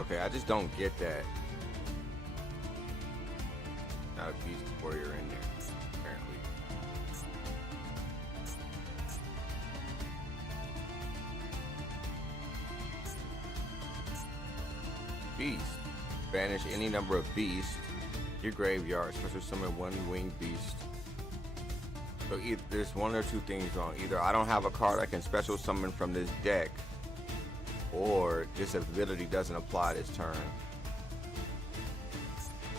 Okay, I just don't get that. Not a beast warrior in there, apparently. Beast. Banish any number of beasts. Your graveyard. Special summon one winged beast. So either there's one or two things wrong. Either I don't have a card I can special summon from this deck, or this ability doesn't apply this turn.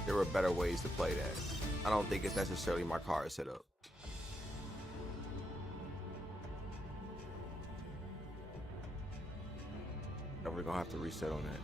There were better ways to play that. I don't think it's necessarily my card setup. And we're gonna have to reset on that.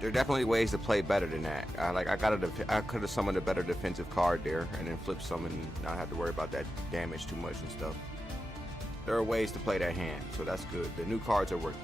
There are definitely ways to play better than that. I could have summoned a better defensive card there and then flip summon and not have to worry about that damage too much and stuff. There are ways to play that hand, so that's good. The new cards are working.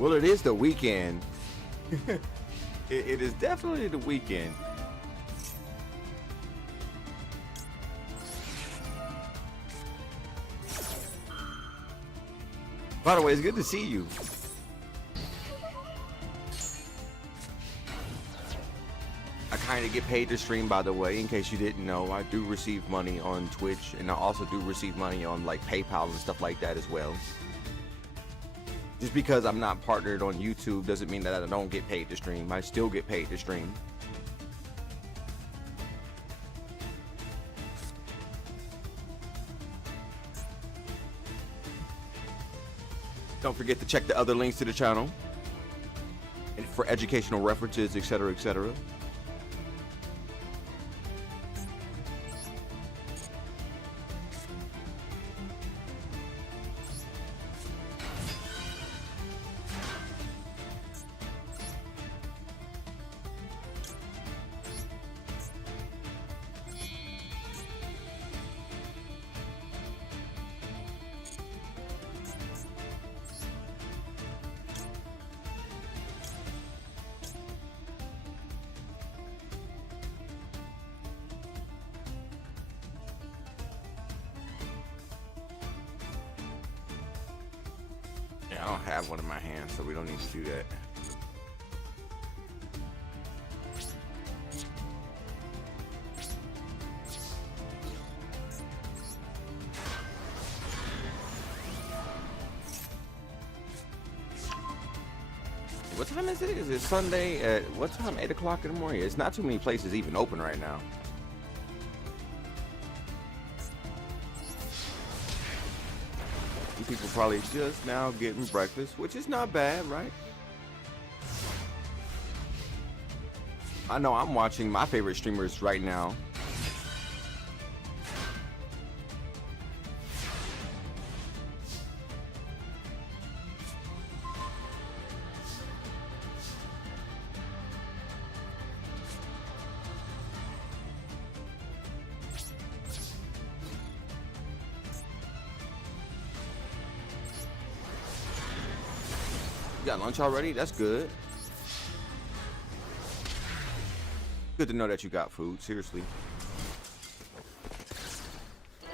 Well, it is the weekend. It is definitely the weekend. By the way, it's good to see you. I kind of get paid to stream, by the way, in case you didn't know. I do receive money on Twitch, and I also do receive money on like PayPal and stuff like that as well. Just because I'm not partnered on YouTube doesn't mean that I don't get paid to stream. I still get paid to stream. Don't forget to check the other links to the channel and for educational references, etc., etc. I don't have one in my hand, so we don't need to do that. What time is it? Is it Sunday at what time? 8 o'clock in the morning? It's not too many places even open right now. People probably just now getting breakfast, which is not bad, right? I know I'm watching my favorite streamers right now. You got lunch already? That's good. Good to know that you got food, seriously. I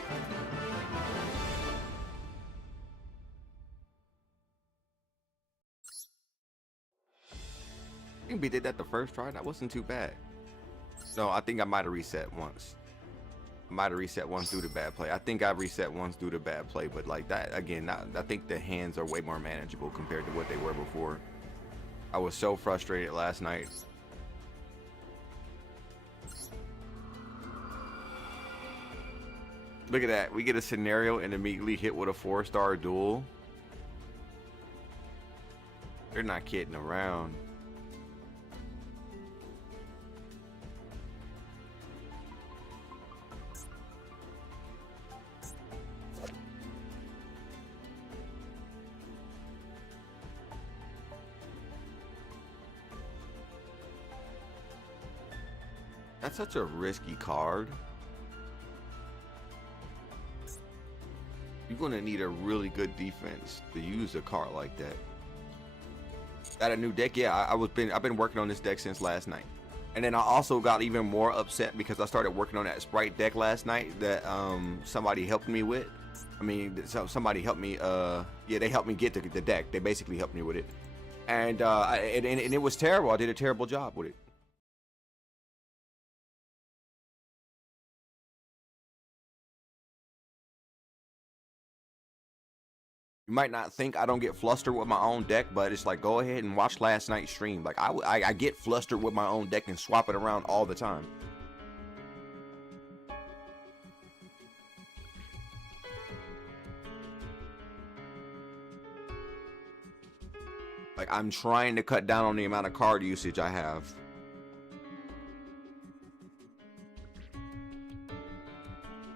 think we did that the first try. That wasn't too bad. No, I think I might have reset once. I might have reset once through the bad play. I think I reset once through the bad play, but like that again, I think the hands are way more manageable compared to what they were before. I was so frustrated last night. Look at that. We get a scenario and immediately hit with a 4-star duel. They're not kidding around. That's such a risky card. You're gonna need a really good defense to use a card like that. Got a new deck? Yeah, I've been working on this deck since last night. And then I also got even more upset because I started working on that Sprite deck last night that somebody helped me with. I mean, somebody helped me. Yeah, they helped me get the deck. They basically helped me with it, and it was terrible. I did a terrible job with it. You might not think I don't get flustered with my own deck, but it's like, go ahead and watch last night's stream. Like I get flustered with my own deck and swap it around all the time. Like I'm trying to cut down on the amount of card usage I have.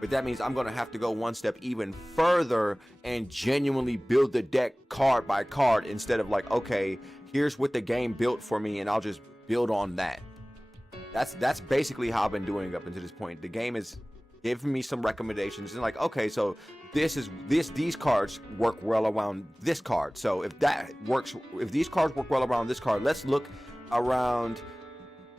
But that means I'm going to have to go one step even further and genuinely build the deck card by card instead of like, okay, here's what the game built for me and I'll just build on that. That's basically how I've been doing up until this point. The game is giving me some recommendations, and like, okay, so these cards work well around this card. So if these cards work well around this card, let's look around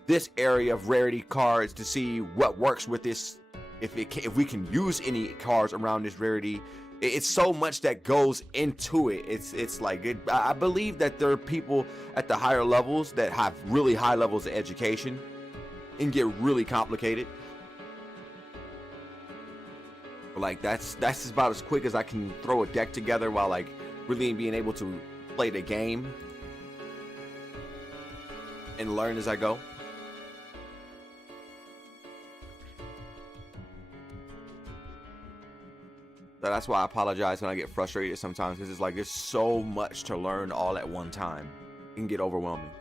this area of rarity cards to see what works with this. If we can use any cards around this rarity. It's so much that goes into it. It's like I believe that there are people at the higher levels that have really high levels of education and get really complicated. But like that's about as quick as I can throw a deck together while like really being able to play the game and learn as I go. So that's why I apologize when I get frustrated sometimes, because it's like there's so much to learn all at one time. It can get overwhelming.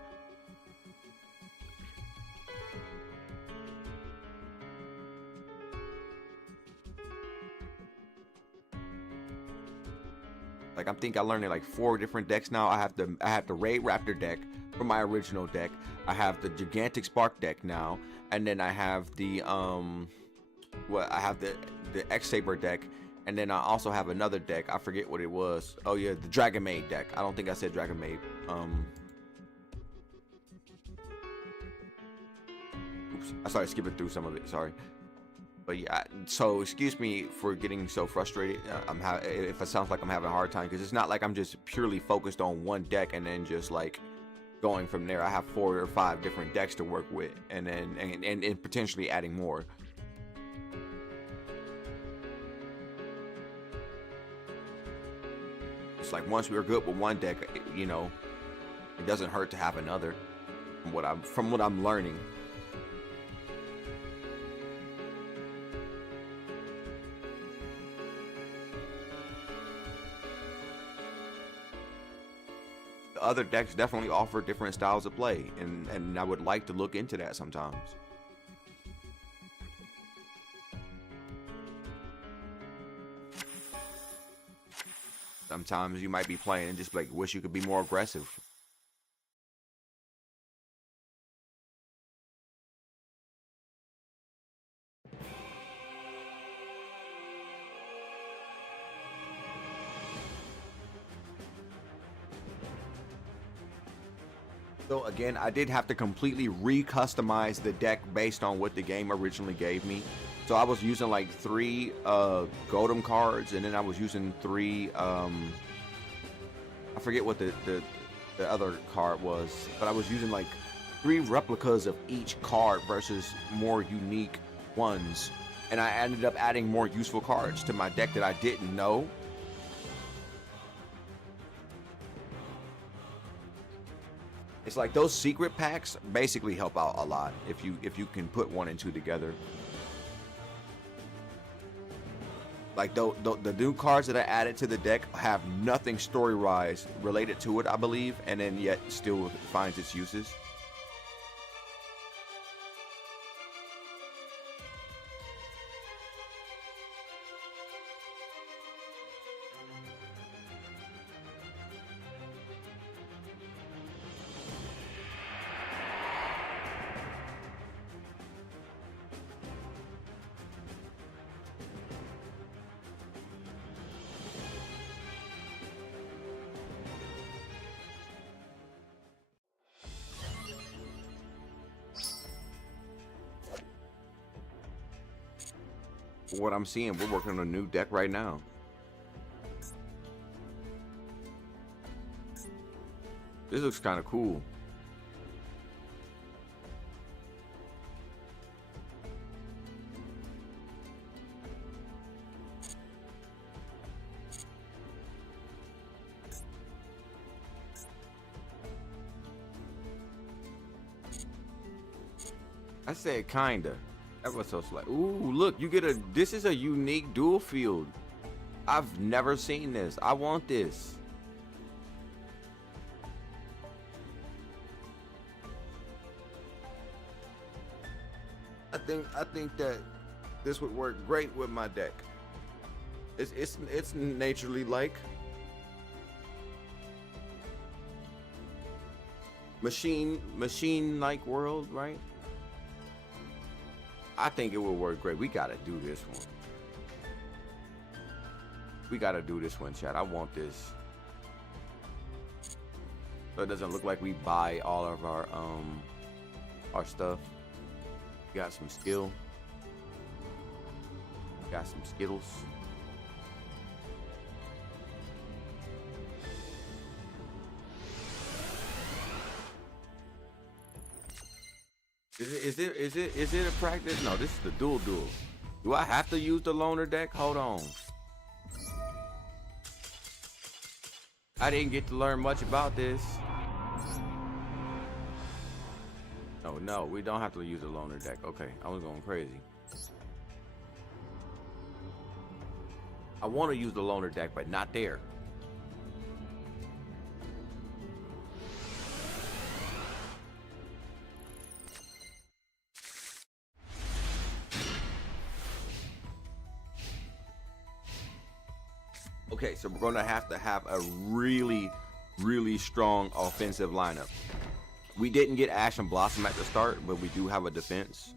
Like I'm learning like 4 different decks now. I have the Raid Raptor deck from my original deck. I have the Gigantic Spark deck now, and then I have the the X Saber deck. And then I also have another deck. I forget what it was. Oh yeah, the Dragon Maid deck. I don't think I said Dragon Maid. Oops, I started skipping through some of it. Sorry. But yeah, so excuse me for getting so frustrated. If it sounds like I'm having a hard time, because it's not like I'm just purely focused on one deck and then just like going from there. I have 4 or 5 different decks to work with, and then and potentially adding more. It's like once we're good with one deck, you know, it doesn't hurt to have another. From what I'm learning. The other decks definitely offer different styles of play, and I would like to look into that sometimes. Sometimes you might be playing and just like wish you could be more aggressive. So again, I did have to completely re-customize the deck based on what the game originally gave me. So I was using like 3 Golem cards, and then I was using 3 I forget what the other card was, but I was using like 3 replicas of each card versus more unique ones, and I ended up adding more useful cards to my deck that I didn't know. It's like those secret packs basically help out a lot if you can put 1 and 2 together. Like the new cards that I added to the deck have nothing story-wise related to it, I believe, and then yet still finds its uses. What I'm seeing, we're working on a new deck right now. This looks kind of cool. I said kinda. That was so slight. Ooh, look, you get this is a unique dual field. I've never seen this. I want this. I think that this would work great with my deck. It's naturally like machine like world, right? I think it will work great. We gotta do this one. We gotta do this one, chat. I want this. So it doesn't look like we buy all of our stuff. We got some skill. Got some Skittles. Is it a practice? No, this is the dual. Do I have to use the loner deck? Hold on. I didn't get to learn much about this. Oh no, we don't have to use the loner deck. Okay, I was going crazy. I want to use the loner deck, but not there. Okay, so we're going to have a really, really strong offensive lineup. We didn't get Ash and Blossom at the start, but we do have a defense.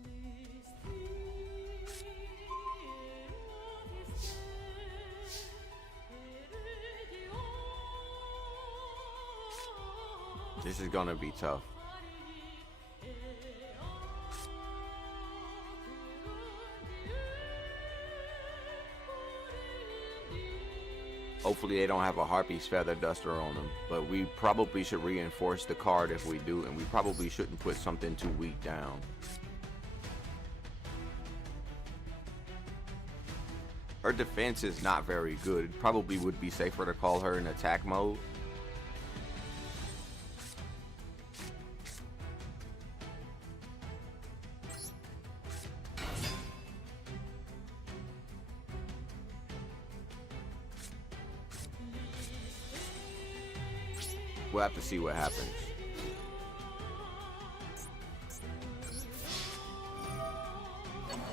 This is going to be tough. Hopefully they don't have a Harpy's Feather Duster on them, but we probably should reinforce the card if we do, and we probably shouldn't put something too weak down. Her defense is not very good. It probably would be safer to call her in attack mode. We'll have to see what happens.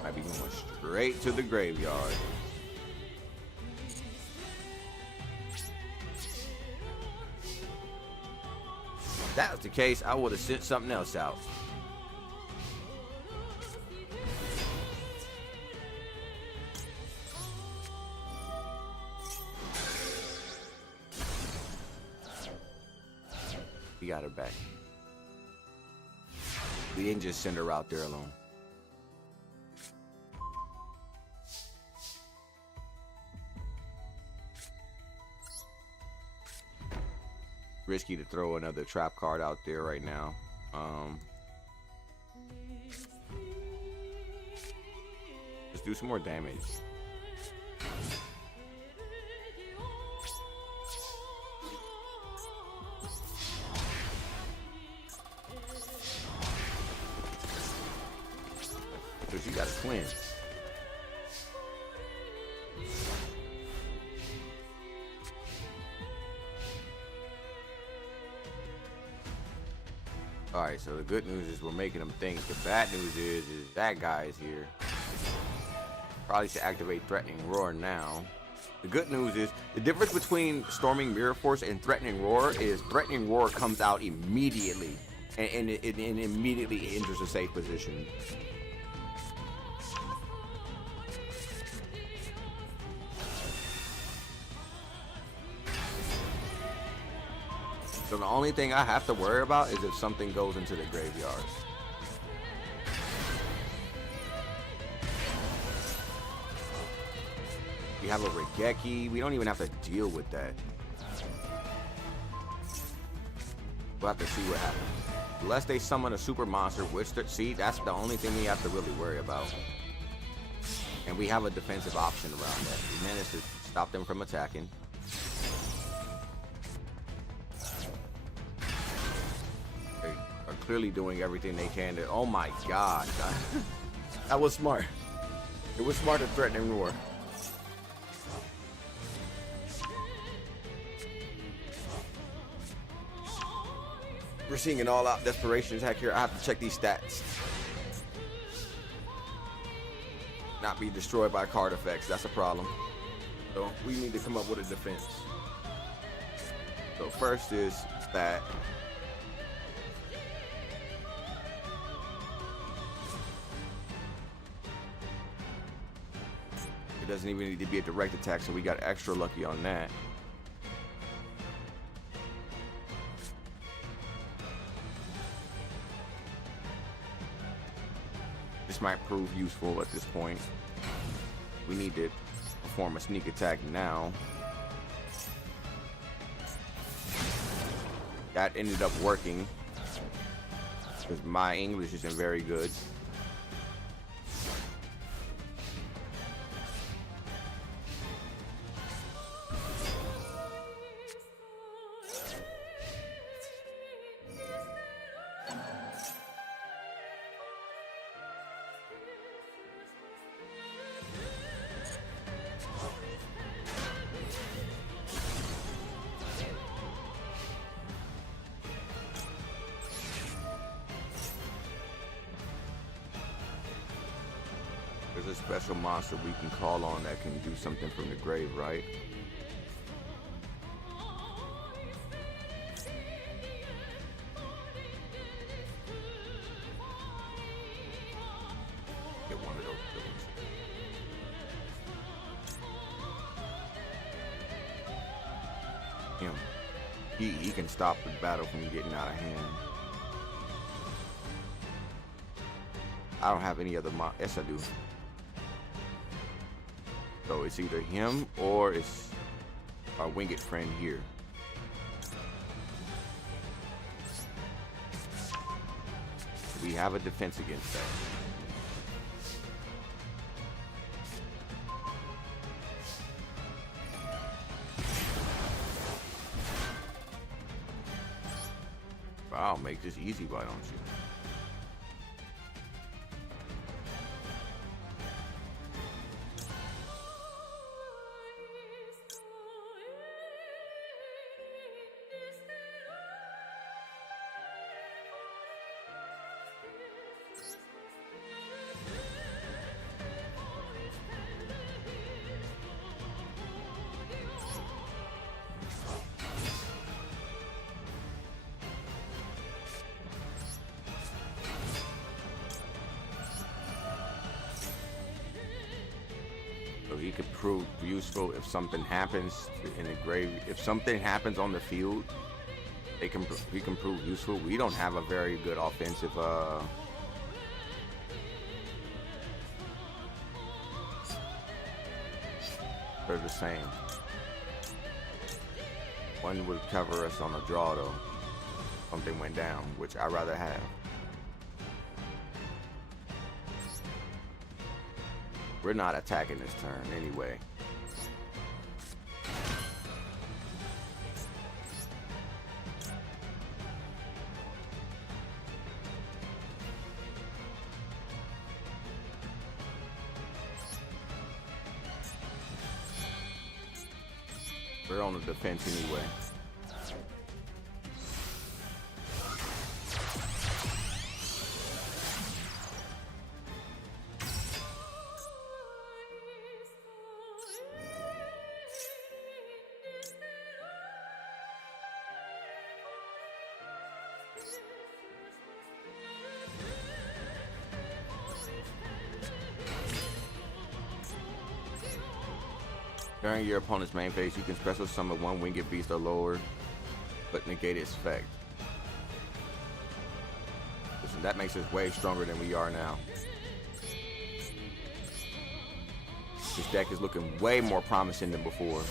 Might be going straight to the graveyard. If that was the case, I would have sent something else out. We got her back. We didn't just send her out there alone. Risky to throw another trap card out there right now. Let's do some more damage. Because you got a twin. Alright, so the good news is we're making them think. The bad news is that guy is here. Probably should activate Threatening Roar now. The good news is the difference between Storming Mirror Force and Threatening Roar is Threatening Roar comes out immediately and it immediately enters a safe position. So the only thing I have to worry about is if something goes into the graveyard. We have a Regeki. We don't even have to deal with that. We'll have to see what happens. Unless they summon a super monster, which, see, that's the only thing we have to really worry about. And we have a defensive option around that. We managed to stop them from attacking. Clearly doing everything they can to, oh my god. That was smart. It was smart to Threatening Roar. We're seeing an all-out desperation attack here. I have to check these stats. Not be destroyed by card effects. That's a problem. So we need to come up with a defense. So first is that doesn't even need to be a direct attack, so we got extra lucky on that. This might prove useful at this point. We need to perform a sneak attack now. That ended up working because my English isn't very good. There's a special monster we can call on that can do something from the grave, right? Get one of those killings. Him. He can stop the battle from getting out of hand. I don't have any other yes, I do. So it's either him or it's our winged friend here. We have a defense against that. Wow, make this easy, why don't you? So he could prove useful if something happens in the grave. If something happens on the field, he can prove useful. We don't have a very good offensive. They're the same. One would cover us on a draw though. Something went down, which I'd rather have. We're not attacking this turn anyway. We're on the defense anyway. During your opponent's main phase, you can special summon one winged beast or lower, but negate its effect. Listen, that makes us way stronger than we are now. This deck is looking way more promising than before.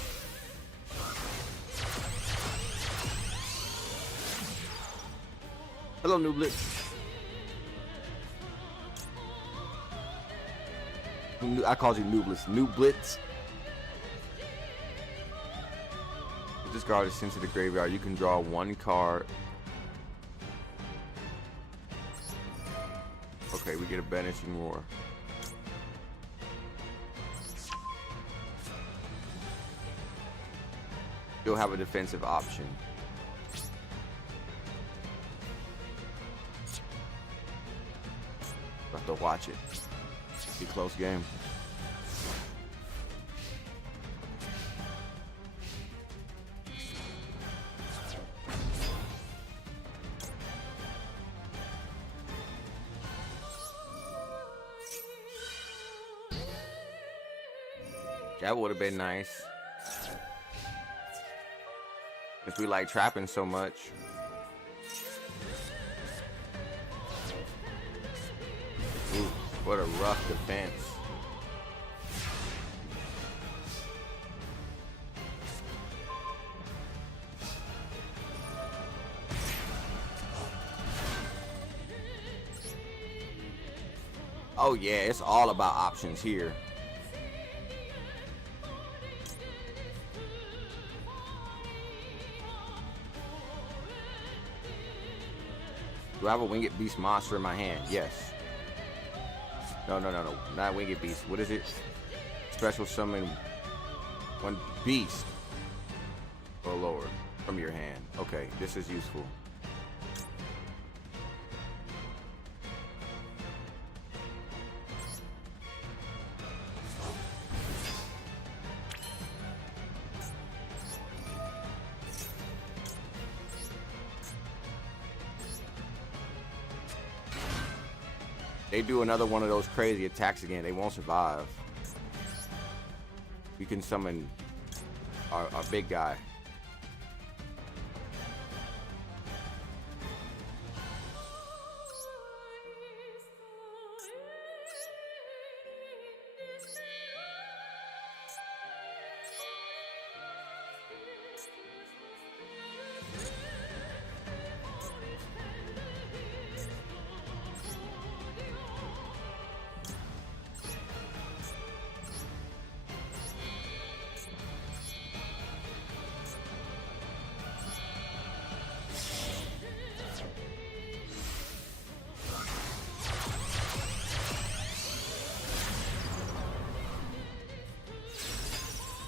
Hello, New Blitz. I called you New Blitz. New Blitz. If this card is sent to the graveyard, you can draw one card. Okay, we get a banishing roar. You'll have a defensive option. Have to watch it. Be a close game. That would have been nice. Since we like trapping so much. Ooh, what a rough defense. Oh yeah, it's all about options here. Do I have a Winged Beast monster in my hand? Yes. No. Not Winged Beast. What is it? Special summon one beast or lower from your hand. Okay, this is useful. They do another one of those crazy attacks again. They won't survive. We can summon our big guy.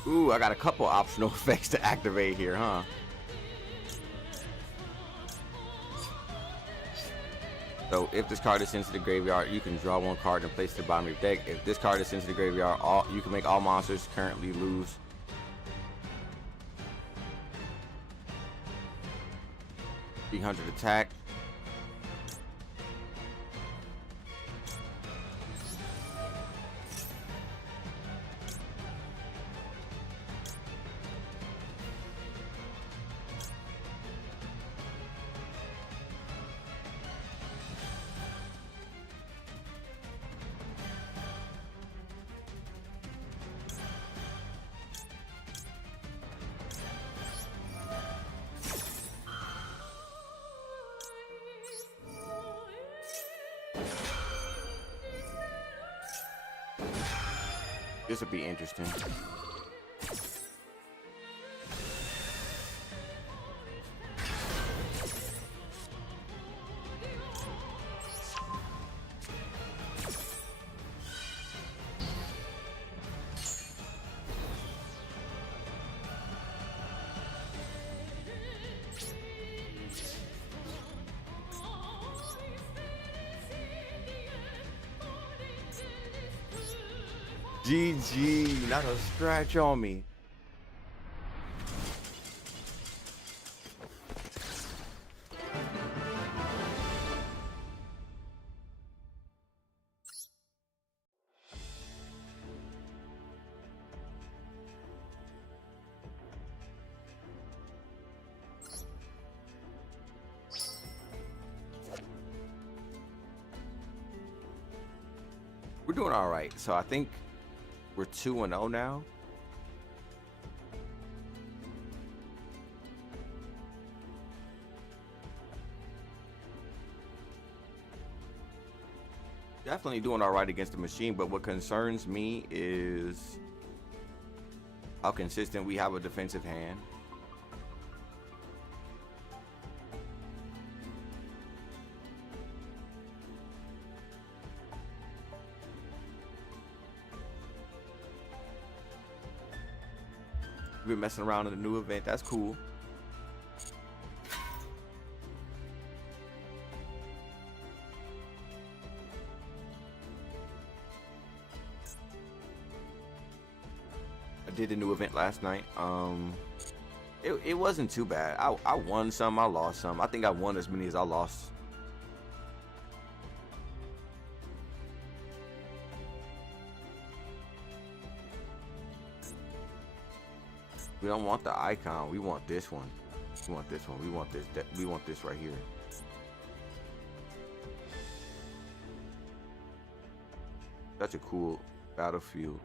Ooh, I got a couple optional effects to activate here, huh? So if this card is sent to the graveyard, you can draw one card and place it at the bottom of your deck. If this card is sent to the graveyard, you can make all monsters currently lose 300 attack. This would be interesting. GG, not a scratch on me. We're doing all right. So I think we're 2-0 now. Definitely doing all right against the machine, but what concerns me is how consistent we have a defensive hand. We've been messing around in the new event. That's cool. I did the new event last night. It wasn't too bad. I won some, I lost some. I think I won as many as I lost. We don't want the icon. We want this one. We want this one. We want this. We want this right here. That's a cool battlefield.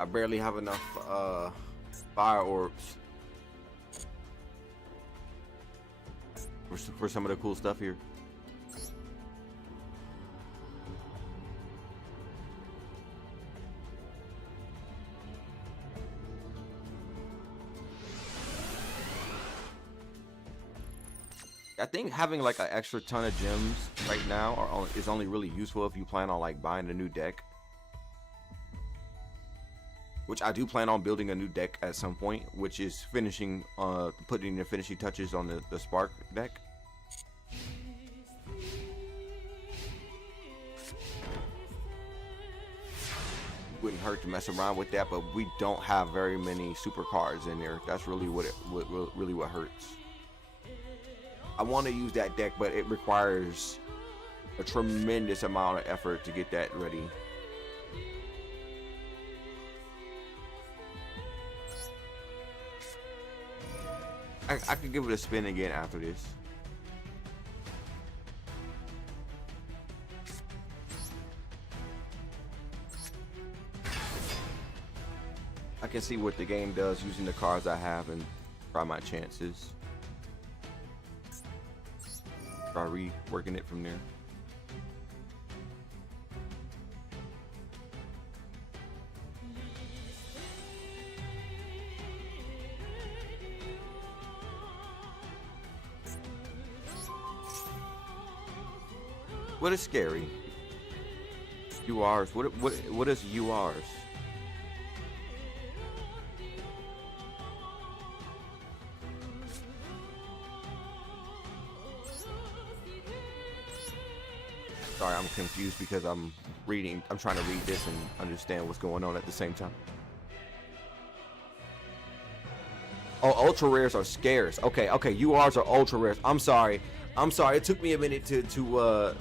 I barely have enough fire orbs for some of the cool stuff here. I think having like an extra ton of gems right now is only really useful if you plan on like buying a new deck. Which I do plan on building a new deck at some point, which is finishing, putting the finishing touches on the Spark deck. Wouldn't hurt to mess around with that, but we don't have very many super cards in there. That's really what hurts. I want to use that deck, but it requires a tremendous amount of effort to get that ready. I could give it a spin again after this. I can see what the game does using the cards I have and try my chances. Try reworking it from there. What is scary? URs. What is URs? Sorry, I'm confused because I'm trying to read this and understand what's going on at the same time. Oh, ultra rares are scarce. Okay, URs are ultra rares. I'm sorry. It took me a minute to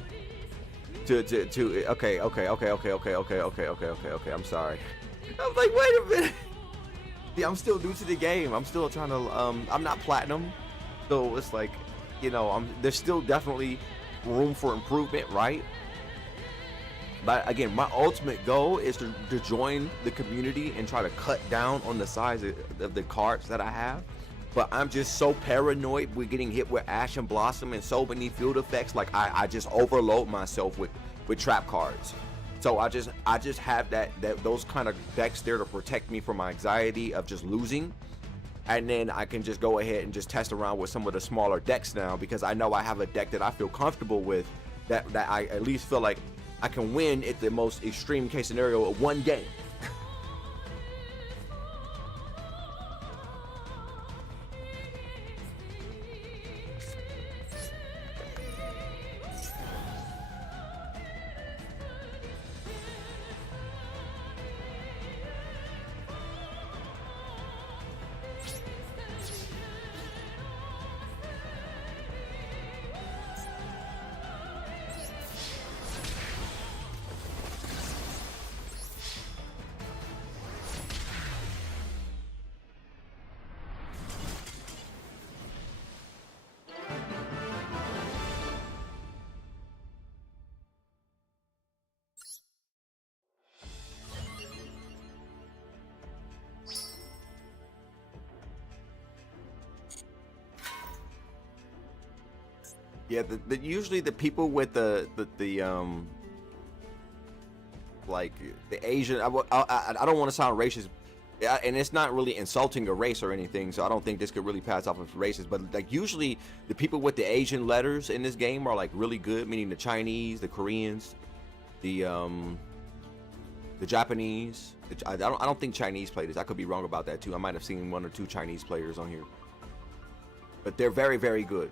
okay. I'm sorry. I was like, wait a minute. Yeah, I'm still new to the game. I'm still trying to I'm not platinum, so it's like, you know, there's still definitely room for improvement, right? But again, my ultimate goal is to join the community and try to cut down on the size of the cards that I have. But I'm just so paranoid with getting hit with Ash and Blossom and so many field effects. Like I just overload myself with trap cards. So I just have those kind of decks there to protect me from my anxiety of just losing. And then I can just go ahead and just test around with some of the smaller decks now, because I know I have a deck that I feel comfortable with, that I at least feel like I can win at the most extreme case scenario of one game. Yeah, usually the people with the like the Asian, I don't want to sound racist, and it's not really insulting a race or anything, so I don't think this could really pass off as racist, but like usually the people with the Asian letters in this game are like really good, meaning the Chinese, the Koreans, the Japanese. I don't think Chinese play this. I could be wrong about that too. I might have seen 1 or 2 Chinese players on here, but they're very, very good.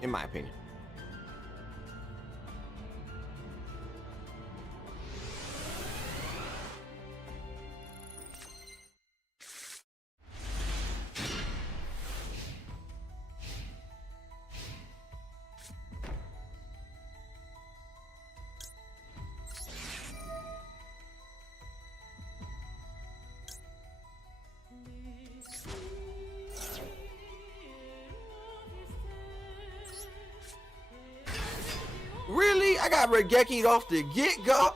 In my opinion. See, I got Regeki'd off the get-go.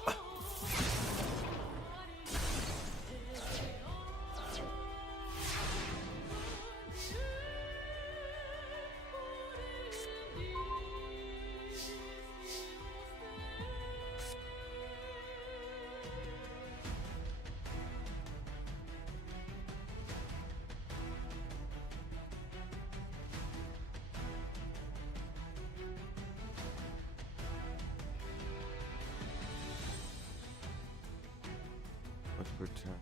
Return.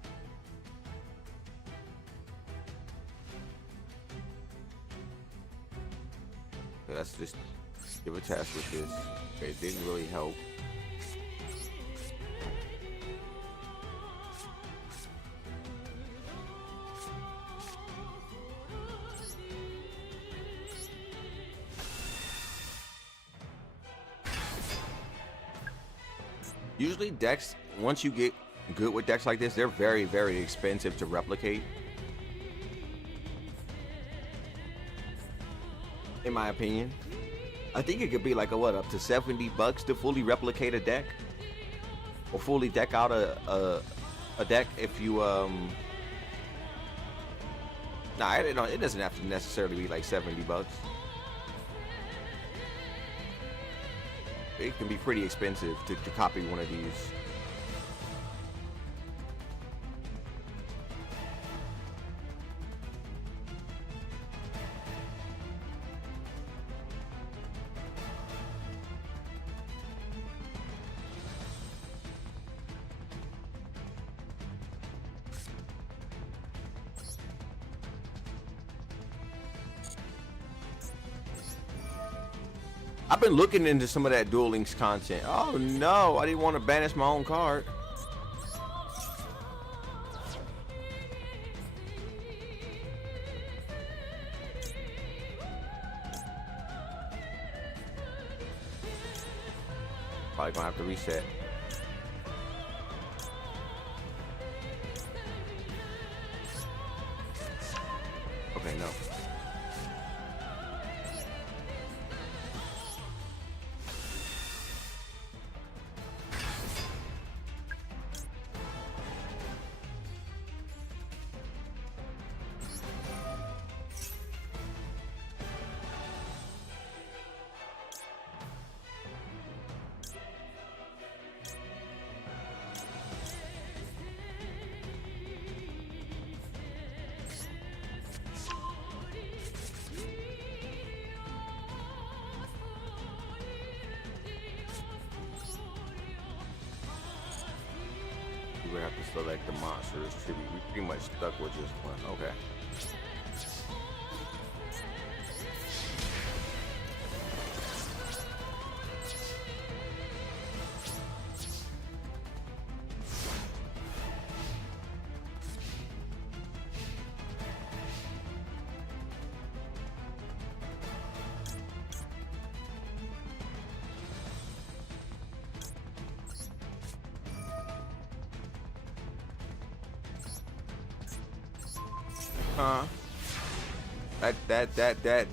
Okay, let's just give a test with this. Okay, it didn't really help. Usually decks, once you get good with decks like this, they're very, very expensive to replicate, in my opinion. I think it could be like up to $70 to fully replicate a deck, or fully deck out a deck. If you nah, it doesn't have to necessarily be like $70. It can be pretty expensive to copy one of these. I've been looking into some of that Duel Links content. Oh no, I didn't want to banish my own card. Probably gonna have to reset. Okay, no. We have to select the monsters tribute. We pretty much stuck with just one. Okay.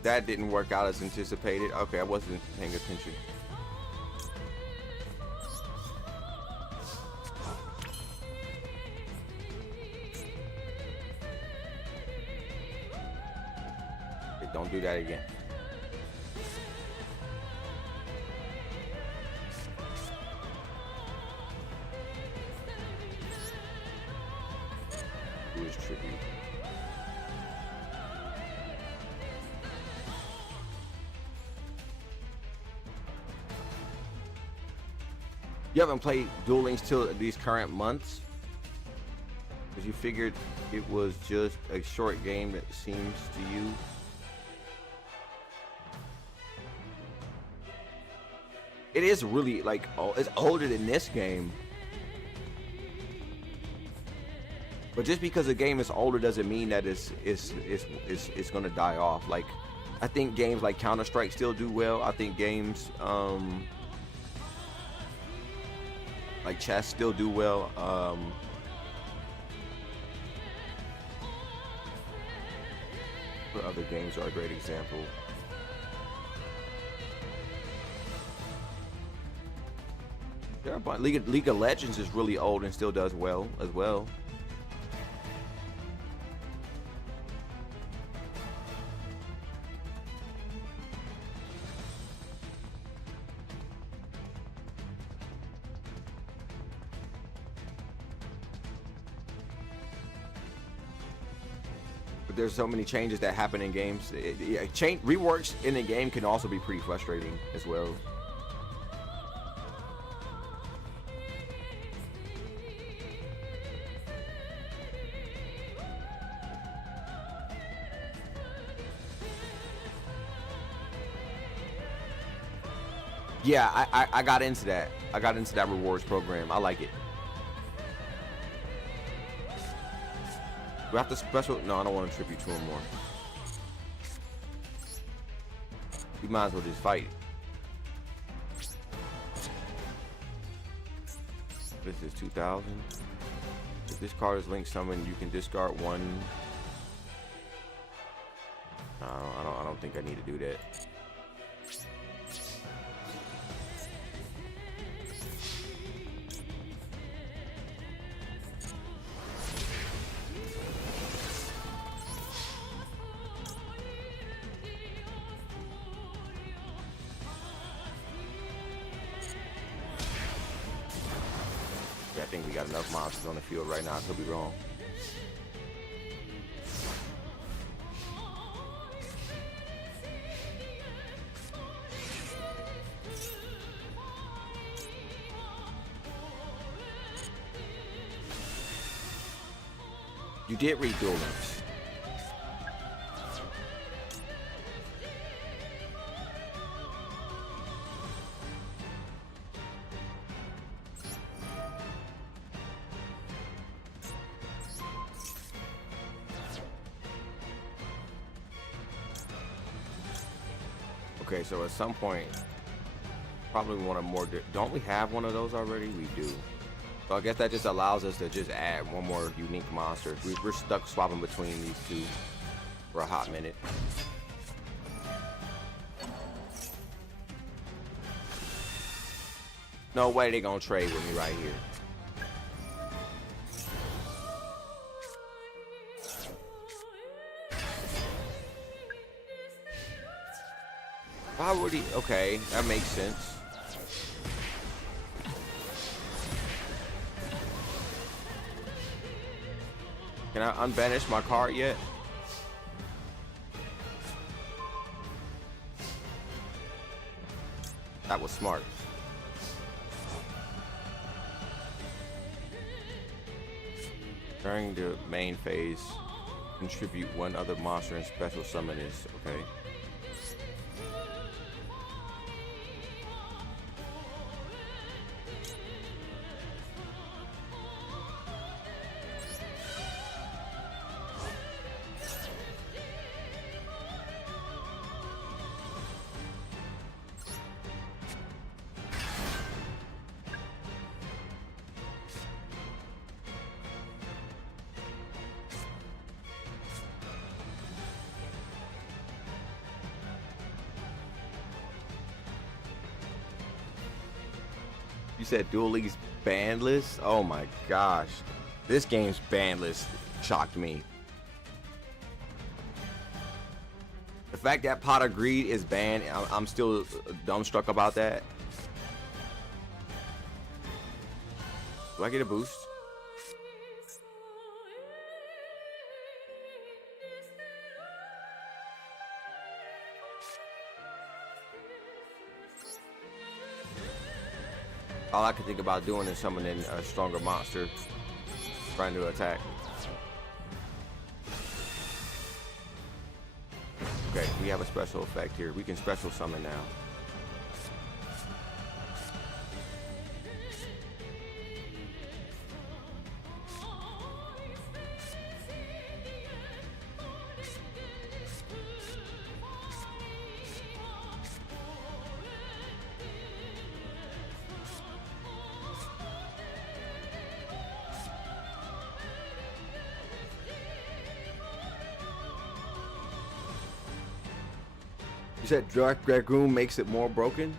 That didn't work out as anticipated. Okay, I wasn't paying attention. Okay, don't do that again. Do his tribute. You haven't played Duel Links till these current months, because you figured it was just a short game, that seems to you. It is really like, oh, it's older than this game. But just because a game is older doesn't mean that it's gonna die off. Like, I think games like Counter-Strike still do well. I think games like chess still do well. What other games are a great example? There are a bunch. League of Legends is really old and still does well as well. There's so many changes that happen in games. Reworks in the game can also be pretty frustrating as well. Yeah, I got into that. I got into that rewards program. I like it. Do I have to special? No, I don't want to tribute to him more. We might as well just fight. This is 2000. If this card is linked summoned, you can discard one. No, I don't think I need to do that. I think we got enough monsters on the field right now. I could be wrong. You did read Duel Links. Okay, so at some point, probably one of more. Don't we have one of those already? We do. So I guess that just allows us to just add one more unique monster. We're stuck swapping between these two for a hot minute. No way they gonna trade with me right here. Why would he? Okay, that makes sense. Can I unbanish my card yet? That was smart. During the main phase, contribute one other monster and special summon is okay. You said Duel League's ban list? Oh my gosh. This game's ban list shocked me. The fact that Pot of Greed is banned, I'm still dumbstruck about that. Do I get a boost? All I can think about doing is summoning a stronger monster trying to attack. Okay, we have a special effect here. We can special summon now. You said Dark Dragoon makes it more broken?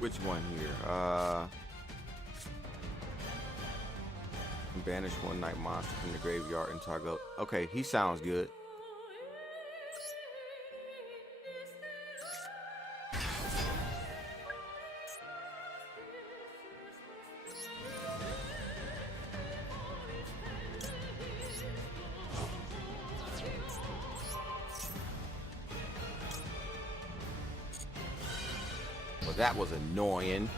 Which one here? Banish one night monster from the graveyard and toggle. Okay, he sounds good. Well, that was annoying.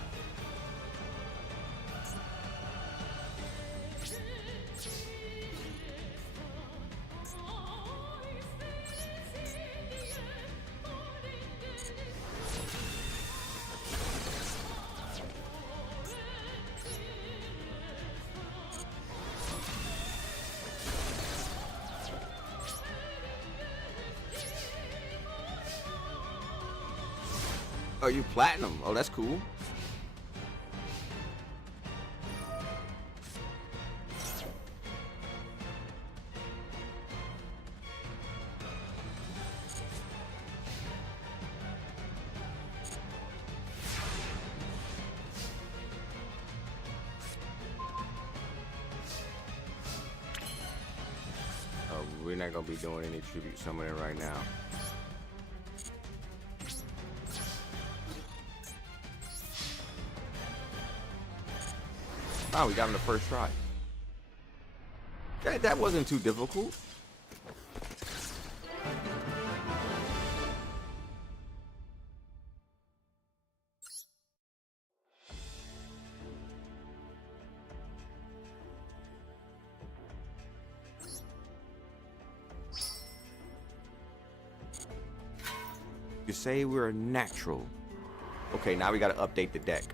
Oh, you platinum. Oh, that's cool. We're not gonna be doing any tribute summoning right now. Oh, we got him the first try. That wasn't too difficult. You say we're natural. Okay, now we gotta update the deck.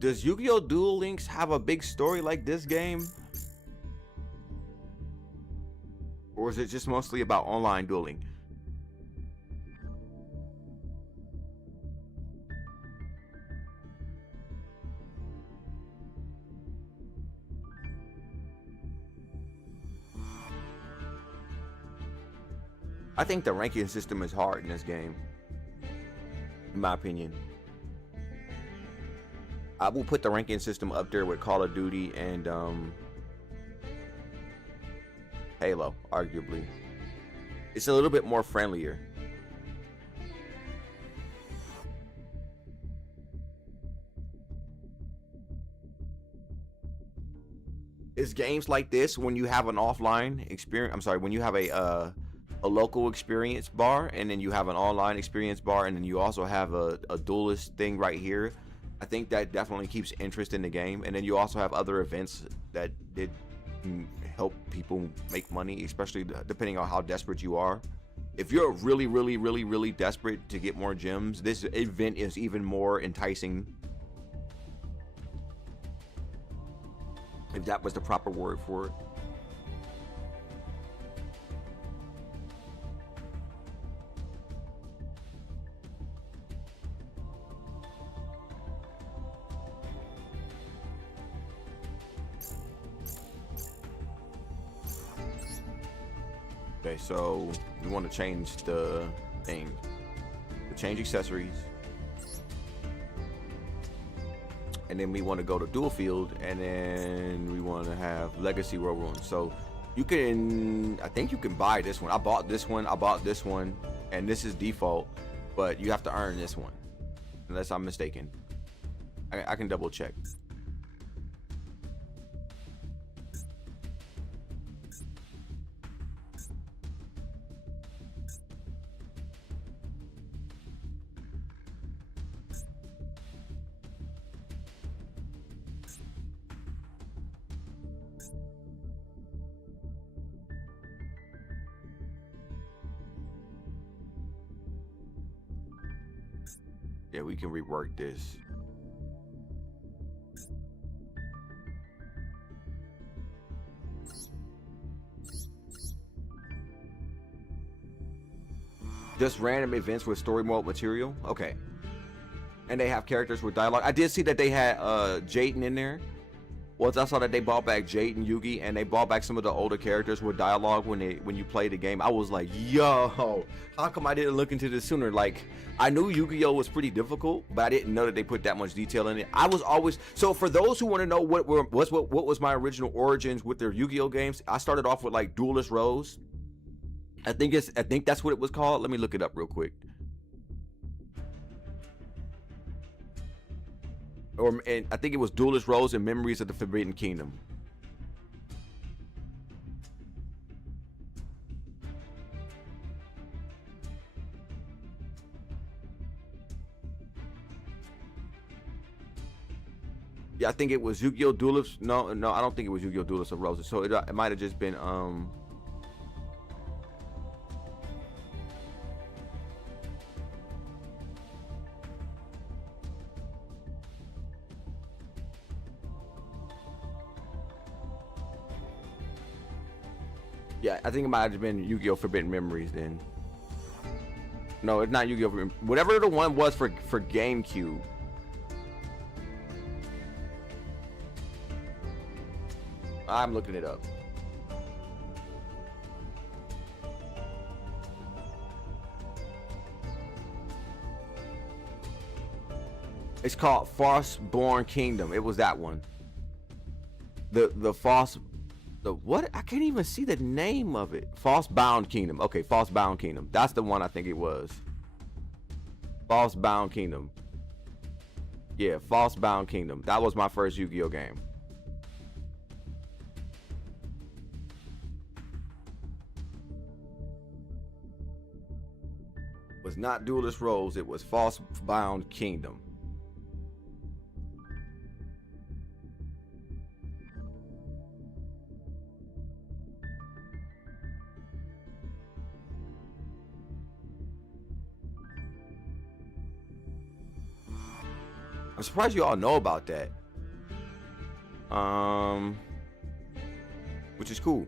Does Yu-Gi-Oh! Duel Links have a big story like this game? Or is it just mostly about online dueling? I think the ranking system is hard in this game, in my opinion. I will put the ranking system up there with Call of Duty and Halo, arguably. It's a little bit more friendlier. It's games like this when you have an offline experience. I'm sorry, when you have a local experience bar, and then you have an online experience bar, and then you also have a duelist thing right here. I think that definitely keeps interest in the game. And then you also have other events that did help people make money, especially depending on how desperate you are. If you're really desperate to get more gems, this event is even more enticing. If that was the proper word for it. Okay, so we want to change the thing. Change accessories. And then we want to go to dual field, and then we want to have legacy row runes. So you can, I think you can buy this one. I bought this one, and this is default, but you have to earn this one, unless I'm mistaken. I can double check. Yeah, we can rework this. Just random events with story mode material. Okay. And they have characters with dialogue. I did see that they had Jaden in there. Once I saw that they brought back Jade and Yugi, and they brought back some of the older characters with dialogue when you play the game, I was like, yo, how come I didn't look into this sooner? Like, I knew Yu-Gi-Oh was pretty difficult, but I didn't know that they put that much detail in it. I was always, so for those who want to know what was my original origins with their Yu-Gi-Oh games, I started off with like Duelist Rose. I think that's what it was called. Let me look it up real quick. And I think it was Duelist Rose and Memories of the Forbidden Kingdom. Yeah, I think it was Yu-Gi-Oh! Duelist. No, I don't think it was Yu-Gi-Oh! Duelist of Roses. So it might have just been yeah, I think it might have been Yu-Gi-Oh! Forbidden Memories then. No, it's not Yu-Gi-Oh! Whatever the one was for GameCube. I'm looking it up. It's called Frostborn Kingdom. It was that one. The Frost. The what? I can't even see the name of it. Frostbound Kingdom. Okay, Frostbound Kingdom. That's the one I think it was. Frostbound Kingdom. Yeah, Frostbound Kingdom. That was my first Yu-Gi-Oh game. It was not Duelist Rose. It was Frostbound Kingdom. I'm surprised you all know about that. Which is cool.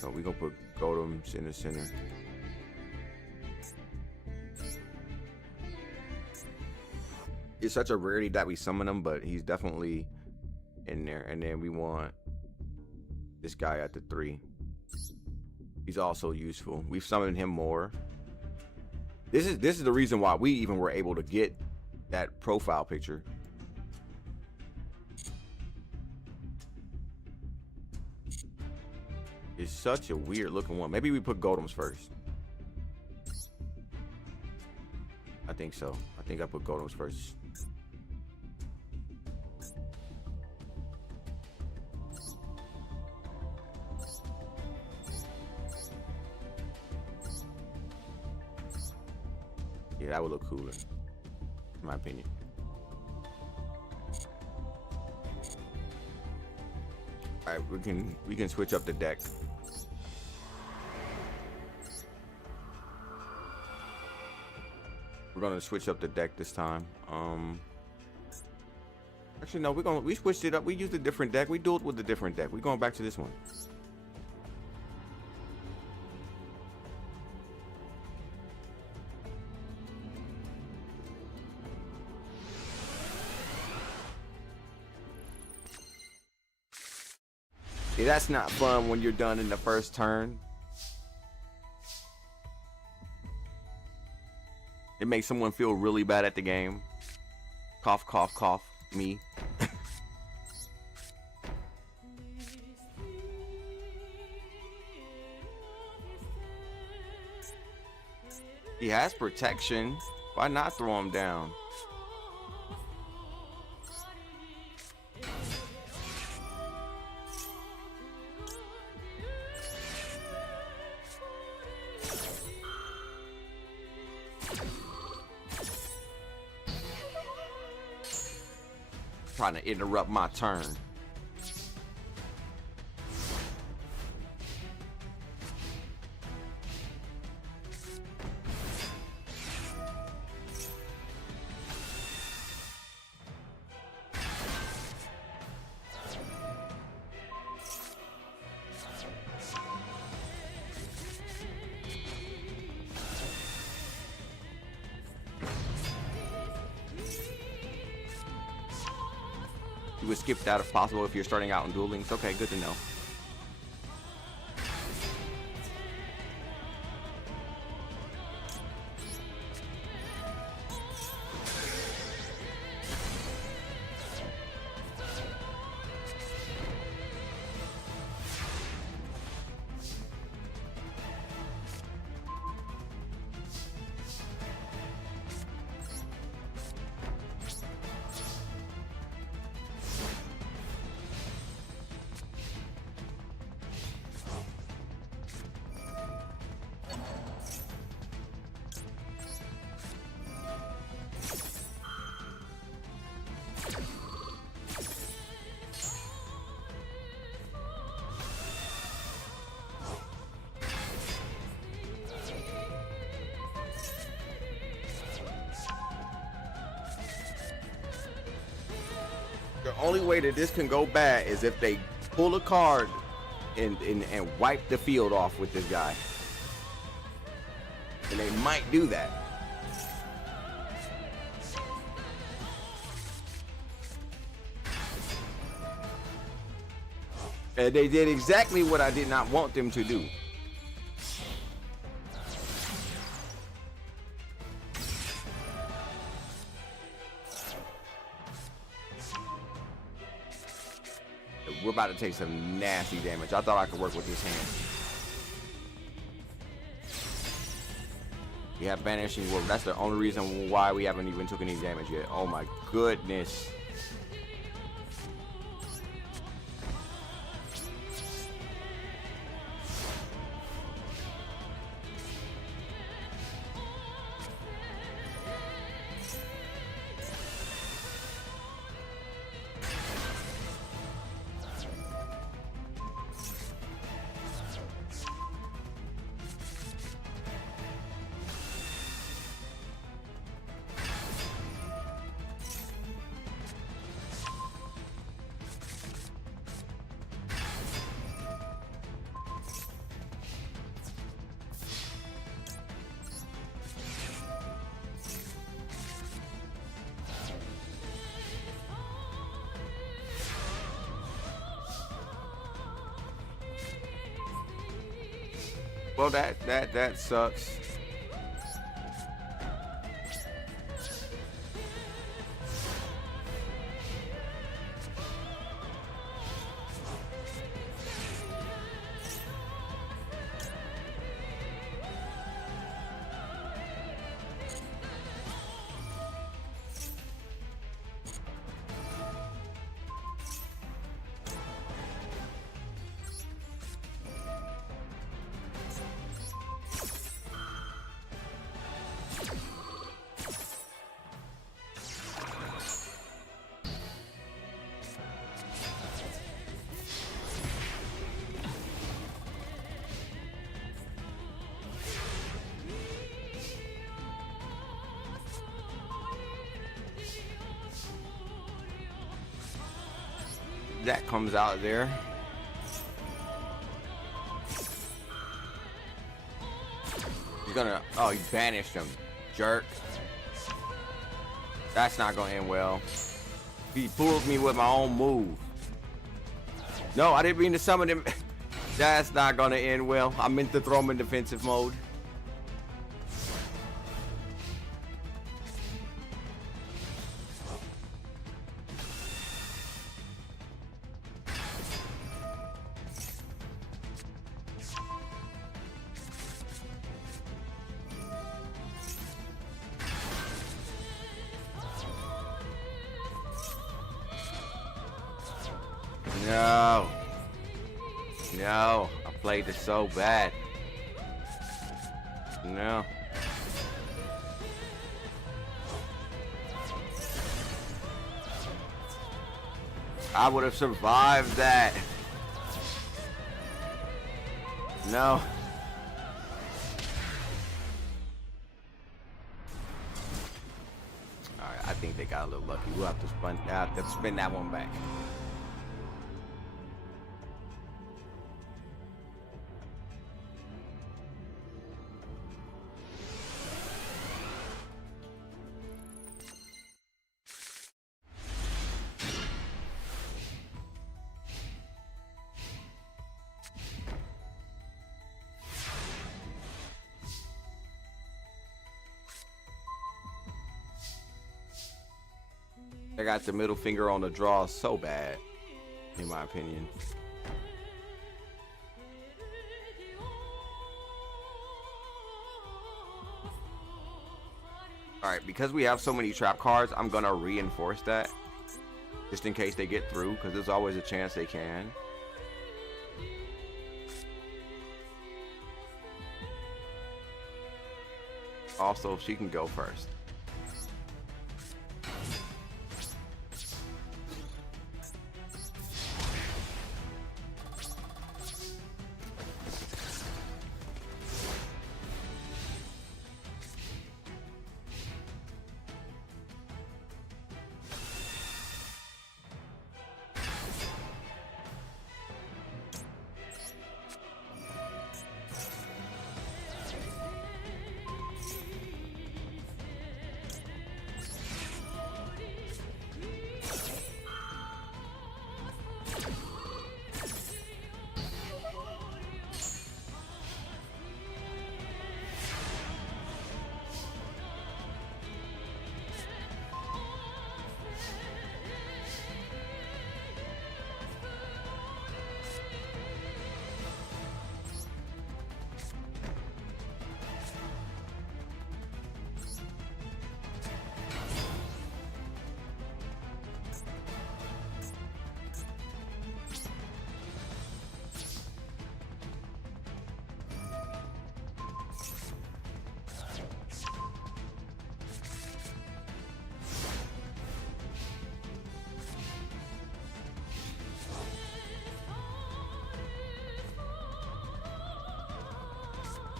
So we gonna put Golems in the center. It's such a rarity that we summon him, but he's definitely in there. And then we want this guy at the 3. He's also useful. We've summoned him more. This is the reason why we even were able to get that profile picture. It's such a weird looking one. Maybe we put Golems first. I think so. I think I put Golems first. Yeah, that would look cooler, in my opinion. All right, we can switch up the deck. We're gonna switch up the deck this time. Actually, no, we switched it up. We used a different deck. We dueled with a different deck. We're going back to this one. Yeah, that's not fun when you're done in the first turn. It makes someone feel really bad at the game. Cough, cough, cough. Me. He has protection. Why not throw him down? Trying to interrupt my turn. You would skip that if possible if you're starting out in Duel Links. Okay, good to know. The only way that this can go bad is if they pull a card and wipe the field off with this guy. And they might do that. And they did exactly what I did not want them to do. We're about to take some nasty damage. I thought I could work with this hand. We have Banishing Work. That's the only reason why we haven't even took any damage yet. Oh my goodness. Well, that sucks. That comes out there. He's gonna, oh, he banished him. Jerk. That's not gonna end well. He pulls me with my own move. No, I didn't mean to summon him. That's not gonna end well. I meant to throw him in defensive mode. No. No. I played it so bad. No. I would have survived that. No. Alright, I think they got a little lucky. We'll have to spin that one back. They got the middle finger on the draw so bad, in my opinion. Alright, because we have so many trap cards, I'm gonna reinforce that. Just in case they get through, because there's always a chance they can. Also, she can go first.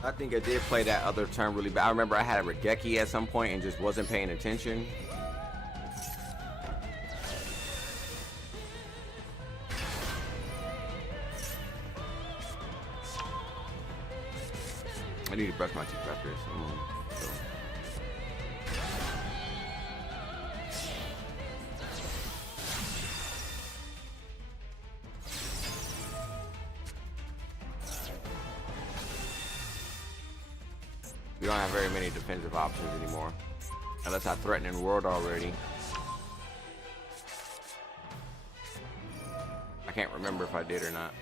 I think I did play that other turn really bad. I remember I had a Regeki at some point and just wasn't paying attention. I need to brush my teeth after this. We don't have very many defensive options anymore. Unless I threaten in world already. I can't remember if I did or not.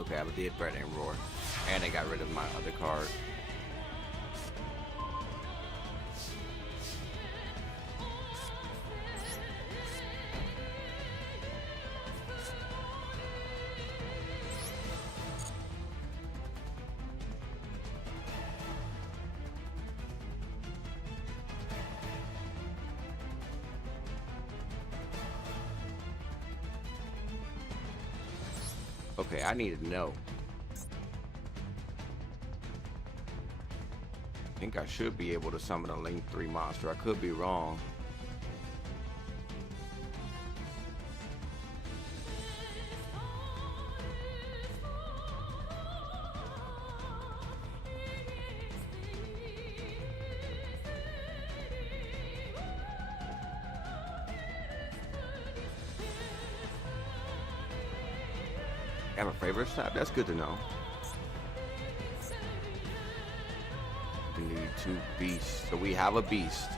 Okay, I did threaten and roar. And I got rid of my other card. Okay, I need to know. I think I should be able to summon a Link 3 monster. I could be wrong. I have a favorite type? That's good to know. We need 2 beasts. So we have a beast.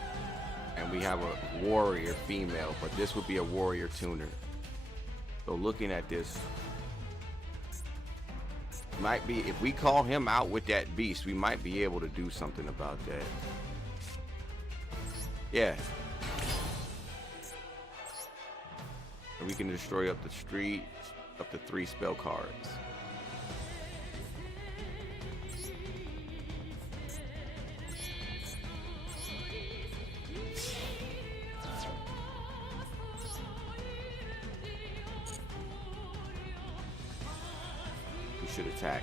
And we have a warrior female. But this would be a warrior tuner. So looking at this. Might be, if we call him out with that beast, we might be able to do something about that. Yeah. And we can destroy up the street. Up to 3 spell cards. We should attack.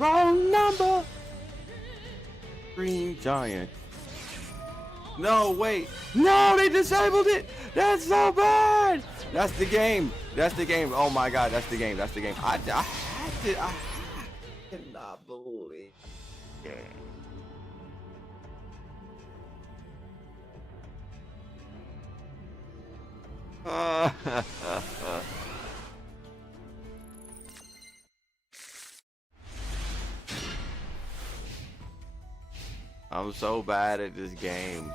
Wrong number. Green Giant. No, wait. No, they disabled it. That's so bad. That's the game. That's the game. Oh my God, that's the game. That's the game. I cannot believe it. I'm so bad at this game.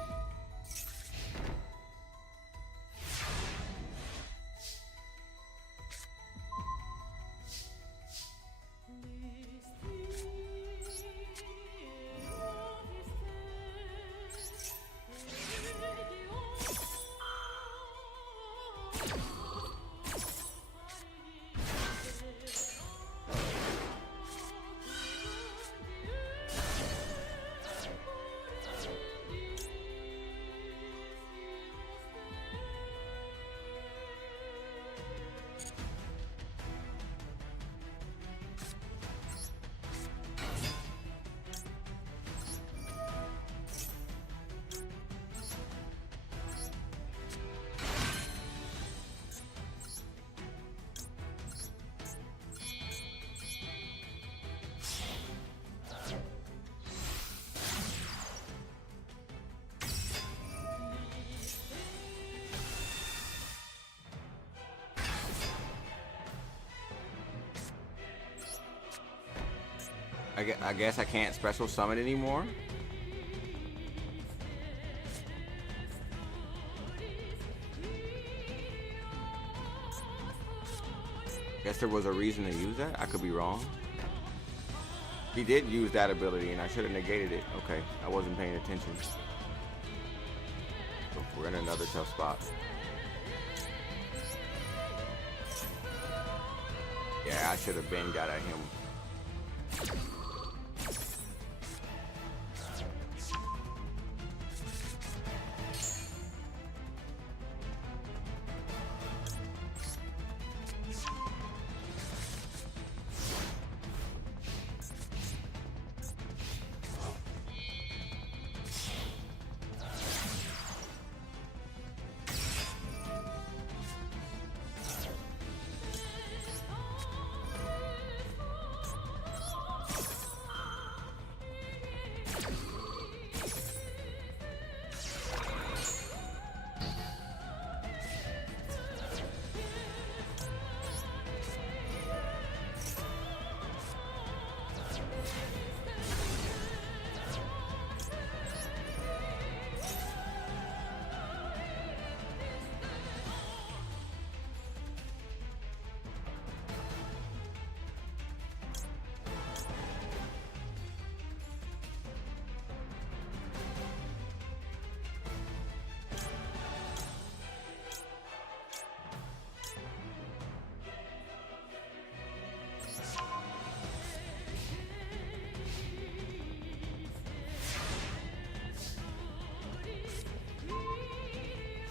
I guess I can't special summon anymore. Guess there was a reason to use that. I could be wrong. He did use that ability and I should have negated it. Okay, I wasn't paying attention. So we're in another tough spot. Yeah, I should have been got at him.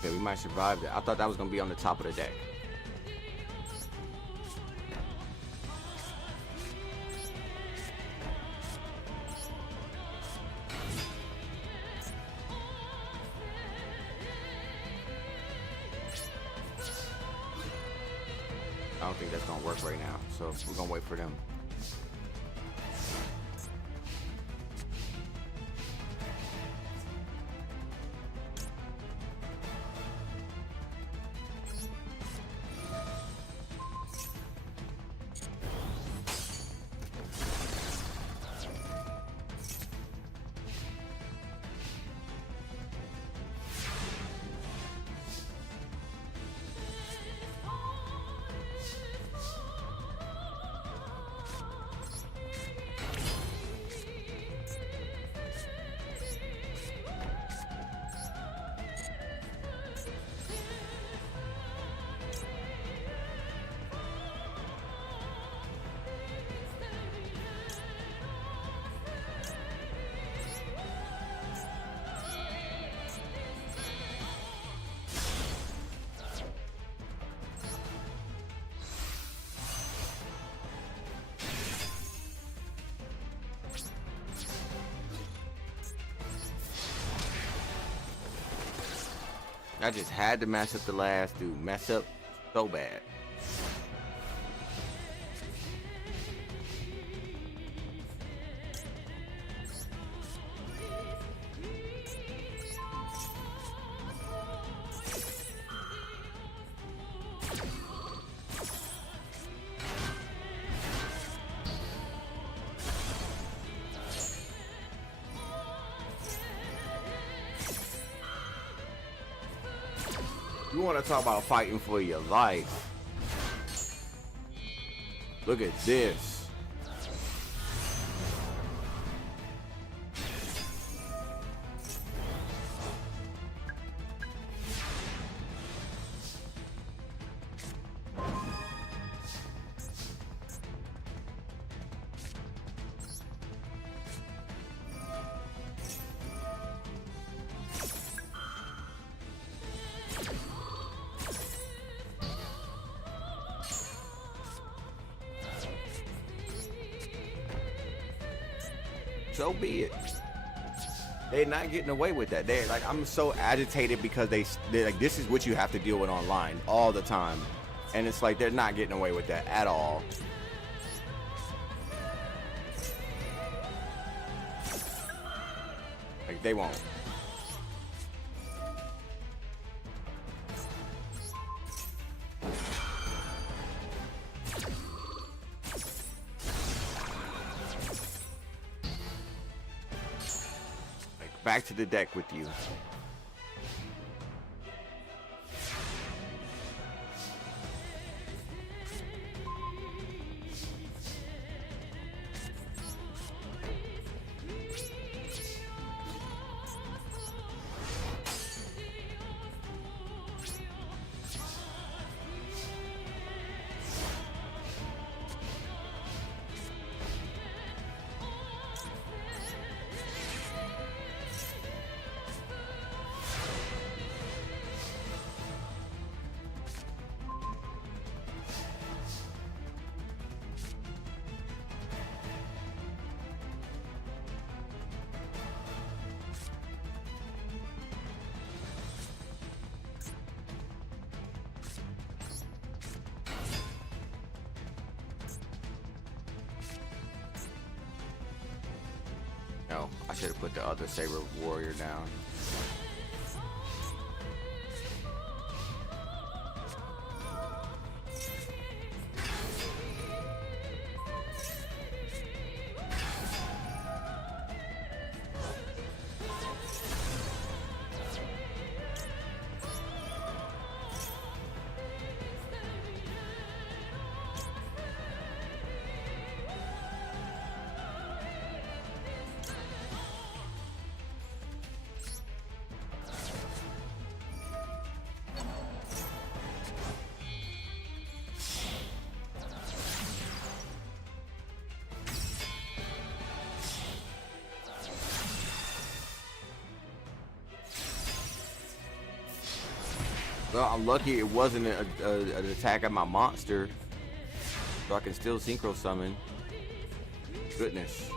Okay, we might survive that. I thought that was gonna be on the top of the deck. I don't think that's gonna work right now, so we're gonna wait for them. I just had to mess up the last dude. Mess up so bad. You want to talk about fighting for your life? Look at this. So be it. They're not getting away with that. They're like, I'm so agitated because they're like, this is what you have to deal with online all the time, and it's like they're not getting away with that at all. Like they won't. Back to the deck with you. No, I should have put the other Saber Warrior down. Well, I'm lucky it wasn't an attack at my monster, so I can still synchro summon. Goodness.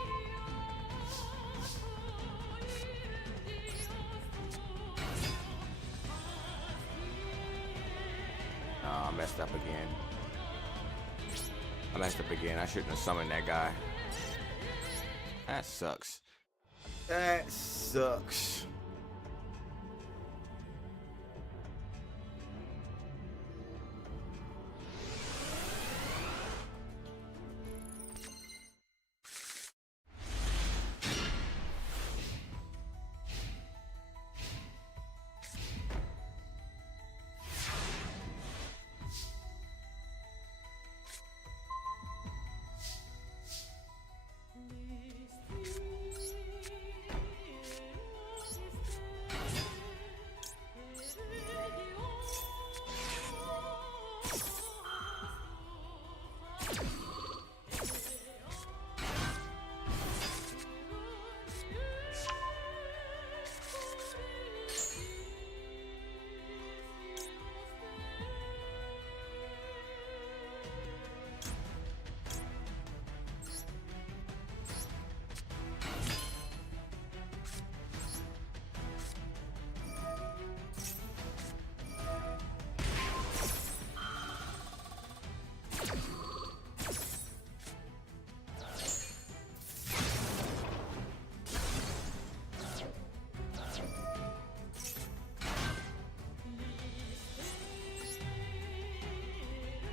No, I messed up again. I shouldn't have summoned that guy. That sucks. That sucks.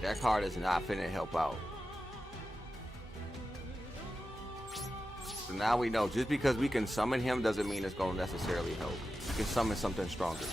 That card is not finna help out. So now we know, just because we can summon him doesn't mean it's gonna necessarily help. You can summon something stronger.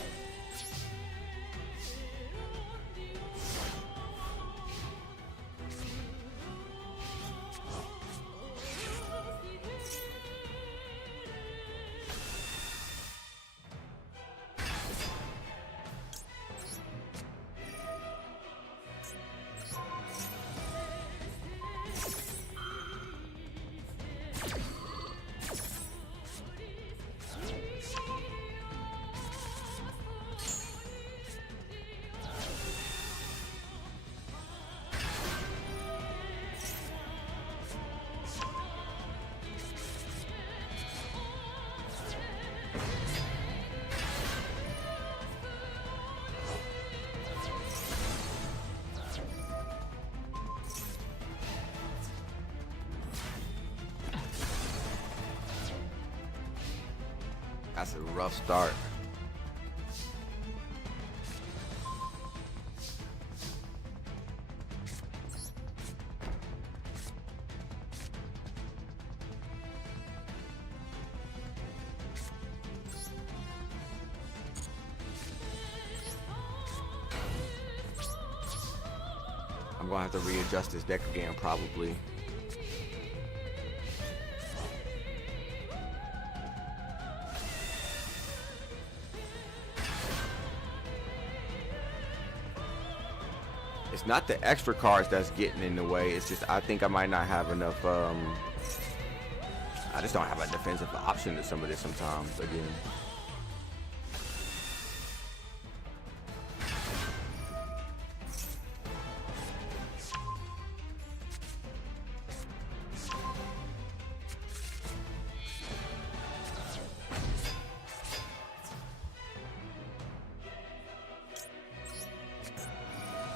That's a rough start. I'm gonna have to readjust this deck again, probably. It's not the extra cards that's getting in the way. It's just I think I might not have enough. I just don't have a defensive option to some of this sometimes. Again.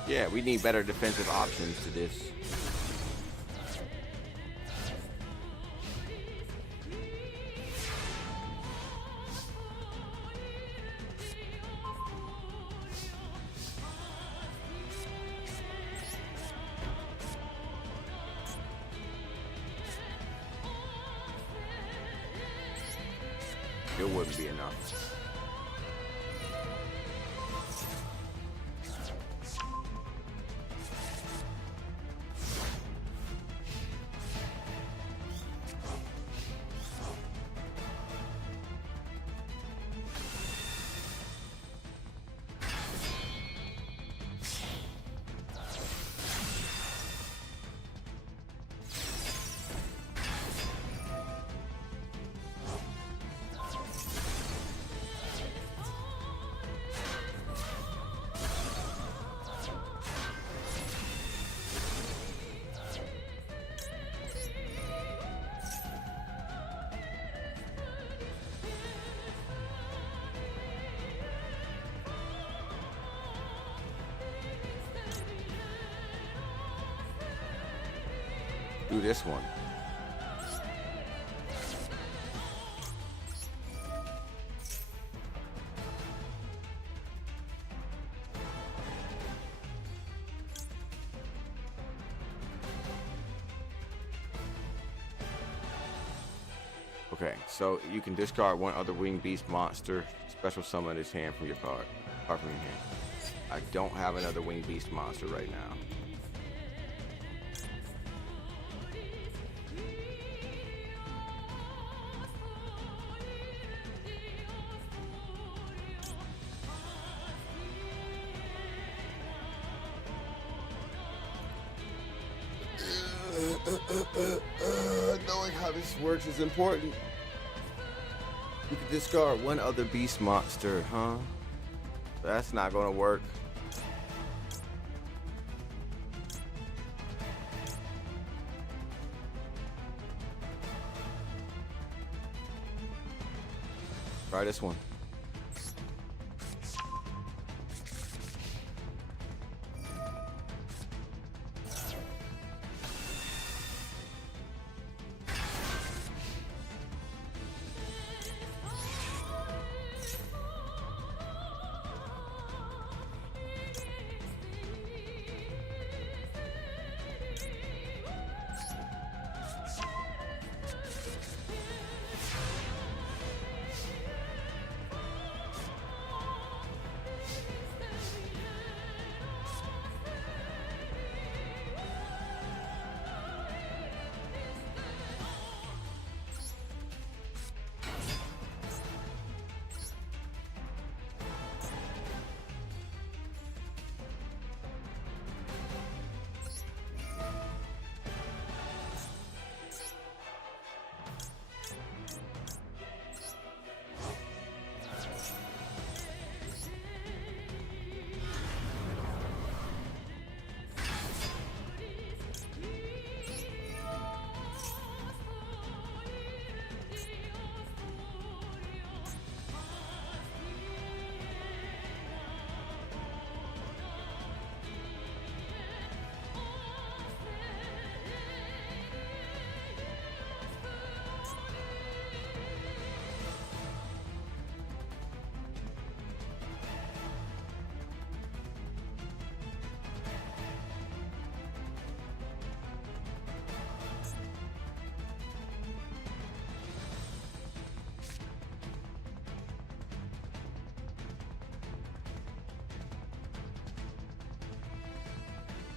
Yeah, we need better defensive options to this. It wouldn't be enough. Do this one. Okay, so you can discard one other winged beast monster, special summon his hand from your card from your hand. I don't have another winged beast monster right now. Knowing how this works is important. You can discard one other beast monster, huh? That's not gonna work. Try this one.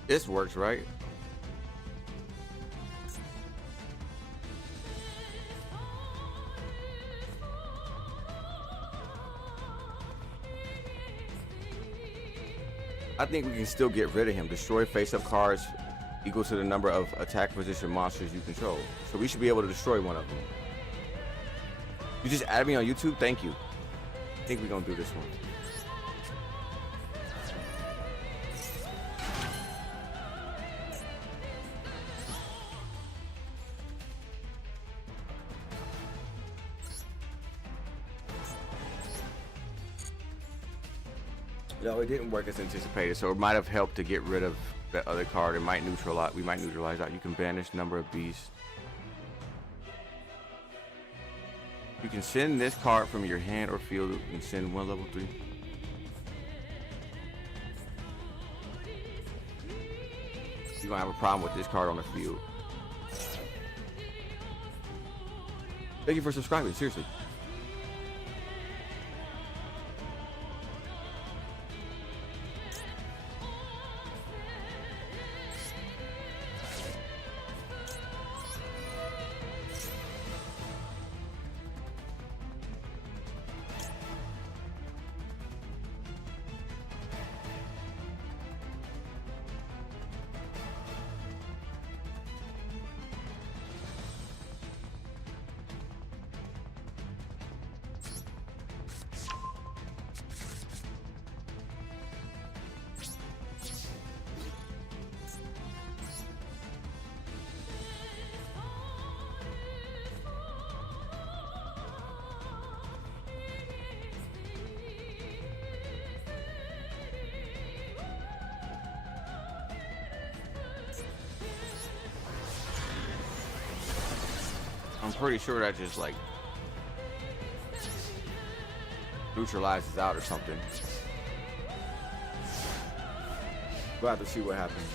This works, right? I think we can still get rid of him. Destroy face-up cards equal to the number of attack position monsters you control. So we should be able to destroy one of them. You just added me on YouTube? Thank you. I think we're gonna do this one. No, it didn't work as anticipated, so it might have helped to get rid of that other card. It might neutralize. We might neutralize that. You can banish number of beasts. You can send this card from your hand or field and send one level 3. You're gonna have a problem with this card on the field. Thank you for subscribing, seriously. I'm pretty sure that just like neutralizes out or something. We'll have to see what happens.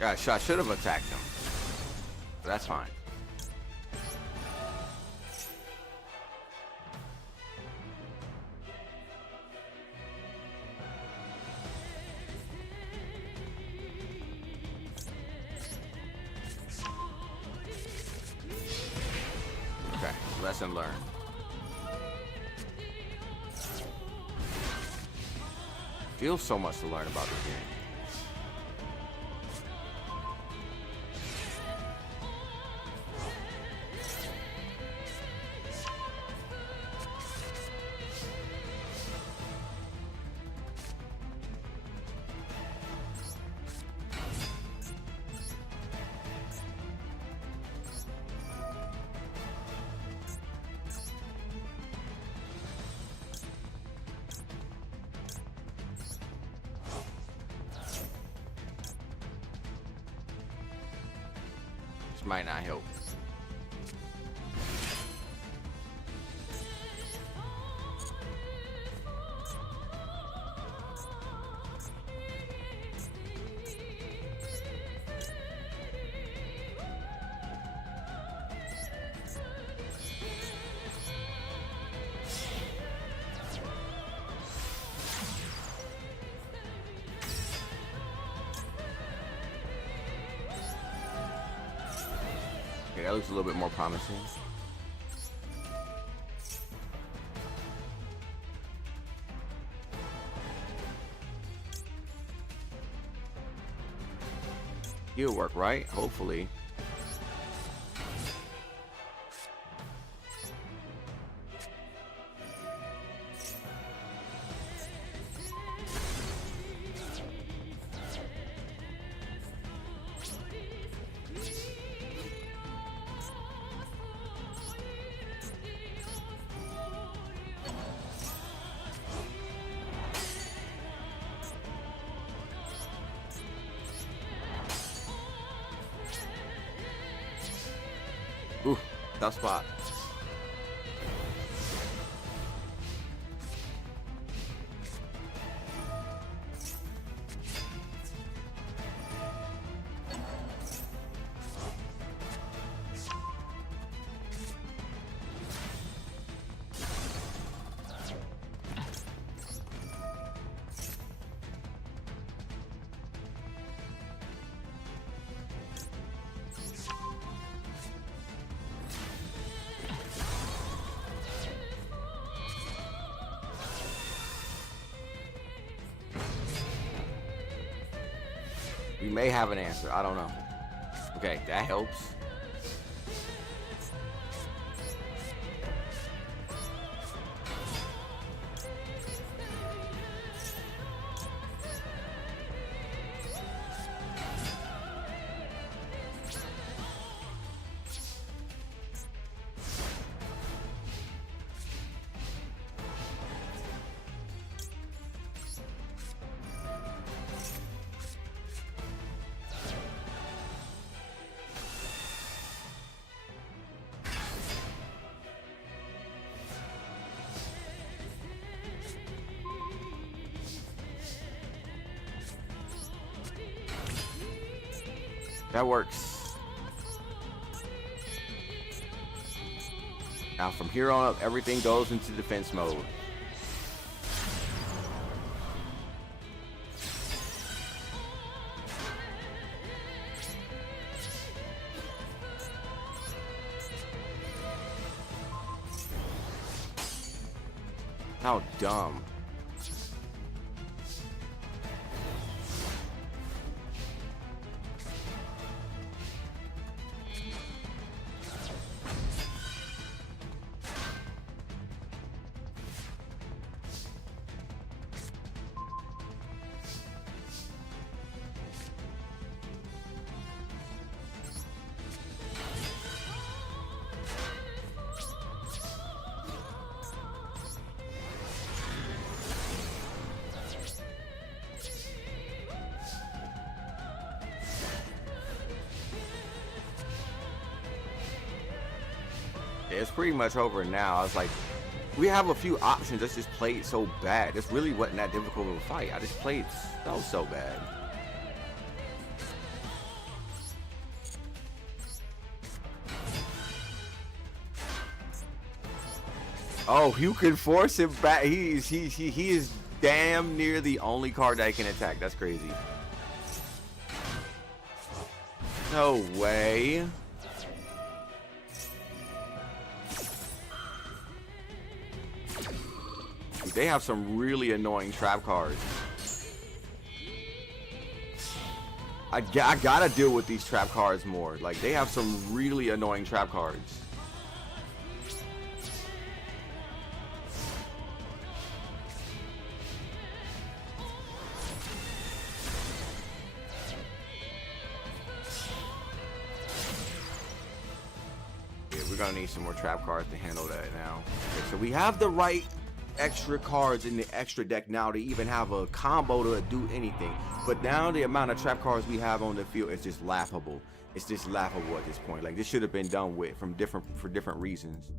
Gosh, I should have attacked him. But that's fine. Lesson learned. Feels so much to learn about this game. Might not help. Okay, that looks a little bit more promising. It'll work, right? Hopefully. Ooh, tough spot. may have an answer. I don't know. Okay, that helps. That works. Now from here on up, everything goes into defense mode. How dumb. It's pretty much over now. I was like, we have a few options. Let's just play it so bad. This really wasn't that difficult of a fight. I just played so bad. Oh, you can force him back. He is damn near the only card that can attack. That's crazy. No way. They have some really annoying trap cards. I gotta deal with these trap cards more. Like, they have some really annoying trap cards. Yeah, we're gonna need some more trap cards to handle that now. Okay, so we have the right extra cards in the extra deck now to even have a combo to do anything, but now the amount of trap cards we have on the field is just laughable. It's just laughable at this point. Like, this should have been done with for different reasons.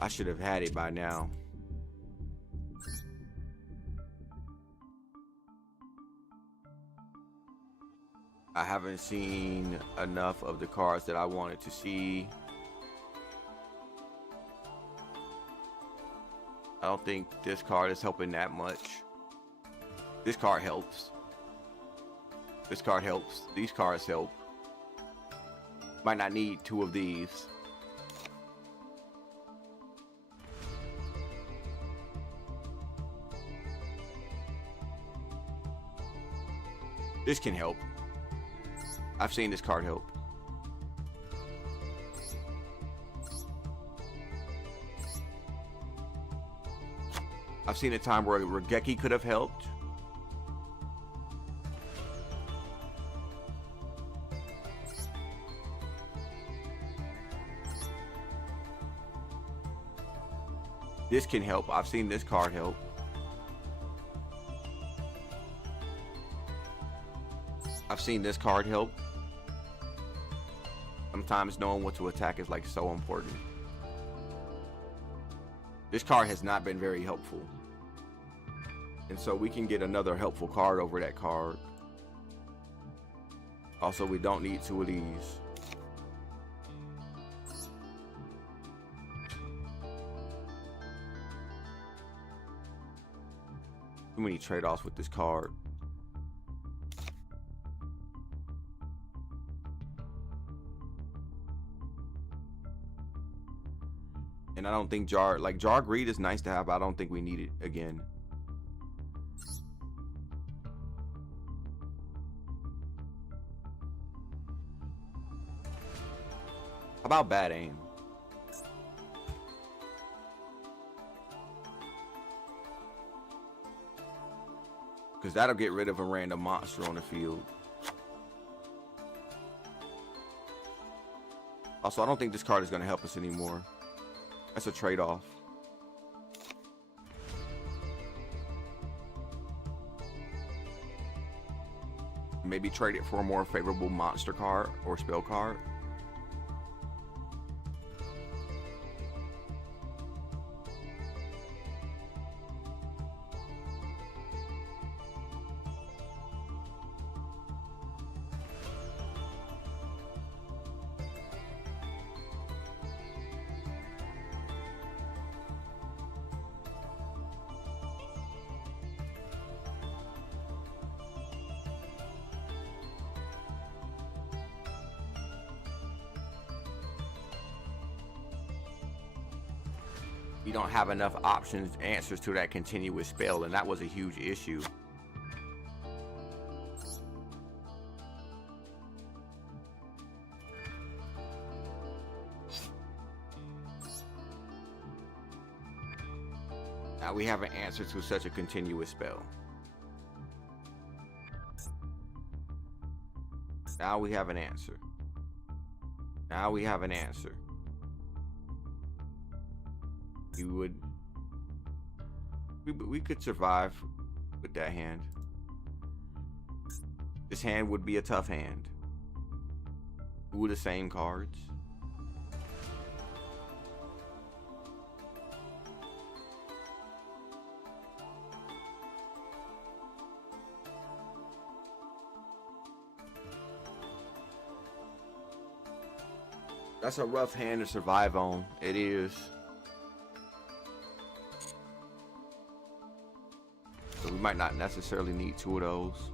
I should have had it by now. I haven't seen enough of the cards that I wanted to see. I don't think this card is helping that much. This card helps. This card helps. These cards help. Might not need two of these. This can help. I've seen this card help. I've seen a time where Regeki could have helped. This can help. I've seen this card help. I've seen this card help. Sometimes knowing what to attack is like so important. This card has not been very helpful. And so we can get another helpful card over that card. Also, we don't need two of these. Too many trade-offs with this card. And I don't think Jar Greed is nice to have, but I don't think we need it again. How about bad aim? Because that'll get rid of a random monster on the field. Also, I don't think this card is going to help us anymore. That's a trade-off. Maybe trade it for a more favorable monster card or spell card. We don't have enough options, answers to that continuous spell, and that was a huge issue. Now we have an answer to such a continuous spell. Now we have an answer. Now we have an answer. We could survive with that hand. This hand would be a tough hand. Two of the same cards. That's a rough hand to survive on. It is. So we might not necessarily need two of those.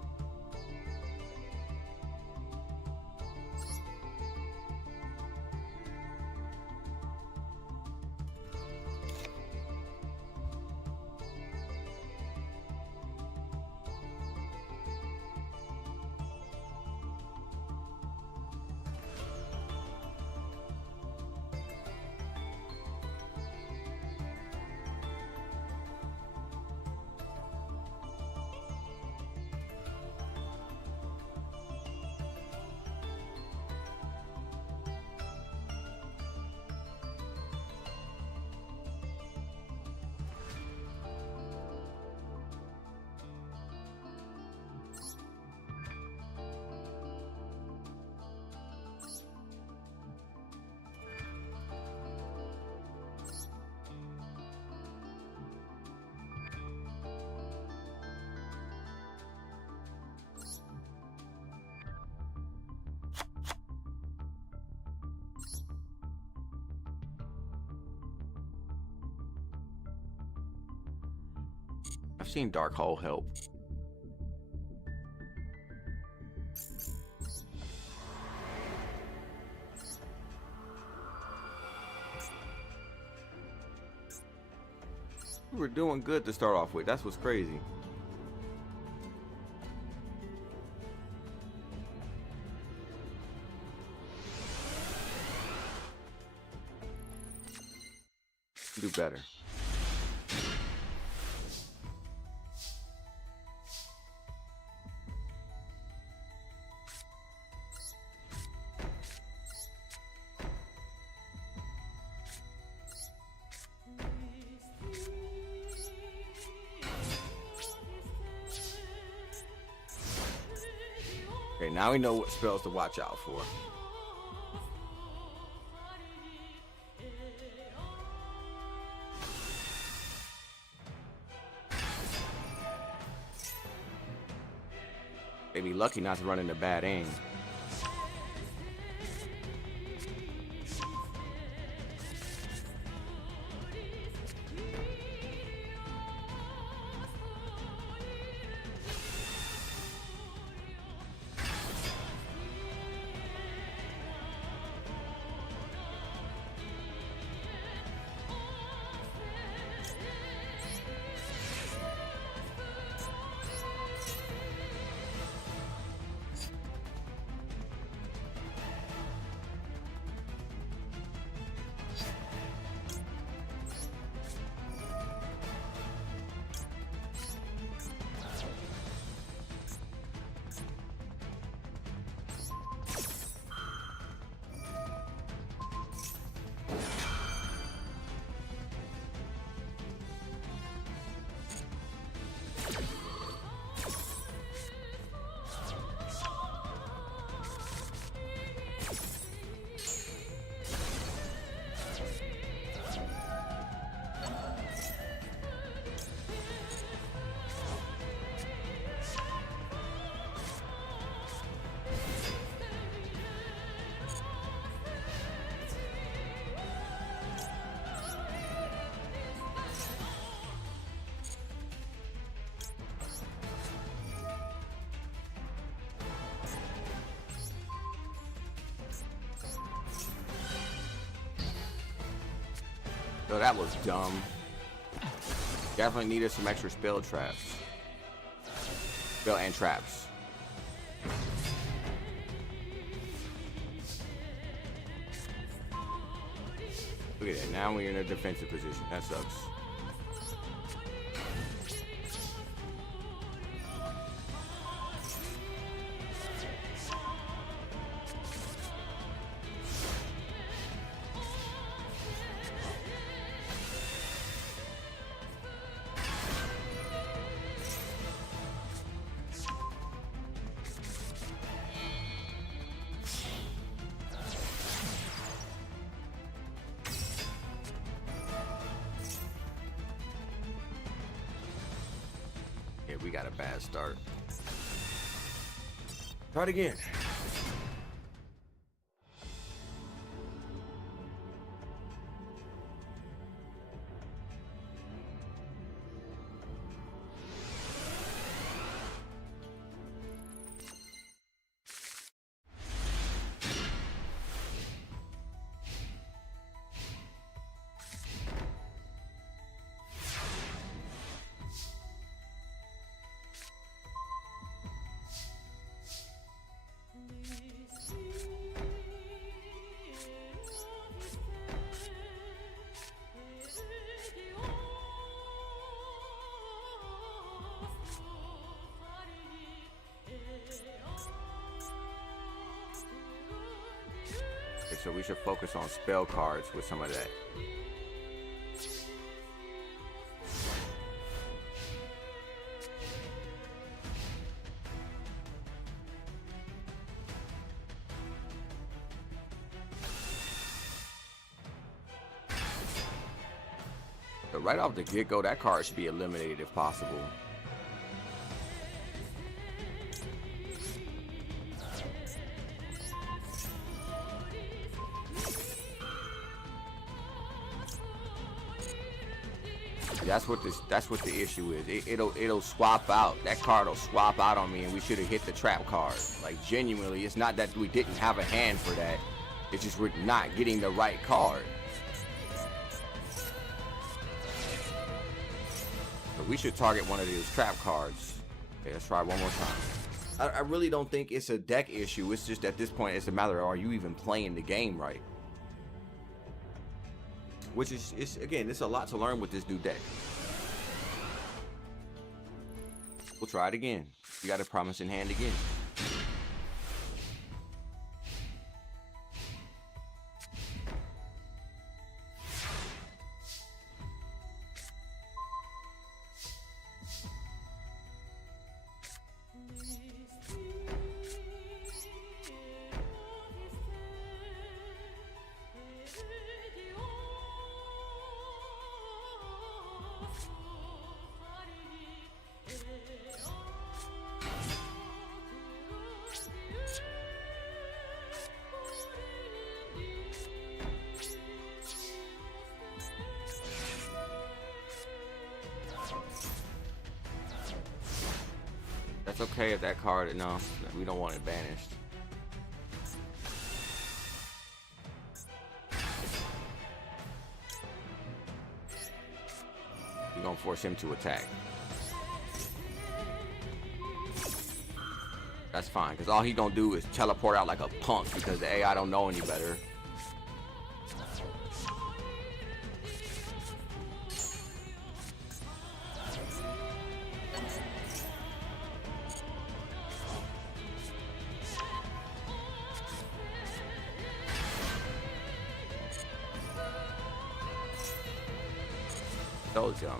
I've seen Dark Hole help. We were doing good to start off with. That's what's crazy. Do better. Okay, now we know what spells to watch out for. They be lucky not to run into bad aim. So that was dumb. Definitely needed some extra spell traps. Spell and traps. Look at that. Now we're in a defensive position. That sucks. Yeah, we got a bad start. Try it again. Okay, so we should focus on spell cards with some of that. But right off the get-go, that card should be eliminated if possible. That's what the issue is. It'll swap out. That card will swap out on me, and we should have hit the trap card. Like, genuinely, it's not that we didn't have a hand for that. It's just we're not getting the right card. So we should target one of those trap cards. Okay, let's try one more time. I really don't think it's a deck issue. It's just at this point, it's a matter of, are you even playing the game right? Which is again, it's a lot to learn with this new deck. We'll try it again. We got a promising hand again. That's okay if that card, no, we don't want it banished. We're gonna force him to attack. That's fine, because all he gonna do is teleport out like a punk because the AI don't know any better. Told you.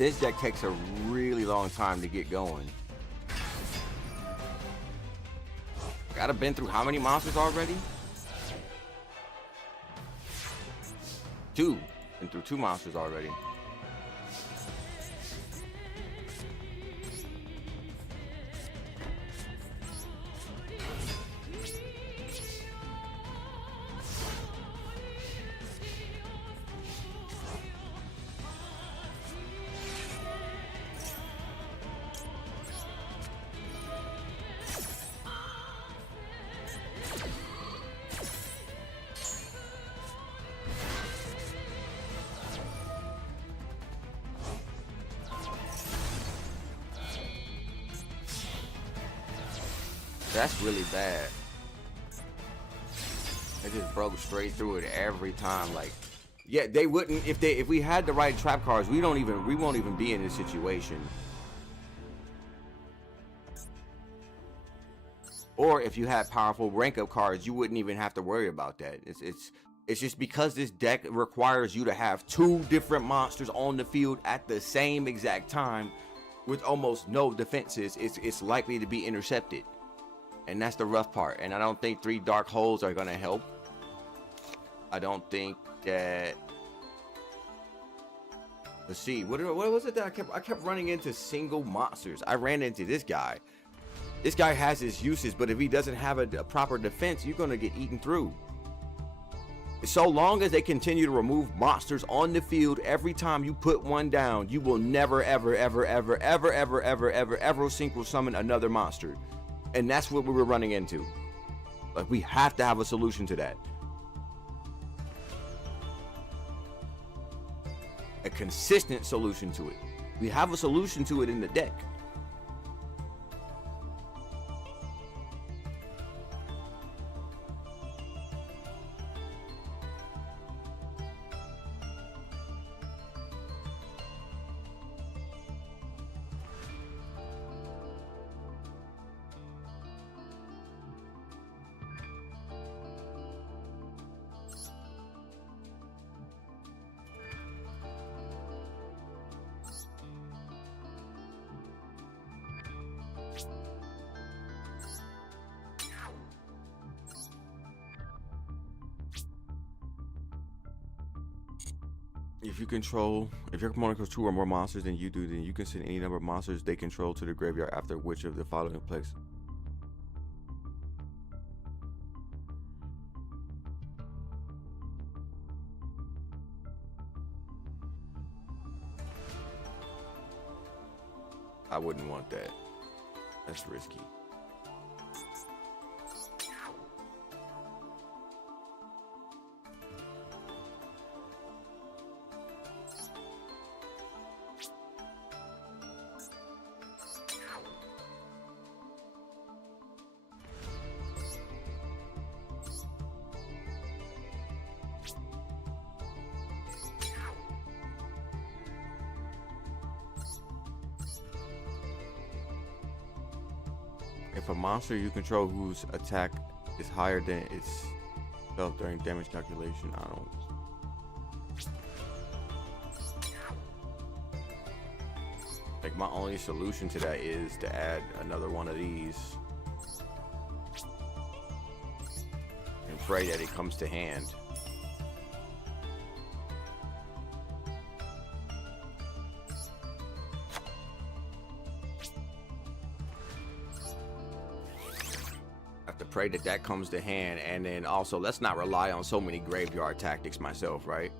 this deck takes a really long time to get going. Gotta been through how many monsters already? 2. Been through 2 monsters already. That's really bad. It just broke straight through it every time. Like, yeah, they wouldn't if we had the right trap cards. We won't even be in this situation. Or if you had powerful rank up cards, you wouldn't even have to worry about that. It's just because this deck requires you to have 2 different monsters on the field at the same exact time with almost no defenses. It's likely to be intercepted. And that's the rough part. And I don't think 3 dark holes are gonna help. I don't think that. Let's see. What was it that I kept running into single monsters? I ran into this guy. This guy has his uses, but if he doesn't have a proper defense, you're gonna get eaten through. So long as they continue to remove monsters on the field every time you put one down, you will never ever synchro summon another monster. And that's what we were running into. Like, we have to have a solution to that. A consistent solution to it. We have a solution to it in the deck. If your opponent controls 2 or more monsters than you do, then you can send any number of monsters they control to the graveyard after which of the following plays. I wouldn't want that. That's risky. If a monster you control whose attack is higher than itself during damage calculation, I don't. Like, my only solution to that is to add another one of these and pray that it comes to hand. Pray that comes to hand, and then also let's not rely on so many graveyard tactics myself, right?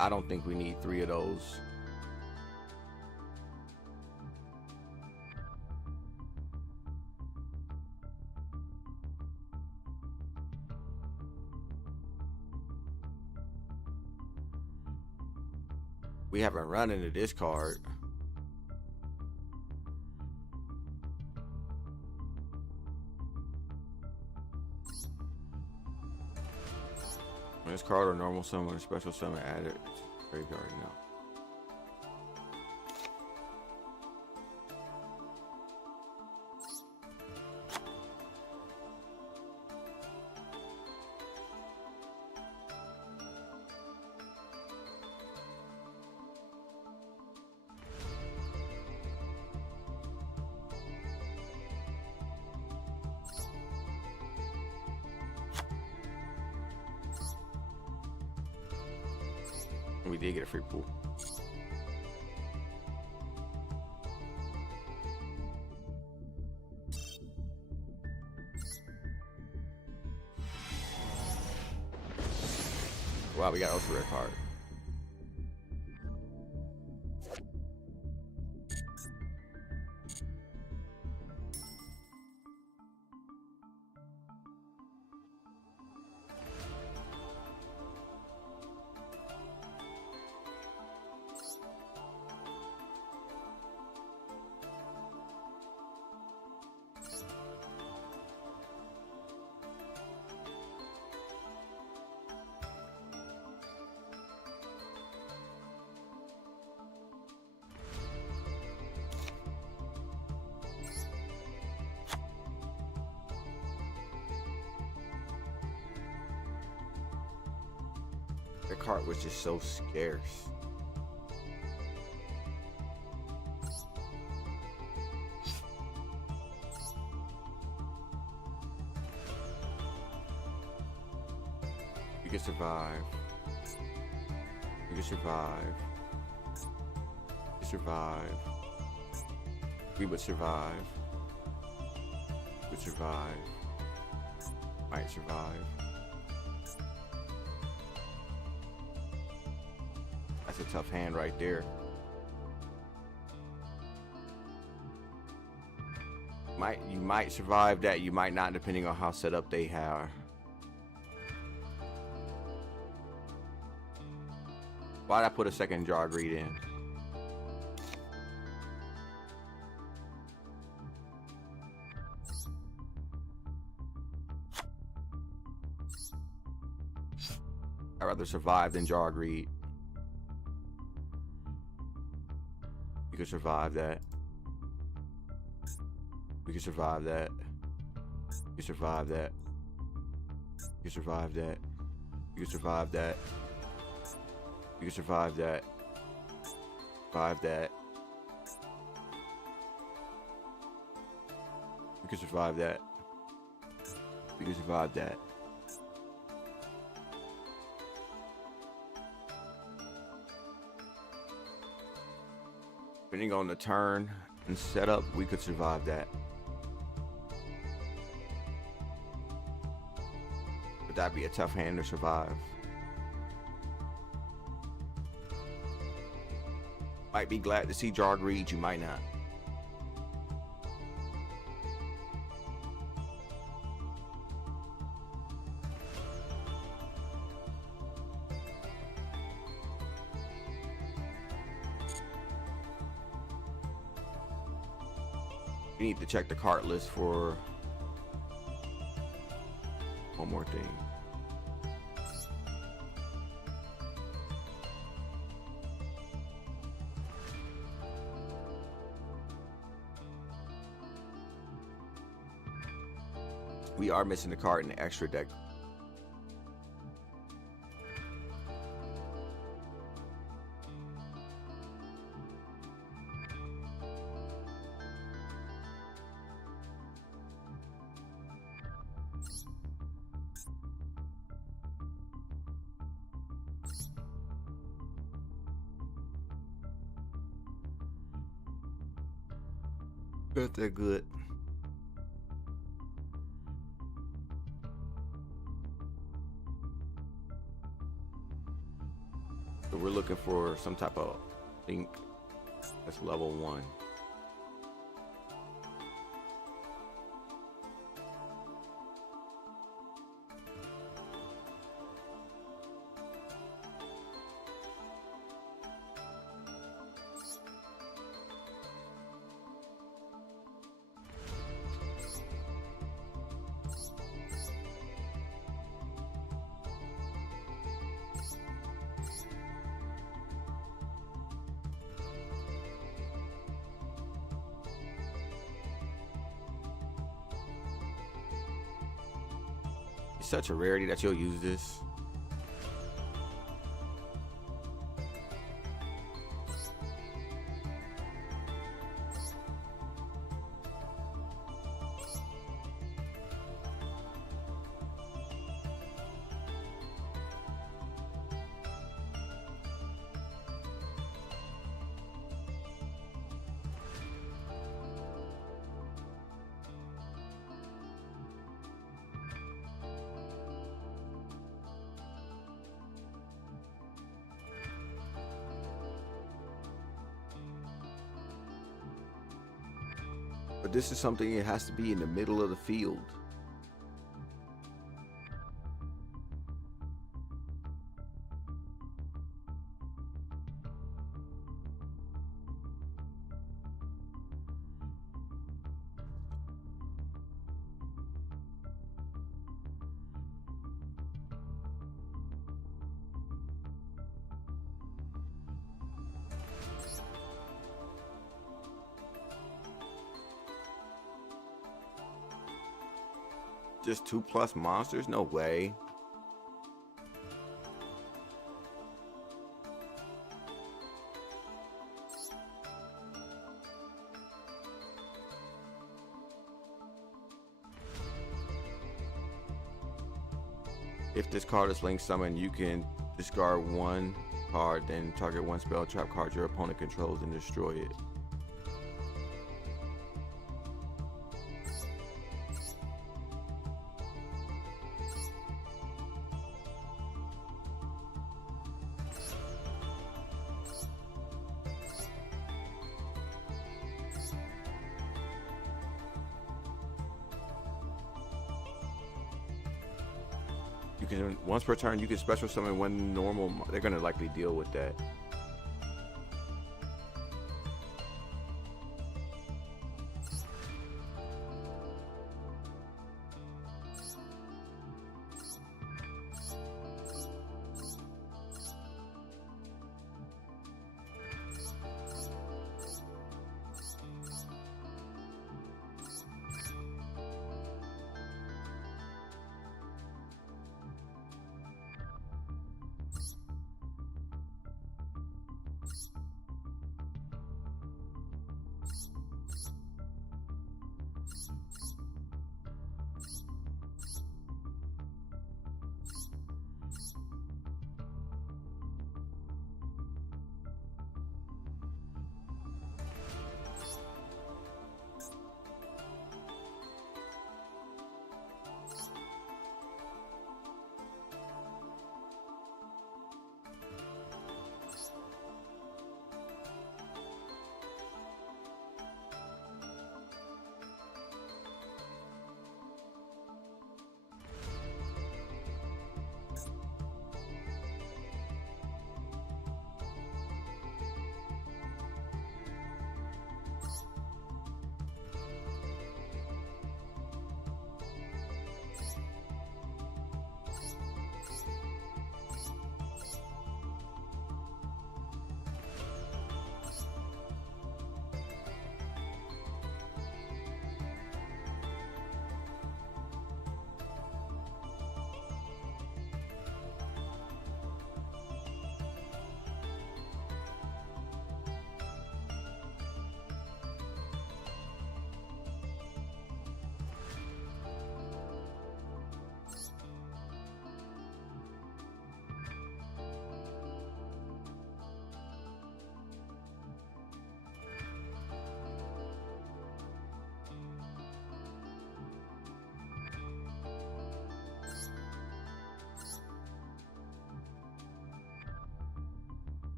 I don't think we need 3 of those. We haven't run into this card. This card or normal summon or special summon added graveyard now. We did get a free pool. Wow, we got ultra rare card. The card was just so scarce. You can survive. You can survive. You survive. We would survive. We would survive. Might survive. That's a tough hand right there. You might survive that, you might not, depending on how set up they have. Why'd I put a second Jar Greed in? I'd rather survive than Jar Greed. You can survive that. We can survive that. You can survive that. You can survive that. You can survive that. You can survive that. Survive that. You can survive that. You can survive that. Depending on the turn and setup, we could survive that. But that'd be a tough hand to survive. Might be glad to see Jar Greed, you might not. We need to check the cart list for one more thing. We are missing the card in the extra deck. But they're good. So we're looking for some type of link that's level 1. It's such a rarity that you'll use this. But this is something it has to be in the middle of the field. Just 2+ monsters? No way. If this card is link summoned, you can discard one card, then target one spell trap card your opponent controls and destroy it. You can, once per turn, you can special summon one normal. They're gonna likely deal with that.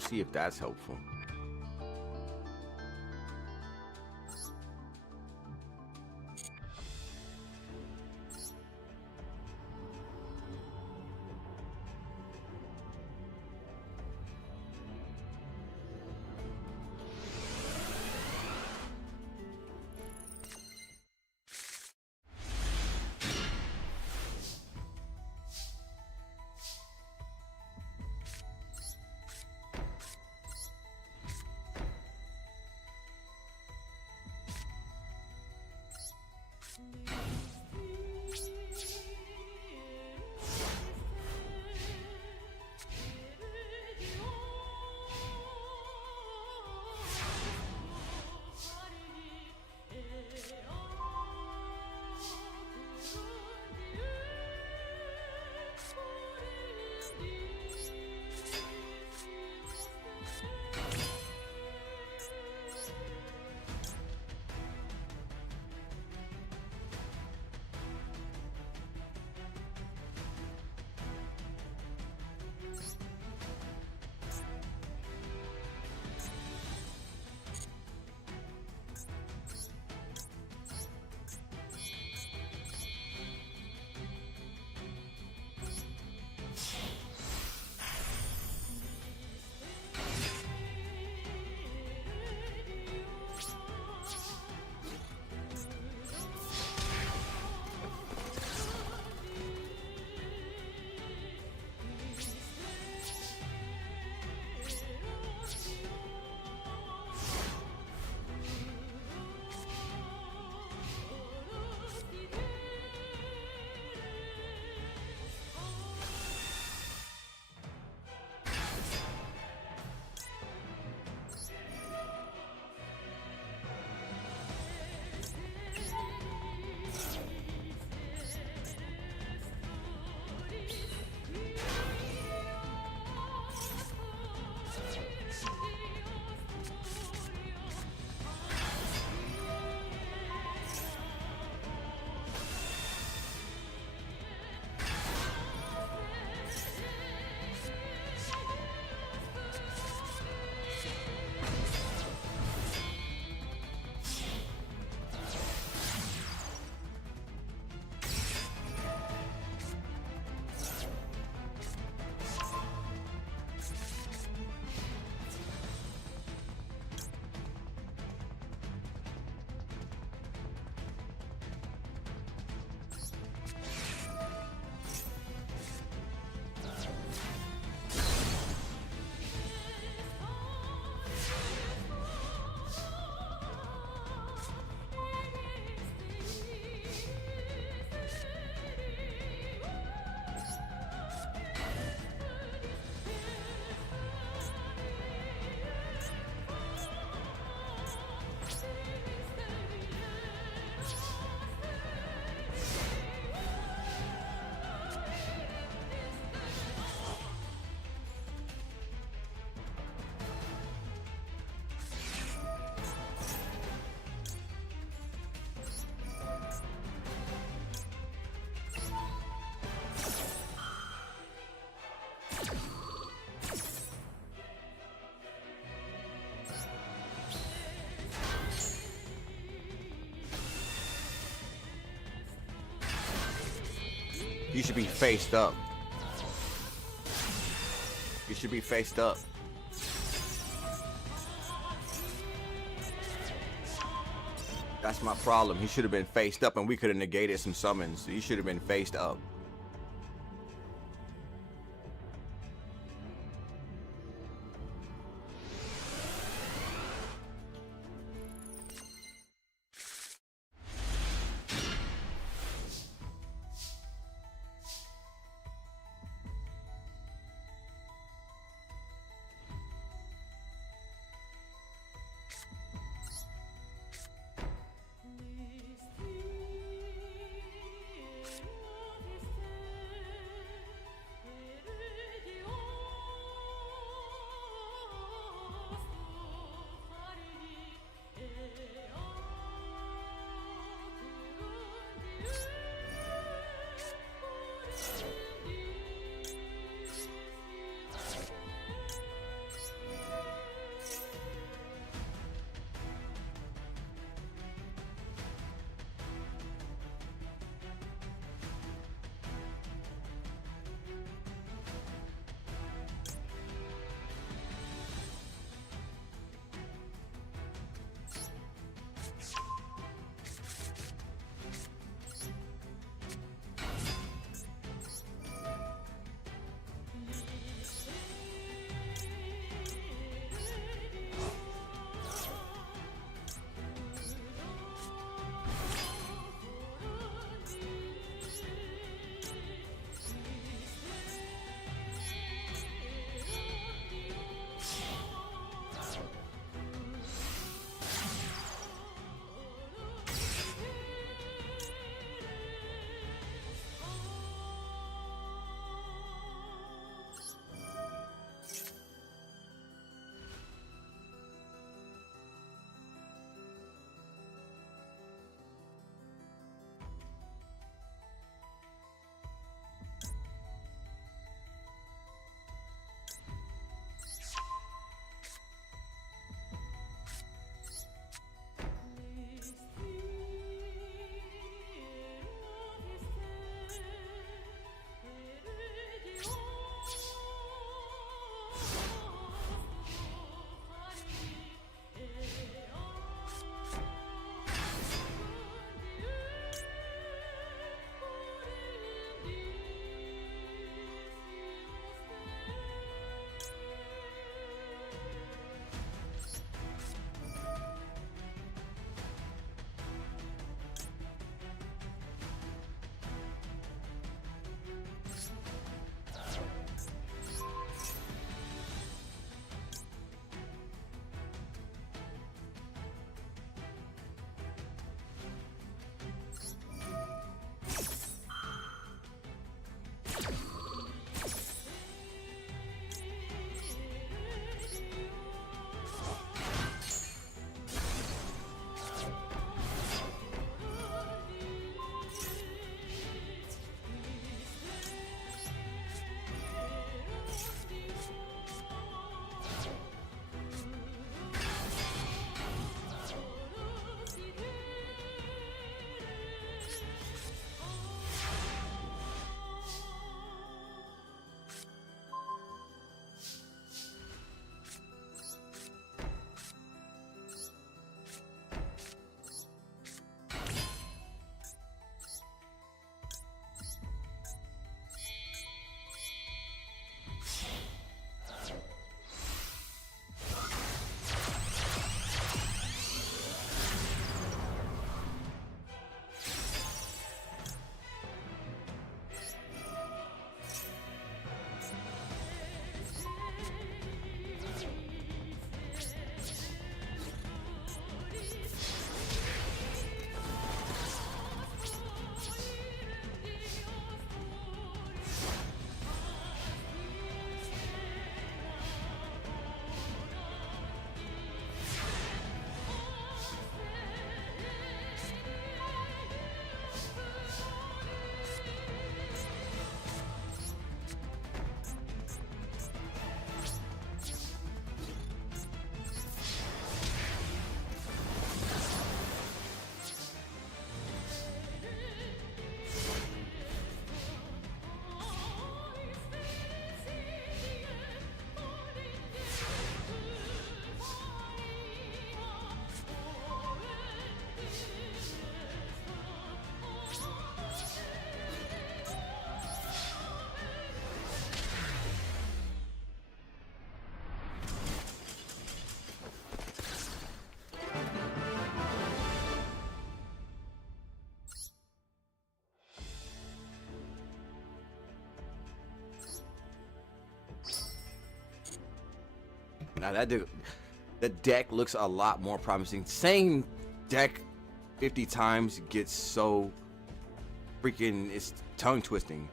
Let's see if that's helpful. You should be faced up. You should be faced up. That's my problem. He should have been faced up and we could have negated some summons. He should have been faced up. Now the deck looks a lot more promising. Saying deck 50 times gets so freaking, it's tongue twisting.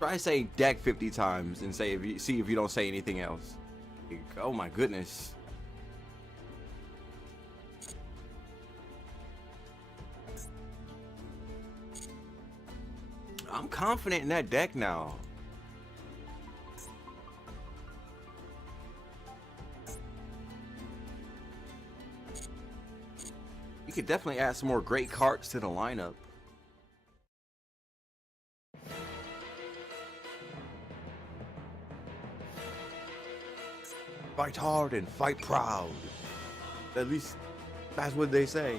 Try saying deck 50 times and say see if you don't say anything else. Like, oh my goodness. I'm confident in that deck now. You could definitely add some more great cards to the lineup. Fight hard and fight proud. At least that's what they say.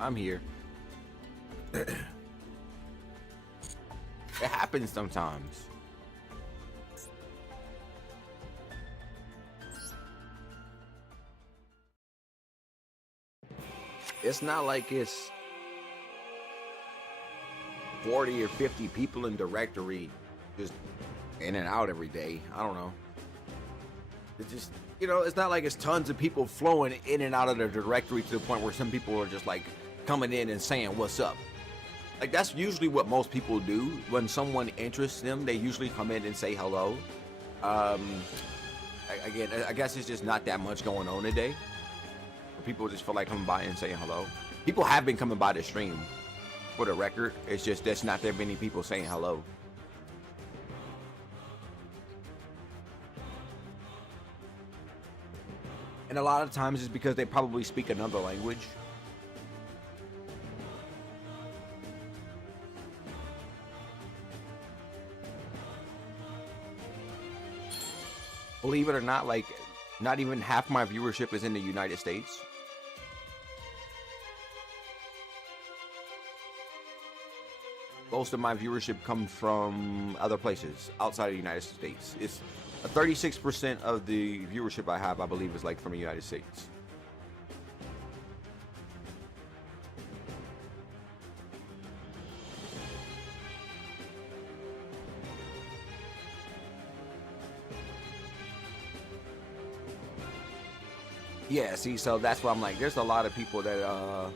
I'm here. It happens sometimes. It's not like it's 40 or 50 people in directory just in and out every day. I don't know. It's just, you know, it's not like it's tons of people flowing in and out of the directory to the point where some people are just like coming in and saying what's up. Like, that's usually what most people do. When someone interests them, they usually come in and say hello. Again, I guess it's just not that much going on today. People just feel like coming by and saying hello. People have been coming by the stream, for the record. It's just there's not that many people saying hello. And a lot of times it's because they probably speak another language. Believe it or not, like, not even half my viewership is in the United States. Most of my viewership comes from other places outside of the United States. It's 36% of the viewership I have, I believe, is like from the United States. Yeah, see, so that's why I'm like, there's a lot of people that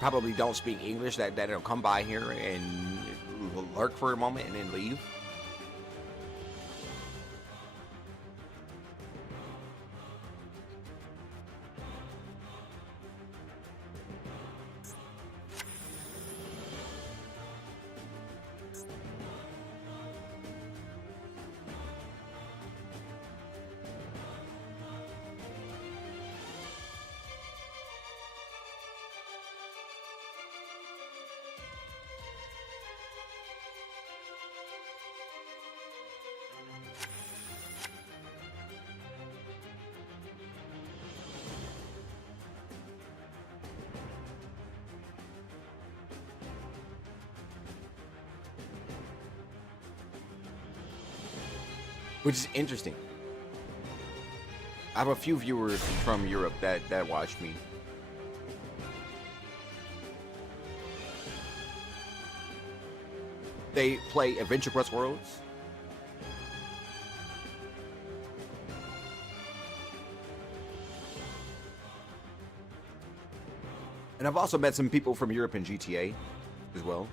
probably don't speak English that'll come by here and lurk for a moment and then leave. Which is interesting. I have a few viewers from Europe that watch me. They play Adventure Quest Worlds. And I've also met some people from Europe in GTA as well.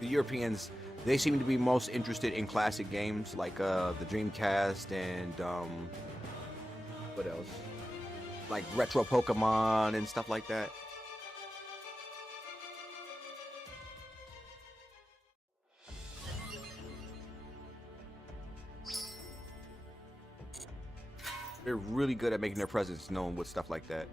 The Europeans, they seem to be most interested in classic games like the Dreamcast and what else? Like retro Pokemon and stuff like that. They're really good at making their presence known with stuff like that.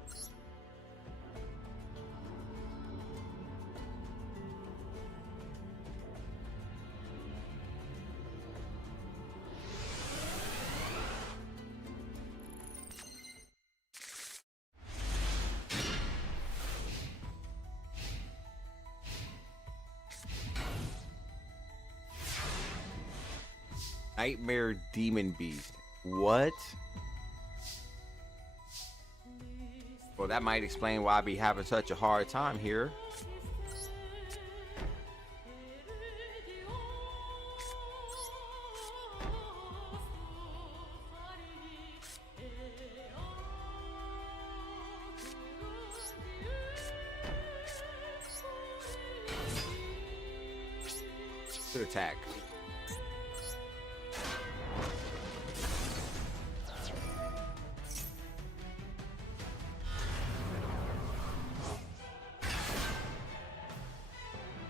Nightmare Demon Beast. What? Well, that might explain why I be having such a hard time here. Good attack.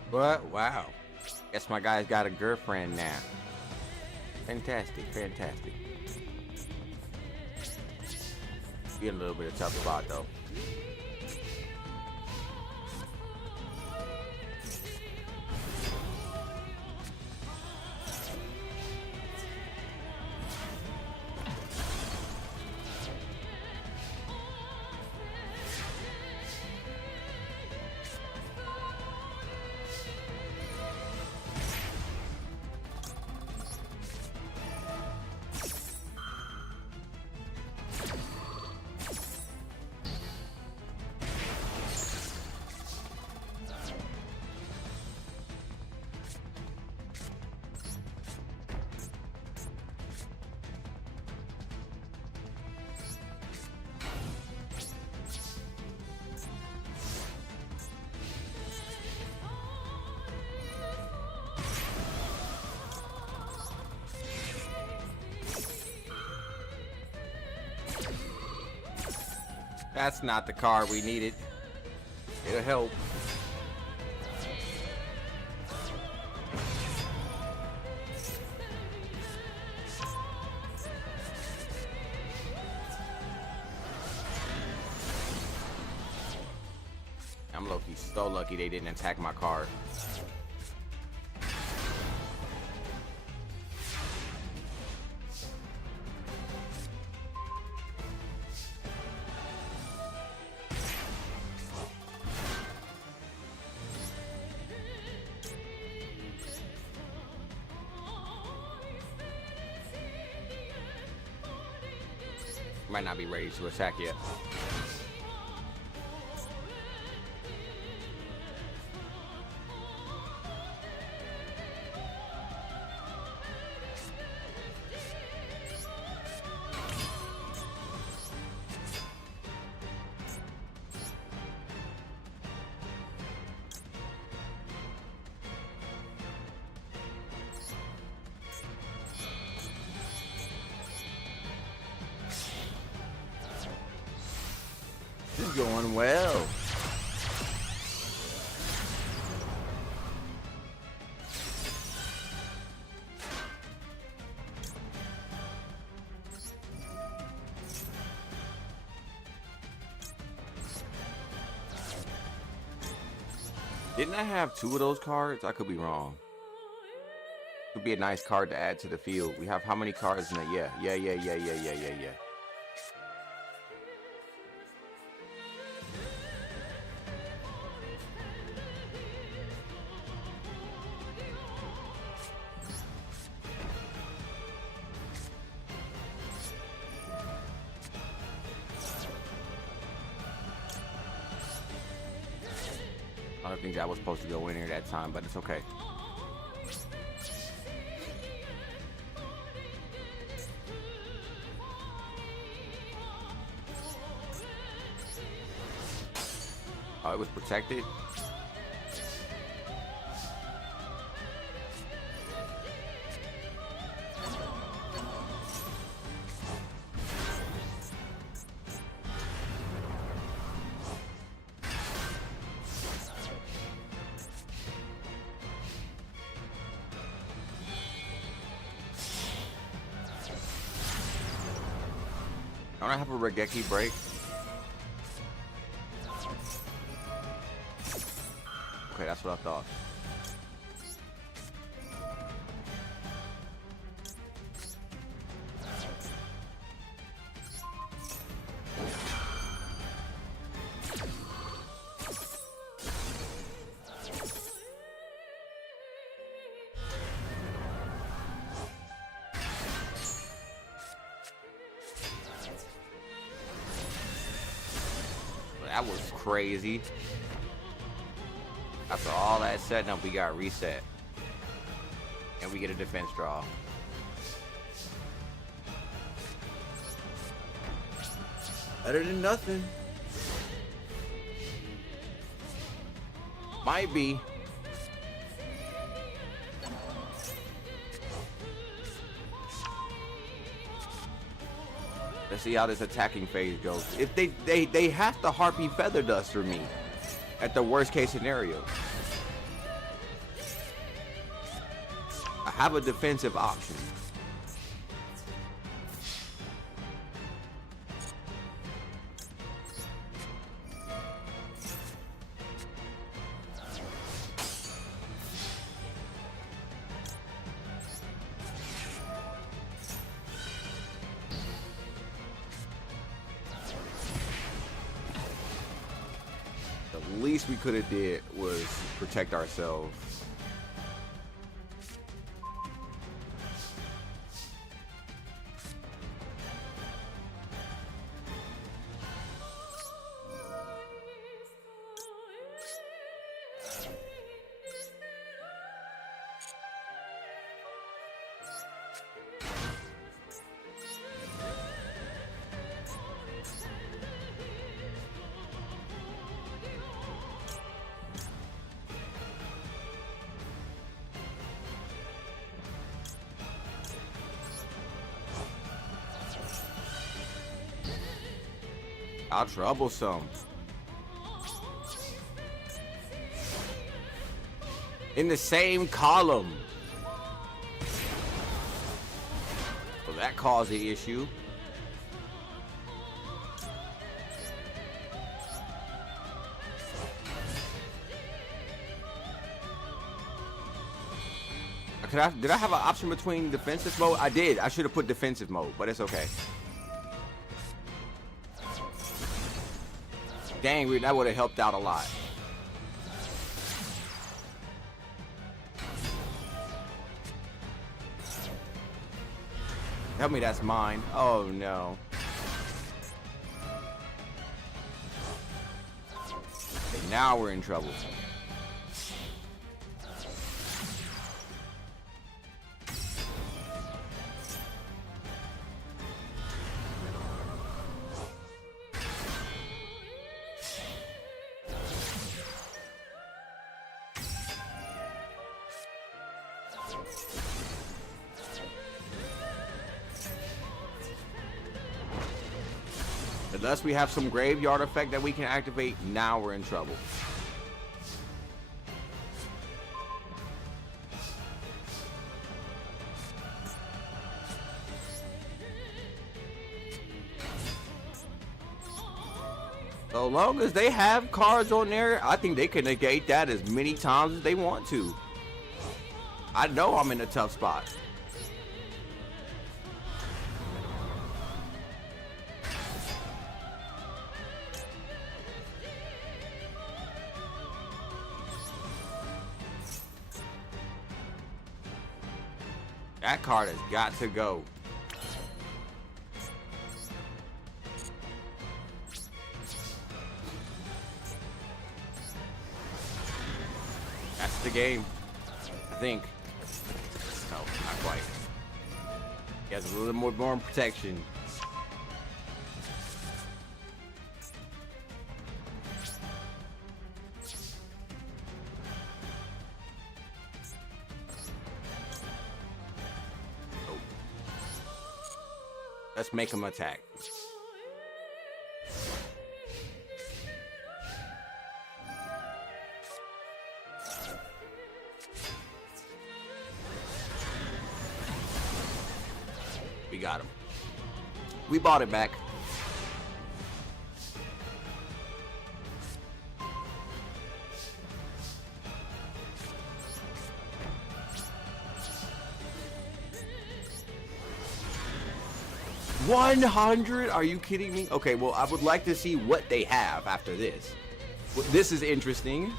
What? Wow. Guess my guy's got a girlfriend now. Fantastic, fantastic. Be in a little bit of tough spot though. That's not the card we needed. It'll help. I'm low-key so lucky they didn't attack my card. Might not be ready to attack yet. This is going well. Didn't I have 2 of those cards? I could be wrong. Could be a nice card to add to the field. We have how many cards in it? Yeah. I don't think that was supposed to go in here that time, but it's okay. Oh, it was protected. Don't I have a Regeki break? Okay, that's what I thought. That was crazy. After all that setting up, we got reset. And we get a defense draw. Better than nothing. Might be. Let's see how this attacking phase goes. If they have to Harpy Feather Dust for me at the worst case scenario. I have a defensive option. The least we could have did was protect ourselves. How troublesome. In the same column. Well, that caused the issue. Did I have an option between defensive mode? I did. I should have put defensive mode, but it's okay. Dang, that would have helped out a lot. Tell me that's mine. Oh no. Okay, now we're in trouble. Unless we have some graveyard effect that we can activate, now we're in trouble. So long as they have cards on there, I think they can negate that as many times as they want to. I know I'm in a tough spot. That card has got to go. That's the game, I think. No, not quite. He has a little more protection. Let's make him attack. We got him. We bought it back. $100? Are you kidding me? Okay, well, I would like to see what they have after this. Well, this is interesting.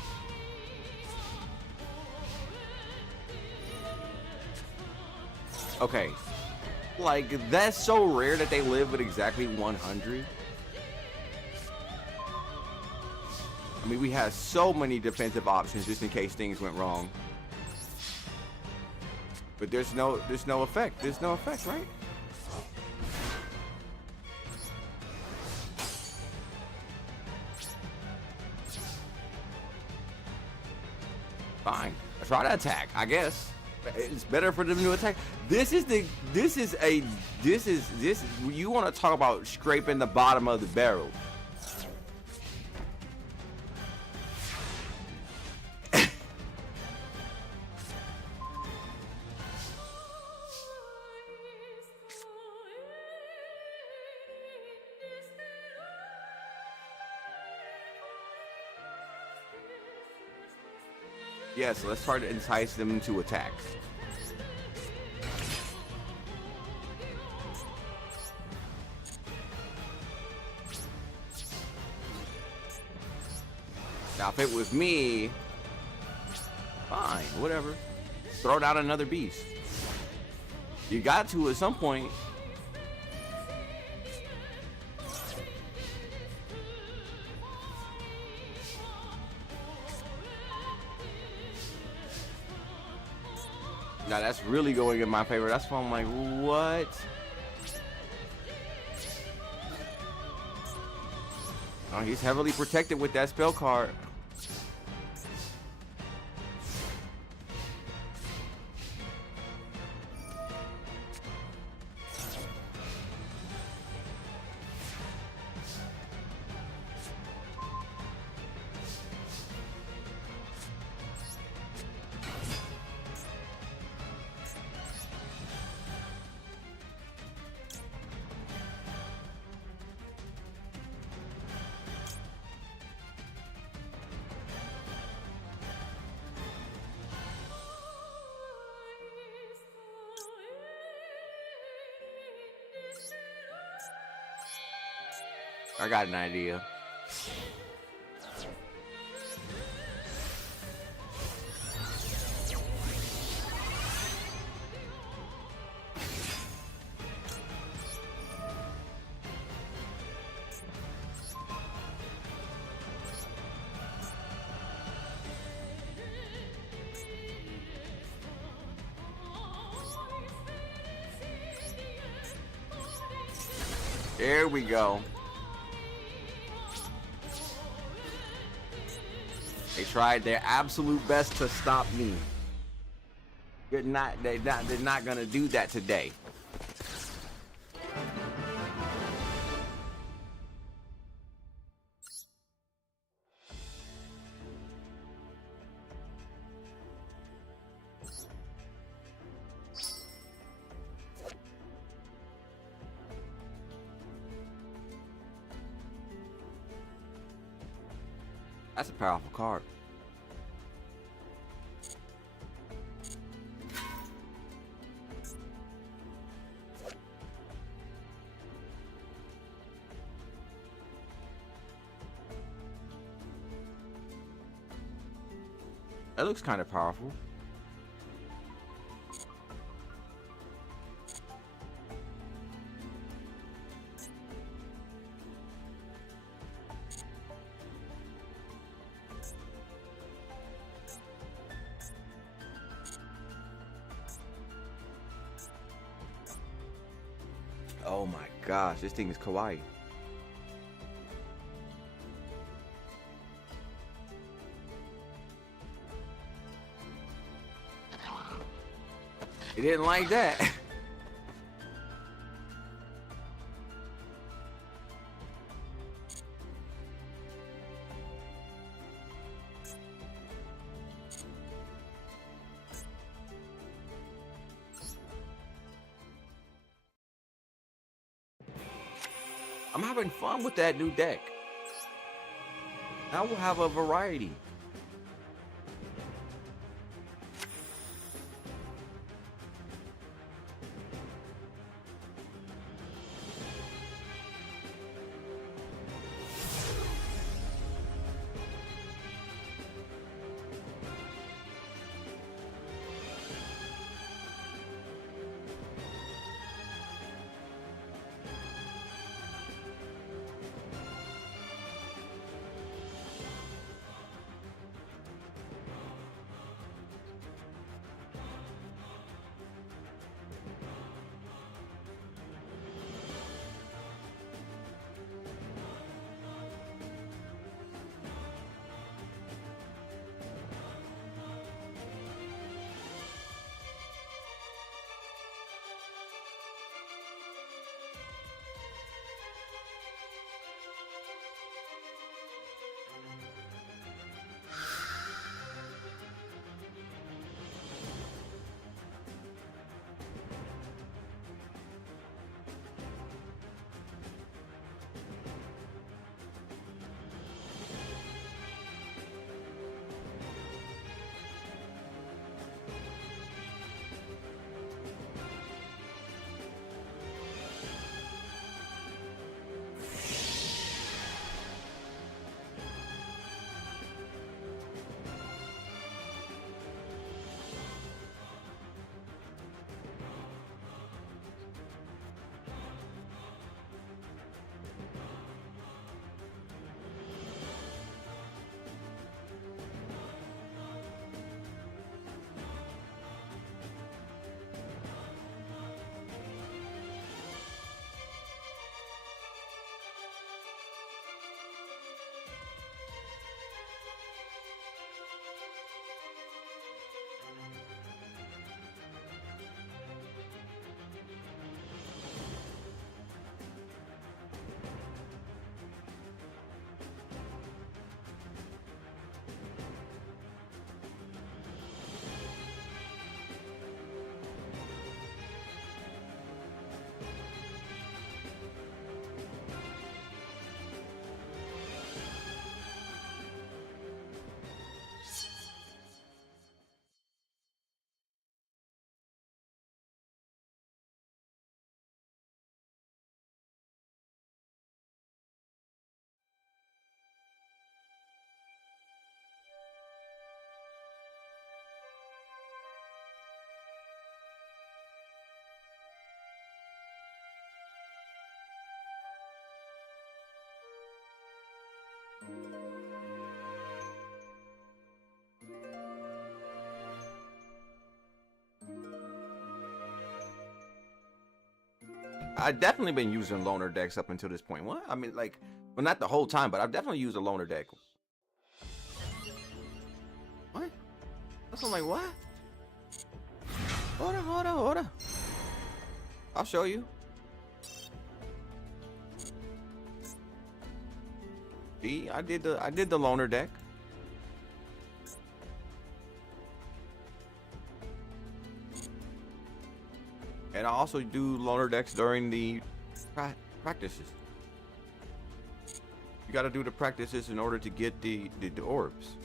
Okay. Like, that's so rare that they live with exactly 100. I mean, we have so many defensive options just in case things went wrong. But there's no effect. There's no effect, right? Fine. I try to attack, I guess. It's better for them to attack. You want to talk about scraping the bottom of the barrel. Yeah, so let's try to entice them to attack. Now, if it was me, fine, whatever. Throw down another beast. You got to at some point. Now that's really going in my favor. That's why I'm like, what? Oh, he's heavily protected with that spell card. I got an idea. There we go. They tried their absolute best to stop me. They're not gonna do that today. That's a powerful card. That looks kind of powerful. Oh my gosh, this thing is kawaii. It didn't like that. I'm having fun with that new deck. Now we'll have a variety. I've definitely been using loner decks up until this point. What? I mean, like, well, not the whole time, but I've definitely used a loner deck. What? That's like, what? Hold on. I'll show you. See, I did the loner deck. And I also do loner decks during the practices. You got to do the practices in order to get the orbs.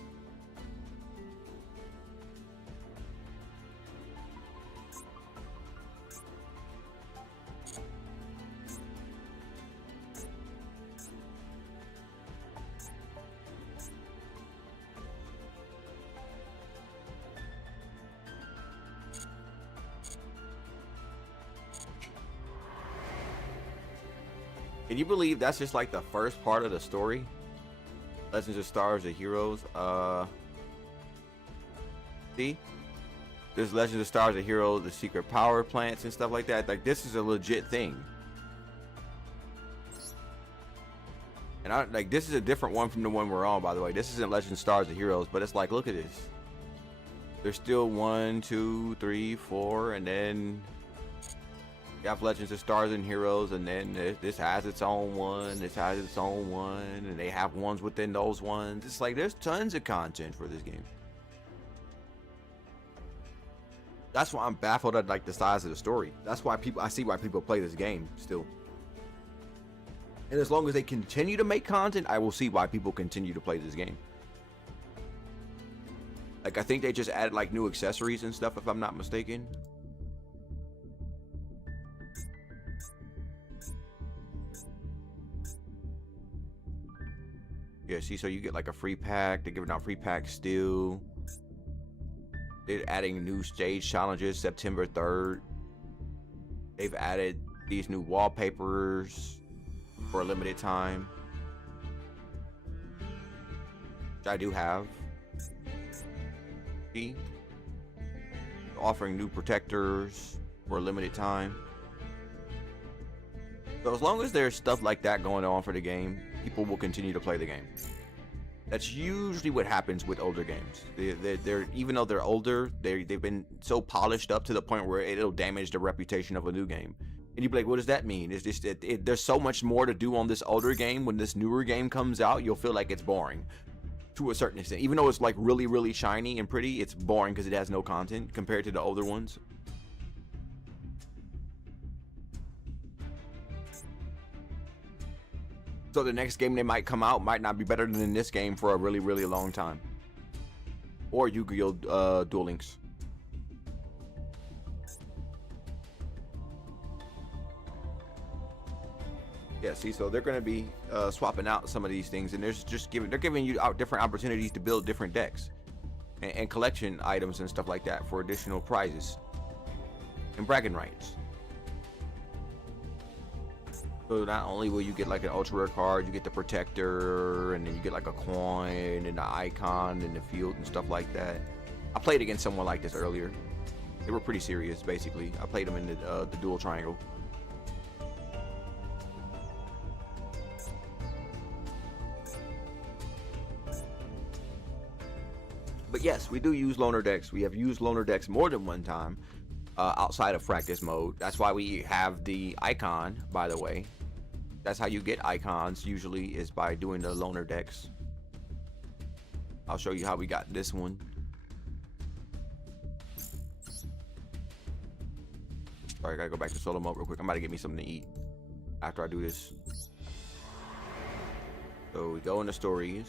Can you believe that's just like the first part of the story? Legends of Stars of Heroes. See? There's Legends of Stars of Heroes, the secret power plants and stuff like that. Like, this is a legit thing. And like, this is a different one from the one we're on, by the way. This isn't Legends of Stars of Heroes, but it's like, look at this. There's still 1, 2, 3, 4, and then you have Legends of Stars and Heroes, and then this has its own one, this has its own one, and they have ones within those ones. It's like, there's tons of content for this game. That's why I'm baffled at like the size of the story. That's why I see why people play this game still. And as long as they continue to make content, I will see why people continue to play this game. Like, I think they just added like new accessories and stuff, if I'm not mistaken. Yeah, see, so you get like a free pack. They're giving out free packs still. They're adding new stage challenges September 3rd. They've added these new wallpapers for a limited time, which I do have. See? Offering new protectors for a limited time. So as long as there's stuff like that going on for the game, people will continue to play the game. That's usually what happens with older games. They're even though they're older, they've been so polished up to the point where it'll damage the reputation of a new game. And you'd be like, what does that mean? It's just there's so much more to do on this older game. When this newer game comes out, you'll feel like it's boring to a certain extent. Even though it's like really, really shiny and pretty, it's boring because it has no content compared to the older ones. So the next game they might come out might not be better than this game for a really, really long time. Or Yu-Gi-Oh! Duel Links. Yeah, see, so they're going to be swapping out some of these things, and they're giving you out different opportunities to build different decks and collection items and stuff like that for additional prizes and bragging rights. So not only will you get like an ultra rare card, you get the protector, and then you get like a coin and the icon and the field and stuff like that. I played against someone like this earlier. They were pretty serious, basically. I played them in the dual triangle. But yes, we do use loner decks. We have used loner decks more than one time outside of practice mode. That's why we have the icon, by the way. That's how you get icons usually, is by doing the loner decks. I'll show you how we got this one. Sorry, I gotta go back to solo mode real quick. I'm about to get me something to eat after I do this. So we go into stories,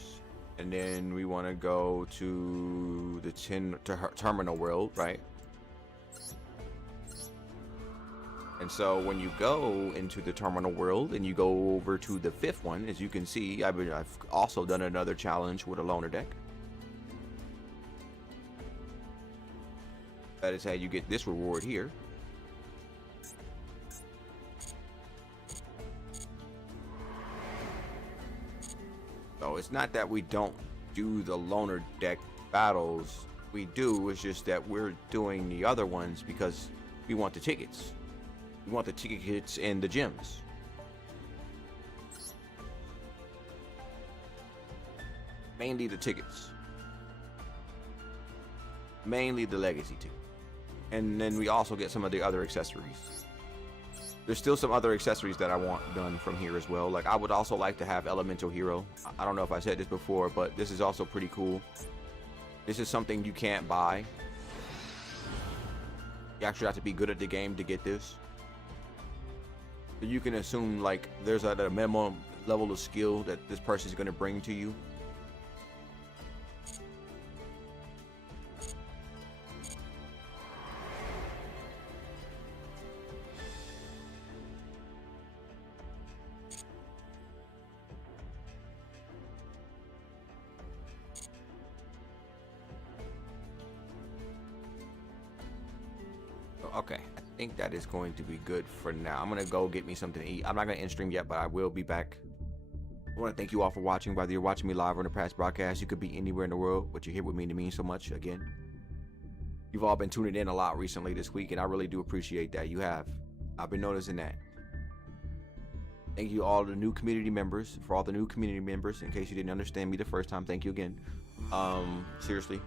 and then we want to go to the terminal world, right? And so when you go into the terminal world and you go over to the 5th one, as you can see, I've also done another challenge with a loner deck. That is how you get this reward here. So it's not that we don't do the loner deck battles. We do. It's just that we're doing the other ones because we want the tickets. We want the tickets and the gems. Mainly the tickets. Mainly the legacy ticket. And then we also get some of the other accessories. There's still some other accessories that I want done from here as well. Like, I would also like to have Elemental Hero. I don't know if I said this before, but this is also pretty cool. This is something you can't buy. You actually have to be good at the game to get this. So you can assume, like, there's a minimum level of skill that this person is going to bring to you. Okay, I think that is going to be good for now. I'm gonna go get me something to eat. I'm not gonna end stream yet, but I will be back. I want to thank you all for watching. Whether you're watching me live or in the past broadcast, you could be anywhere in the world, but you're here with me to mean so much. Again, you've all been tuning in a lot recently this week, and I really do appreciate that. You have. I've been noticing that. Thank you all the new community members. For all the new community members, in case you didn't understand me the first time, thank you again. Seriously.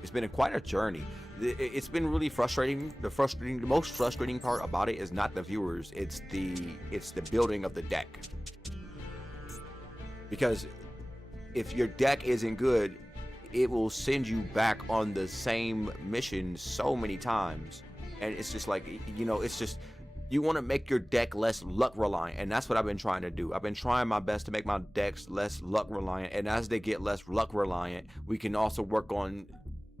It's been quite a journey. It's been really frustrating. The most frustrating part about it is not the viewers. It's the building of the deck. Because if your deck isn't good, it will send you back on the same mission so many times, and it's just like, you know, it's just, you want to make your deck less luck reliant, and that's what I've been trying to do. I've been trying my best to make my decks less luck reliant, and as they get less luck reliant, we can also work on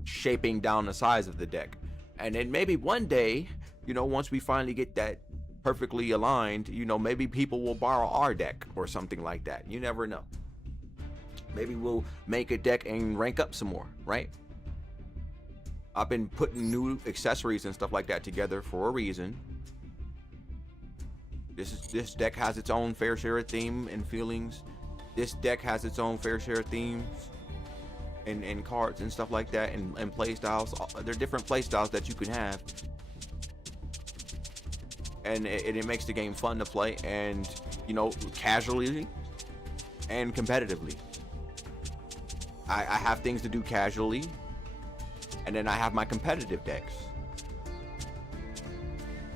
shaping down the size of the deck. And then maybe one day, you know, once we finally get that perfectly aligned, you know, maybe people will borrow our deck or something like that. You never know. Maybe we'll make a deck and rank up some more, right? I've been putting new accessories and stuff like that together for a reason. This deck has its own fair share of theme and feelings. This deck has its own fair share of themes and cards and stuff like that, and play styles. There are different play styles that you can have, and it makes the game fun to play, and, you know, casually and competitively. I have things to do casually, and then I have my competitive decks.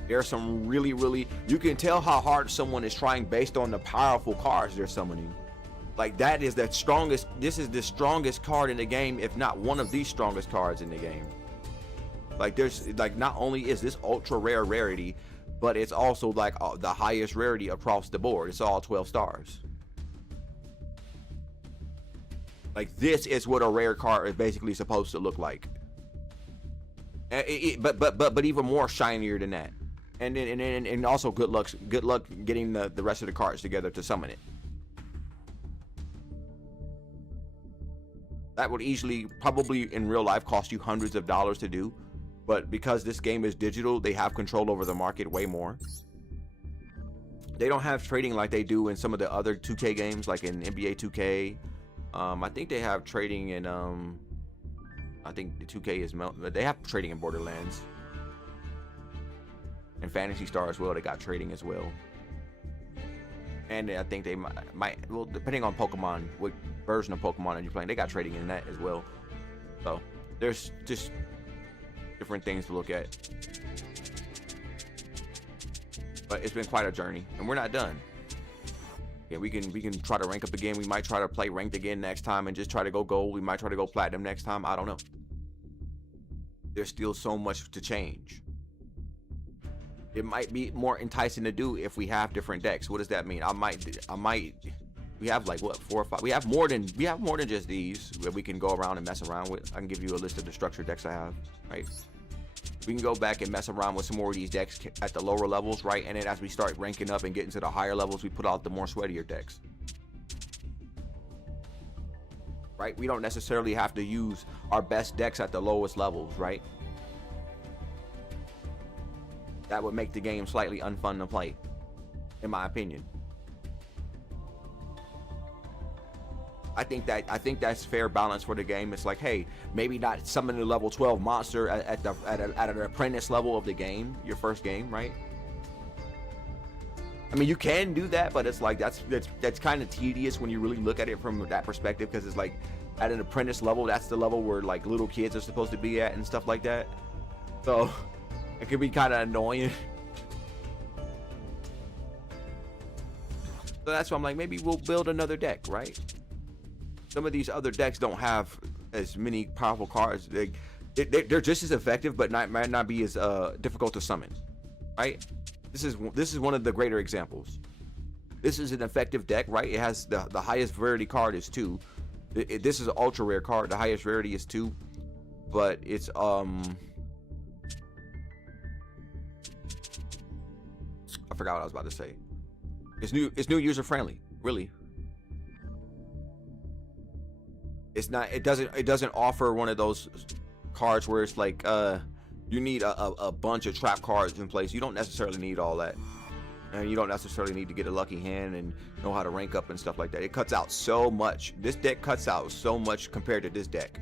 There are some really, you can tell how hard someone is trying based on the powerful cards they're summoning. Like, that is the strongest, this is the strongest card in the game, if not one of the strongest cards in the game. Like, there's, like, not only is this ultra rare rarity, but it's also like the highest rarity across the board. It's all 12 stars. Like, this is what a rare card is basically supposed to look like. But even more shinier than that. And also good luck getting the rest of the cards together to summon it. That would easily, probably in real life, cost you hundreds of dollars to do. But because this game is digital, they have control over the market way more. They don't have trading like they do in some of the other 2K games, like in NBA 2K. I think they have trading in, I think the 2K is, they have trading in Borderlands. And Phantasy Star as well, they got trading as well. And I think they might, well, depending on Pokemon, what version of Pokemon are you playing, they got trading in that as well. So there's just different things to look at. But it's been quite a journey, and we're not done. Yeah, we can try to rank up again. We might try to play ranked again next time and just try to go gold. We might try to go platinum next time. I don't know. There's still so much to change. It might be more enticing to do if we have different decks. What does that mean? I might. We have like what, 4 or 5? We have more than just these that we can go around and mess around with. I can give you a list of the structured decks I have. Right. We can go back and mess around with some more of these decks at the lower levels, right? And then as we start ranking up and getting to the higher levels, we put out the more sweatier decks. Right? We don't necessarily have to use our best decks at the lowest levels, right? That would make the game slightly unfun to play, in my opinion. I think that's fair balance for the game. It's like, hey, maybe not summon the level 12 monster at an apprentice level of the game, your first game, right? I mean, you can do that, but it's like that's kind of tedious when you really look at it from that perspective, because it's like at an apprentice level, that's the level where like little kids are supposed to be at and stuff like that. So it can be kind of annoying. So that's why I'm like, maybe we'll build another deck, right? Some of these other decks don't have as many powerful cards. They're just as effective, but might not be as difficult to summon, right? This is one of the greater examples. This is an effective deck, right? It has the highest rarity card is 2. This is an ultra rare card. The highest rarity is 2, but it's I forgot what I was about to say. It's new user friendly, really. It's not. It doesn't offer one of those cards where it's like you need a bunch of trap cards in place. You don't necessarily need all that, and you don't necessarily need to get a lucky hand and know how to rank up and stuff like that. It cuts out so much. This deck cuts out so much compared to this deck.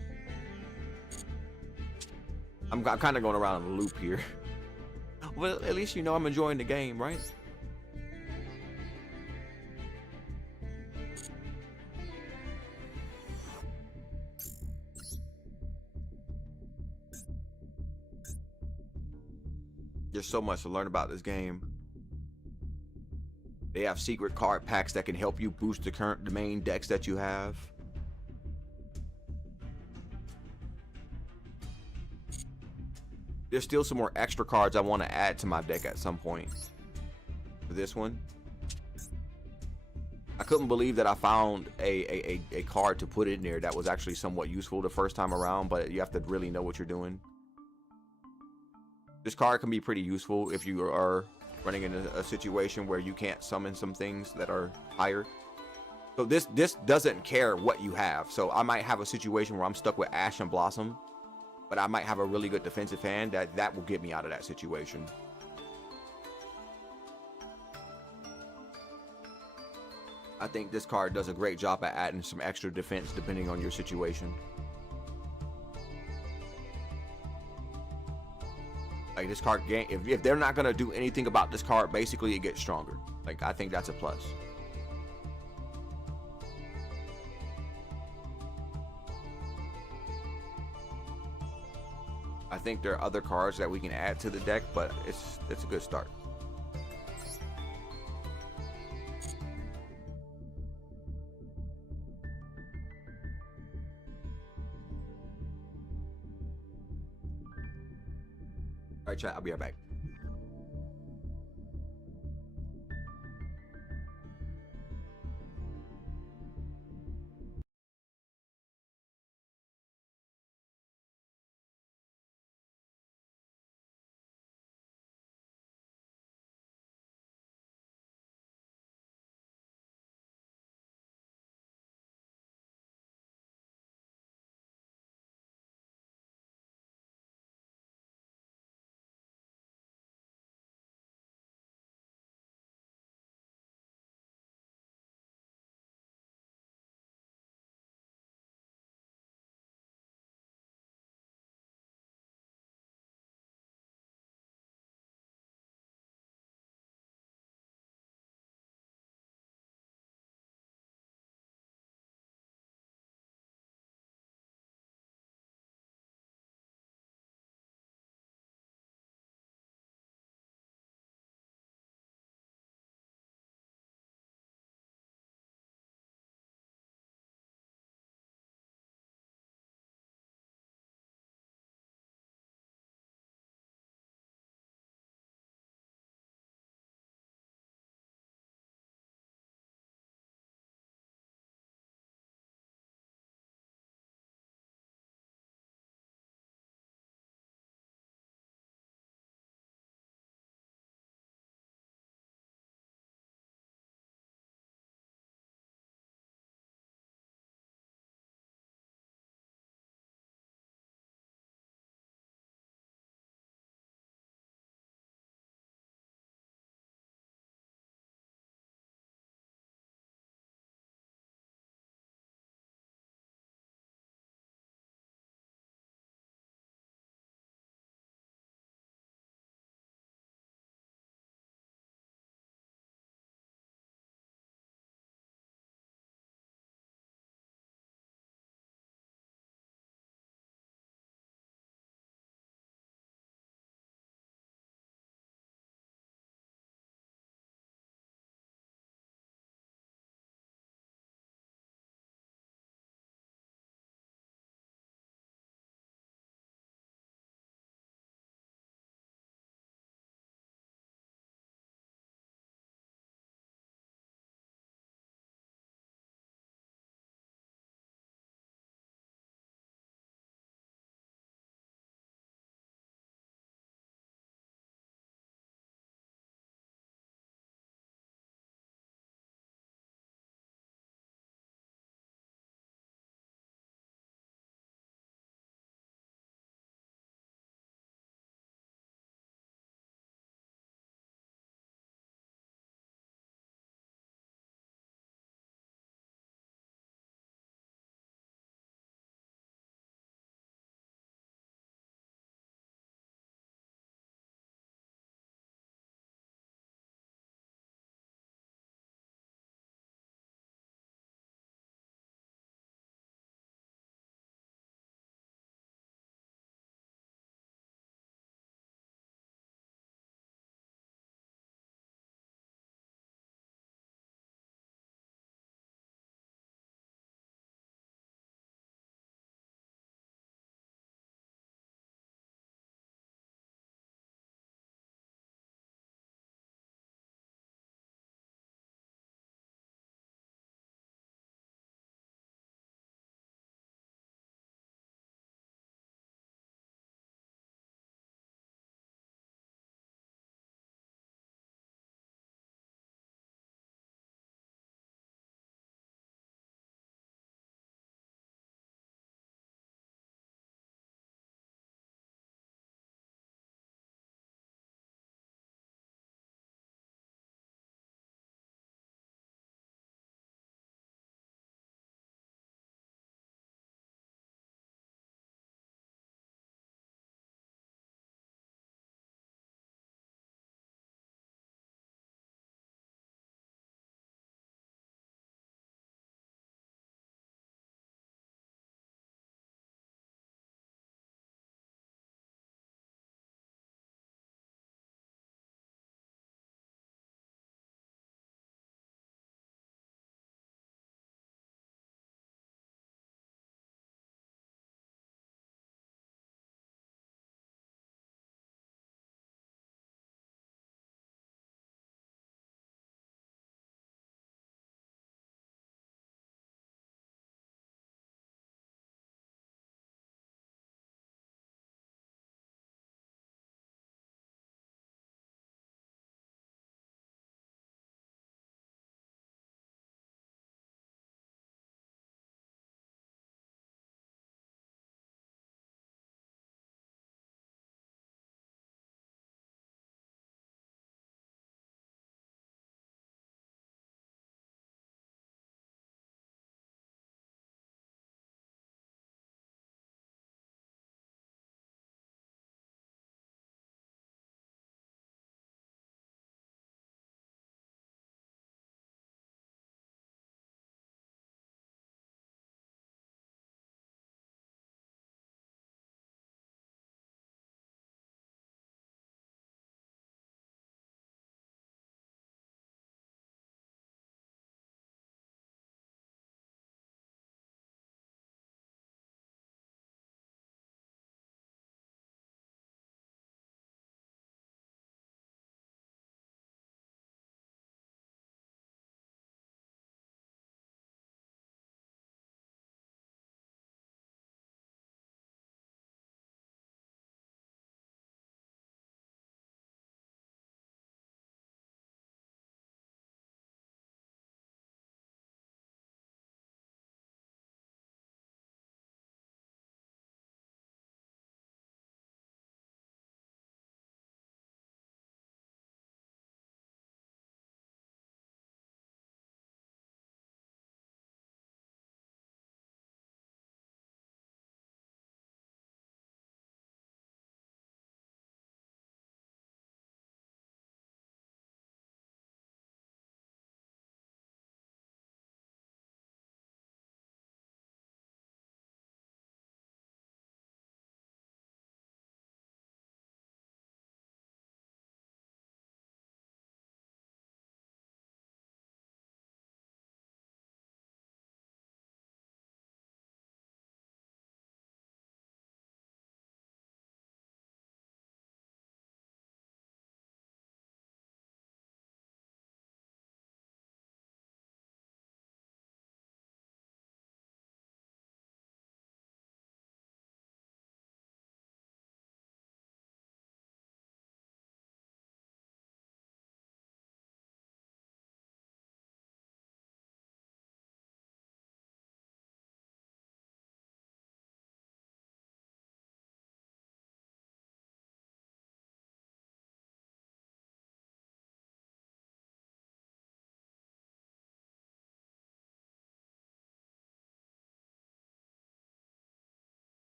I'm kind of going around in a loop here. Well, at least you know I'm enjoying the game, right? There's so much to learn about this game. They have secret card packs that can help you boost the main decks that you have. There's still some more extra cards I want to add to my deck at some point. For this one, I couldn't believe that I found a card to put in there that was actually somewhat useful the first time around, but you have to really know what you're doing. This card can be pretty useful if you are running in a situation where you can't summon some things that are higher. So this doesn't care what you have. So I might have a situation where I'm stuck with Ash and Blossom, but I might have a really good defensive hand that will get me out of that situation. I think this card does a great job at adding some extra defense depending on your situation. Like this card, if they're not gonna do anything about this card, basically it gets stronger. Like I think that's a plus. I think there are other cards that we can add to the deck, but it's a good start. All right, chat. I'll be right back.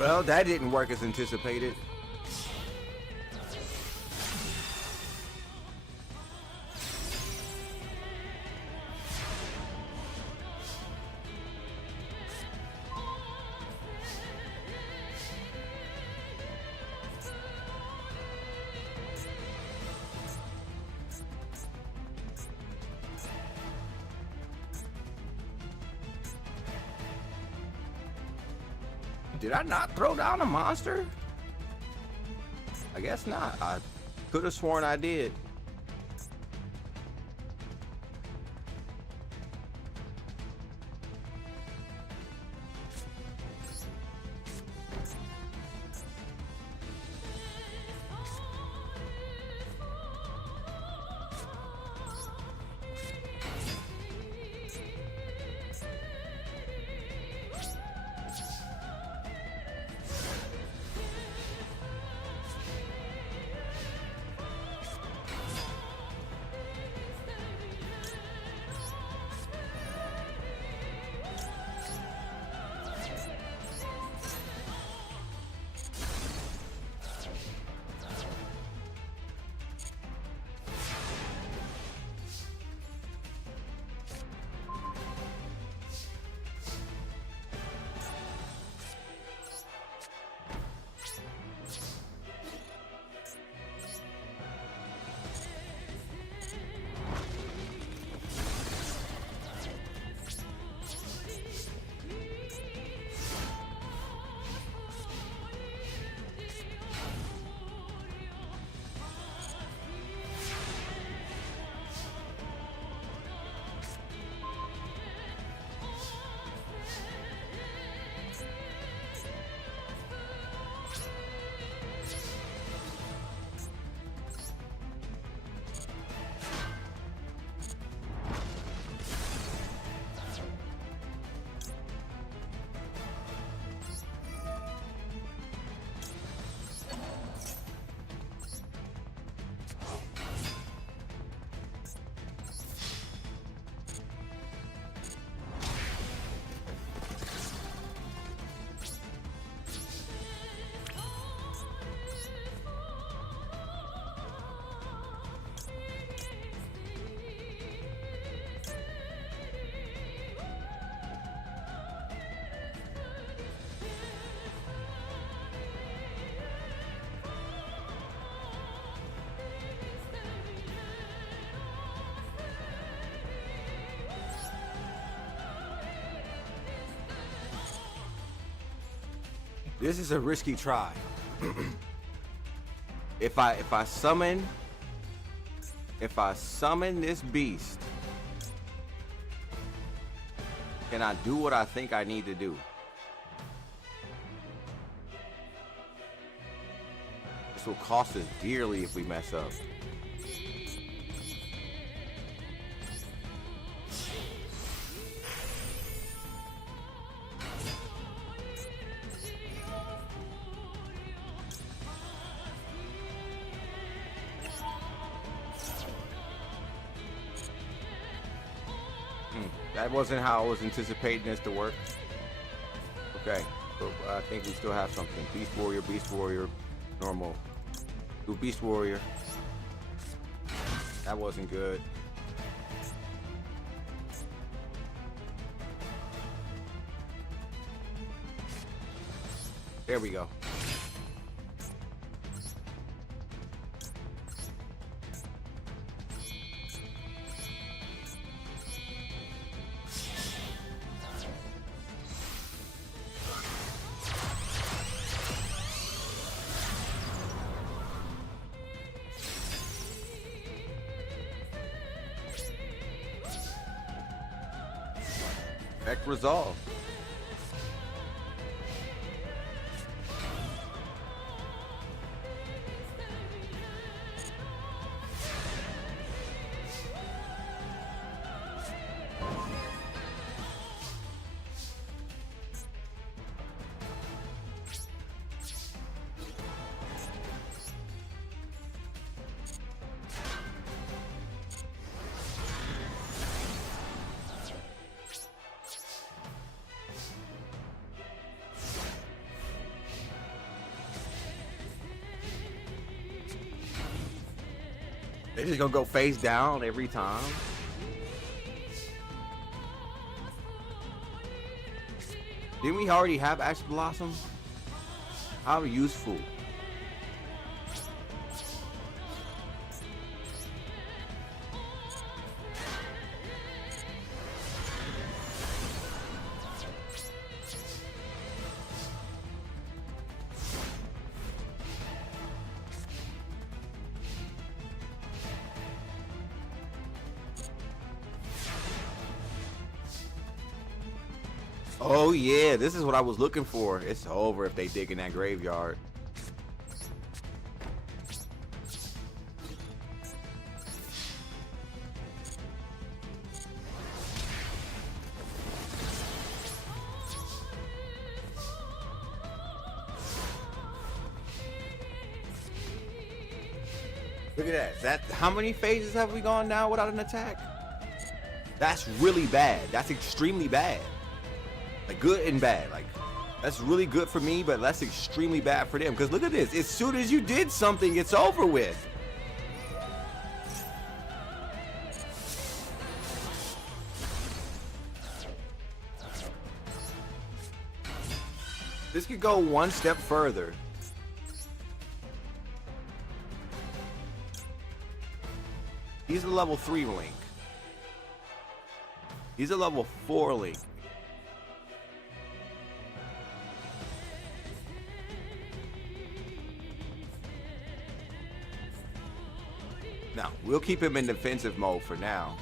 Well, that didn't work as anticipated. Did I not throw down a monster? I guess not. I could have sworn I did. This is a risky try. If I summon this beast, can I do what I think I need to do? This will cost us dearly if we mess up. That wasn't how I was anticipating this to work. Okay, but I think we still have something. Beast Warrior, normal. Do Beast Warrior. That wasn't good. There we go. Effect resolve. They're just gonna go face down every time. Didn't we already have Ash Blossom? How useful. Oh yeah, this is what I was looking for. It's over if they dig in that graveyard. Look at that. How many phases have we gone now without an attack? That's really bad. That's extremely bad. Like good and bad. Like that's really good for me, but that's extremely bad for them. Because look at this. As soon as you did something, it's over with. This could go one step further. He's a level 3 Link. He's a level 4 Link. Now, we'll keep him in defensive mode for now.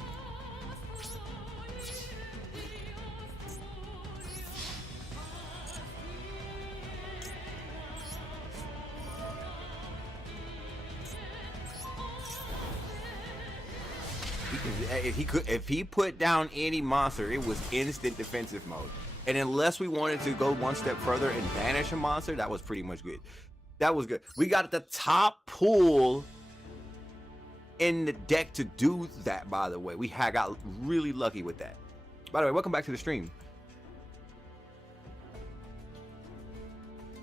If he put down any monster, it was instant defensive mode. And unless we wanted to go one step further and banish a monster, that was pretty much good. That was good. We got the top pool in the deck to do that, by the way. We got really lucky with that. By the way, welcome back to the stream.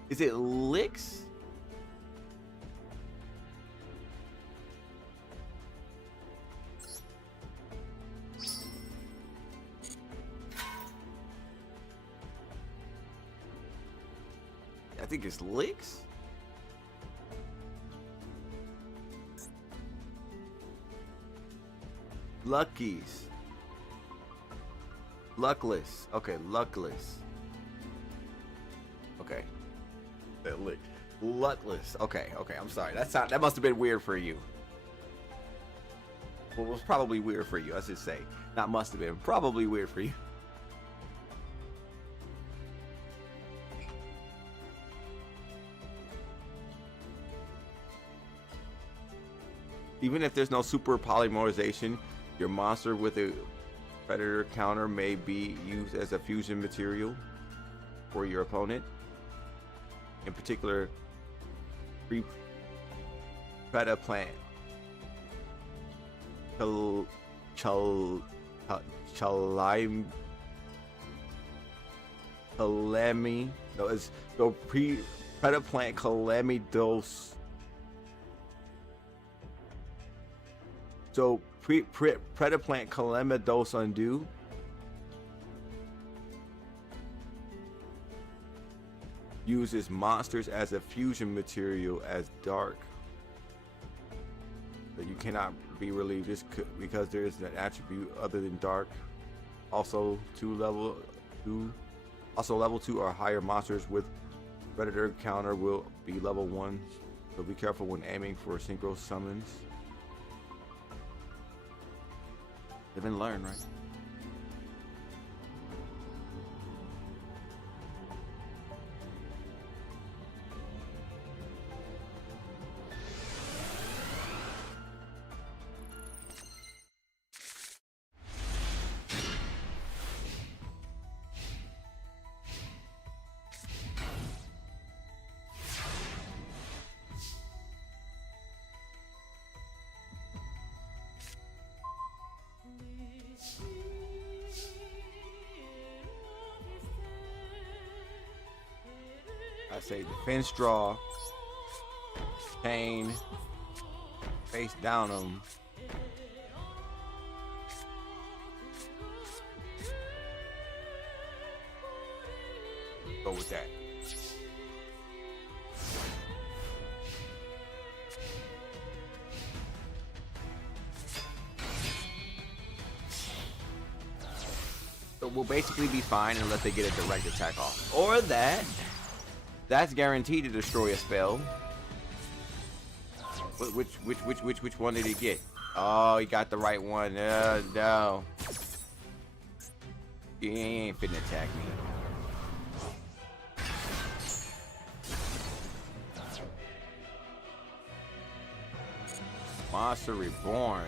Is it Licks? I think it's Licks. Luckies. Luckless. Okay, luckless. Okay. That lick. Luckless. Okay, I'm sorry. That must have been weird for you. Well, it was probably weird for you, I should say. Not must have been. Probably weird for you. Even if there's no super polymerization, your monster with a predator counter may be used as a fusion material for your opponent. In particular, Preda plant. Calami. No, it's so Preda plant Calamidos. So Predaplant Calamidos Undo. Uses monsters as a fusion material as dark. But you cannot be relieved just because there is an attribute other than dark. Also level 2 or higher monsters with predator counter will be level 1. So be careful when aiming for synchro summons. Live and learn, right? I say defense draw, chain, face down them, Go with that. So we'll basically be fine unless they get a direct attack off. Or that. That's guaranteed to destroy a spell. Which one did he get? Oh, he got the right one. No. He ain't finna attack me. Monster Reborn.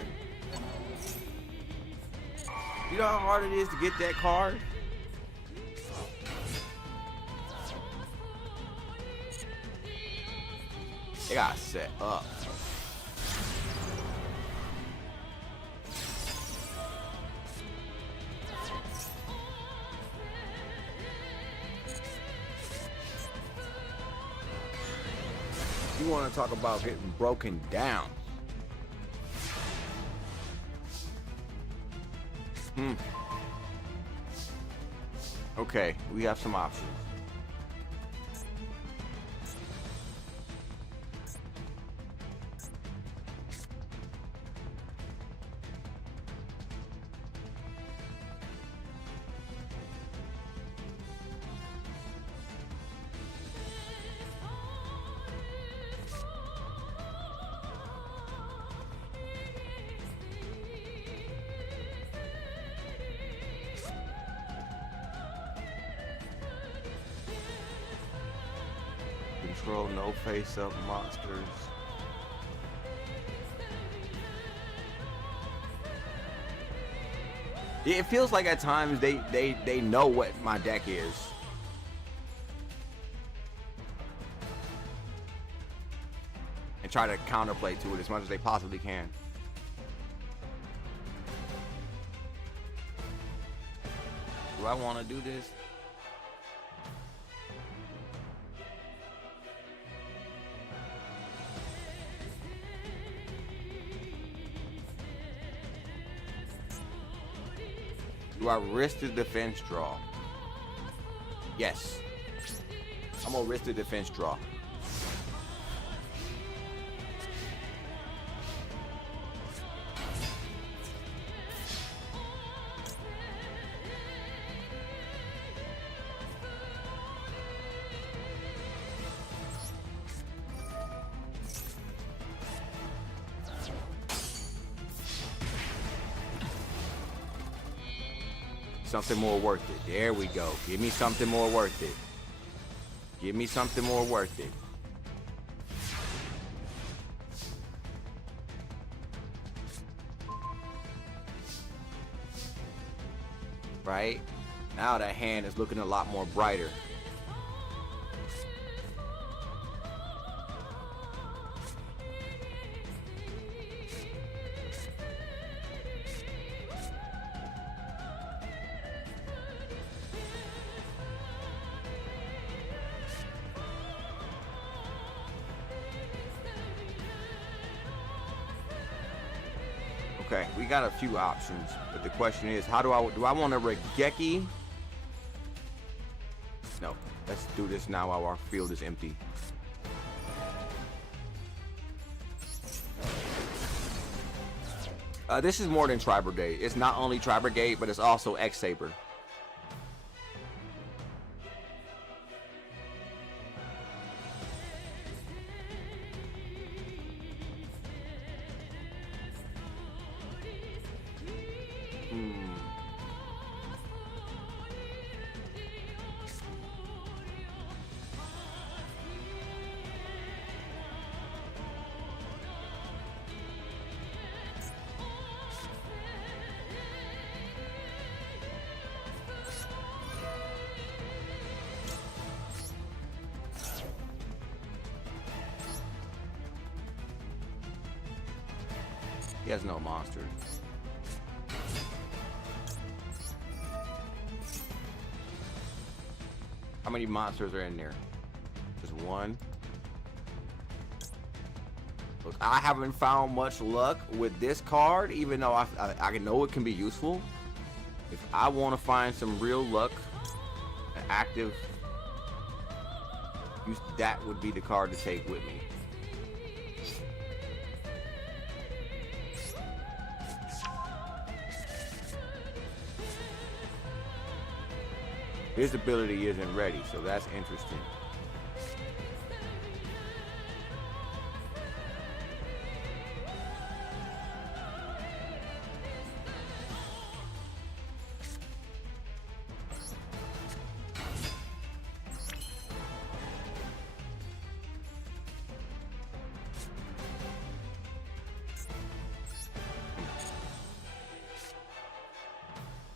You know how hard it is to get that card? They got set up. You want to talk about getting broken down? Okay, we have some options. Control no face-up monsters. It feels like at times they know what my deck is. And try to counterplay to it as much as they possibly can. Do I want to do this? Do I risk the defense draw? Yes. I'm gonna risk the defense draw. Something more worth it. There we go. Give me something more worth it. Give me something more worth it. Right? Now that hand is looking a lot more brighter. Okay, we got a few options, but the question is, how do I want a Regeki? No, let's do this now while our field is empty. This is more than Tri-Brigade. It's not only Tri-Brigade, but it's also X-Saber. He has no monsters. How many monsters are in there? Just one. Look, I haven't found much luck with this card, even though I know it can be useful. If I want to find some real luck, an active use, that would be the card to take with me. His ability isn't ready, so that's interesting.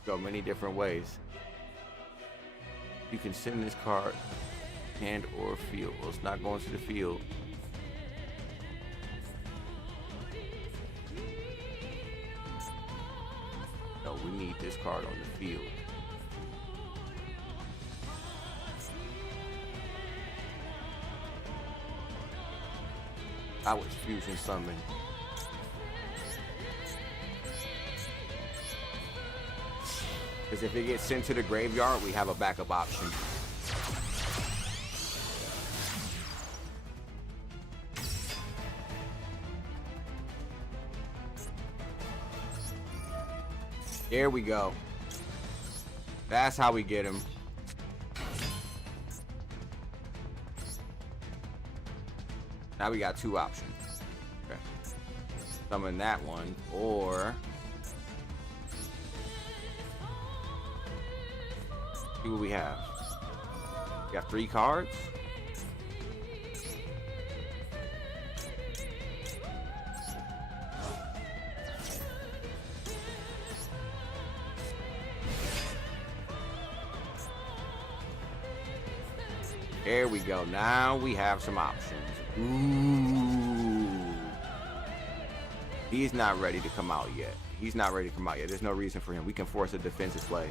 Go many different ways. You can send this card hand or field. Well, it's not going to the field. No, we need this card on the field. I was fusion summon. Because if it gets sent to the graveyard, we have a backup option. There we go. That's how we get him. Now we got two options. Okay. Summon that one, or see what we have. We got 3 cards. There we go. Now we have some options. Ooh. He's not ready to come out yet. He's not ready to come out yet. There's no reason for him. We can force a defensive play.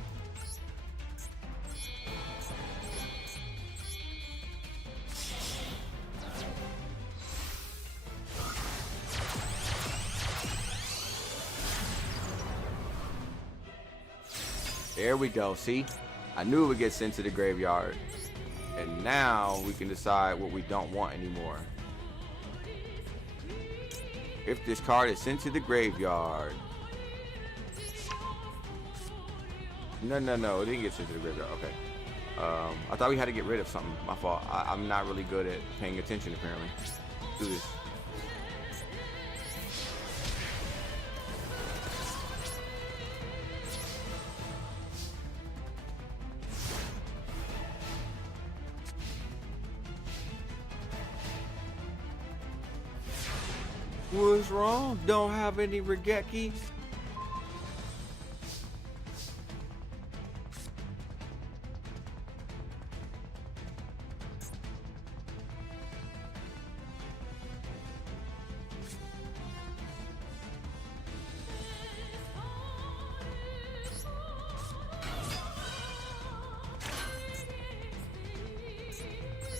There we go. See? I knew it would get sent to the graveyard. And now we can decide what we don't want anymore. If this card is sent to the graveyard. No, it didn't get sent to the graveyard. Okay. I thought we had to get rid of something. My fault. I'm not really good at paying attention, apparently. Do this. What's wrong? Don't have any Regeki?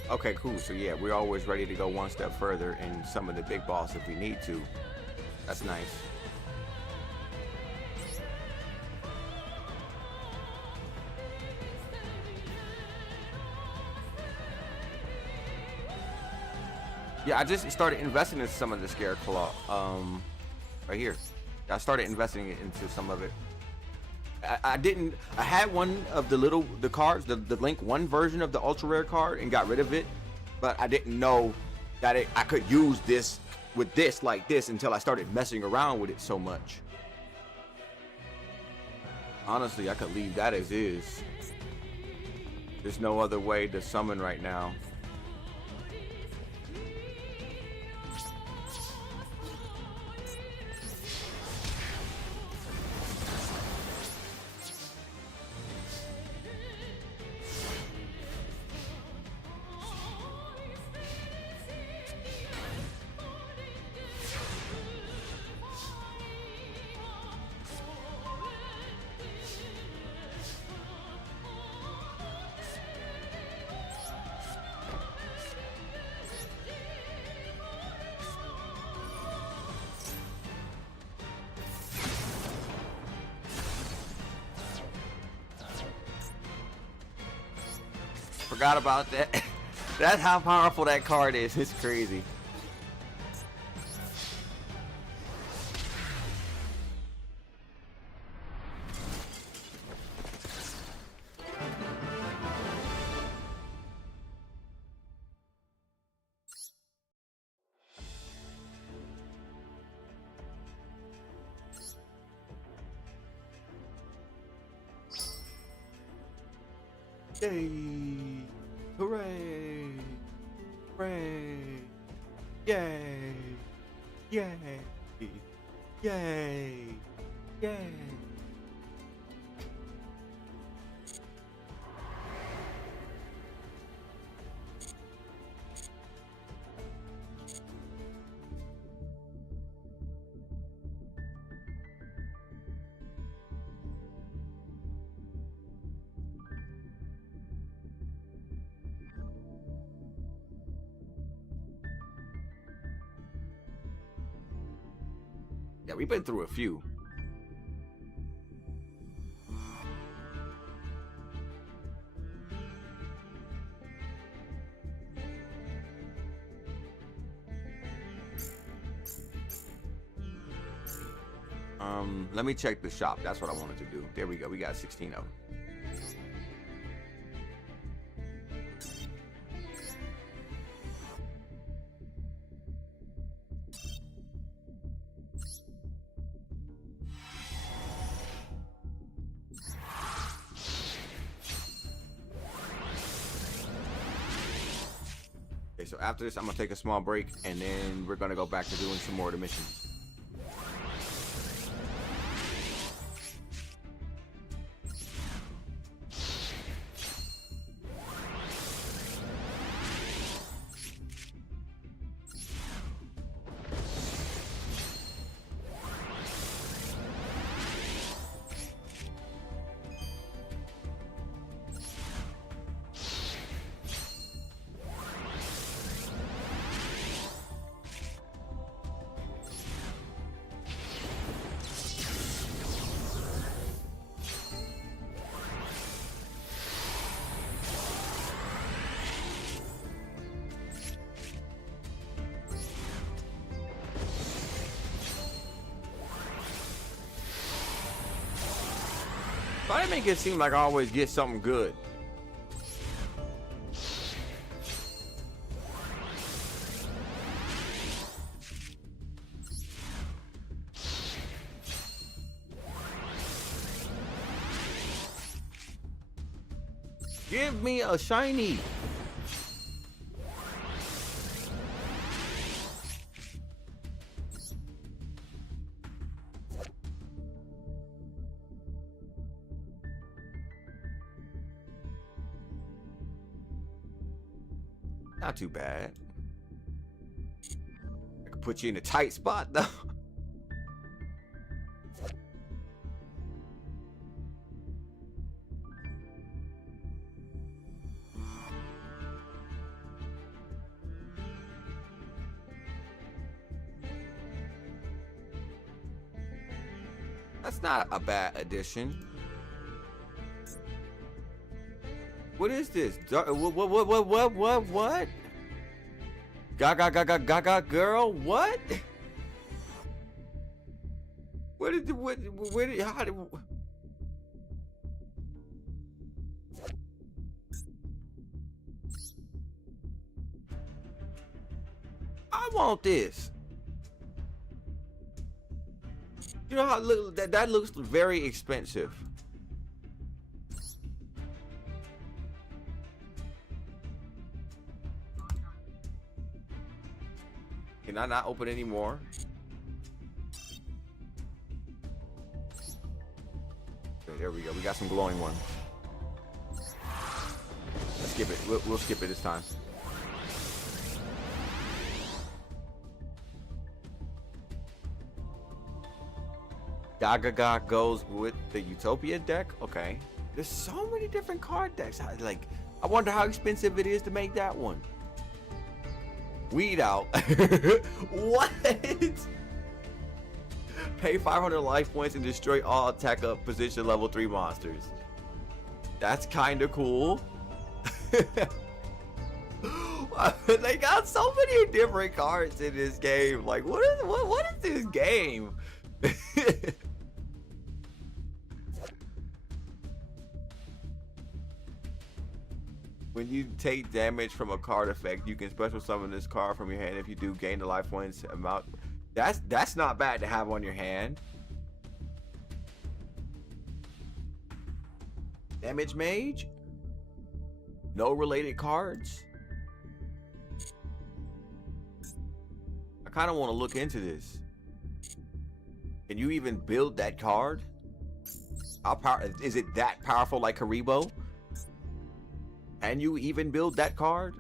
Okay, cool. So yeah, we're always ready to go one step further in some of the big balls if we need to. That's nice. Yeah, I just started investing in some of the Scareclaw. Right here. I started investing into some of it. I had one of the cards, the Link 1 version of the ultra rare card, and got rid of it, but I didn't know that I could use this with this like this until I started messing around with it so much. Honestly, I could leave that as is. There's no other way to summon right now. forgot about that. That's how powerful that card is. It's crazy. Yay! Hooray! Hooray! Yay! Yay! Yay! Yay! Yeah, we've been through a few. Let me check the shop. That's what I wanted to do. There we go. We got 16 of them. Okay, so after this, I'm gonna take a small break, and then we're gonna go back to doing some more of the missions. Why make it seem like I always get something good? Give me a shiny. Not too bad. I could put you in a tight spot though. That's not a bad addition. What is this? What? Gaga girl? What? Where did how did? I want this. You know how that looks very expensive. Can I not open anymore? Okay, there we go. We got some glowing ones. Let's skip it. We'll skip it this time. Gaga goes with the Utopia deck. Okay. There's so many different card decks. I wonder how expensive it is to make that one. Weed out. What? Pay 500 life points and destroy all attack up position level 3 monsters. That's kind of cool. They got so many different cards in this game. Like, what is this game? When you take damage from a card effect, you can special summon this card from your hand. If you do, gain the life points amount. That's not bad to have on your hand. Damage mage? No related cards? I kind of want to look into this. Can you even build that card? How is it that powerful like Karibo? Can you even build that card?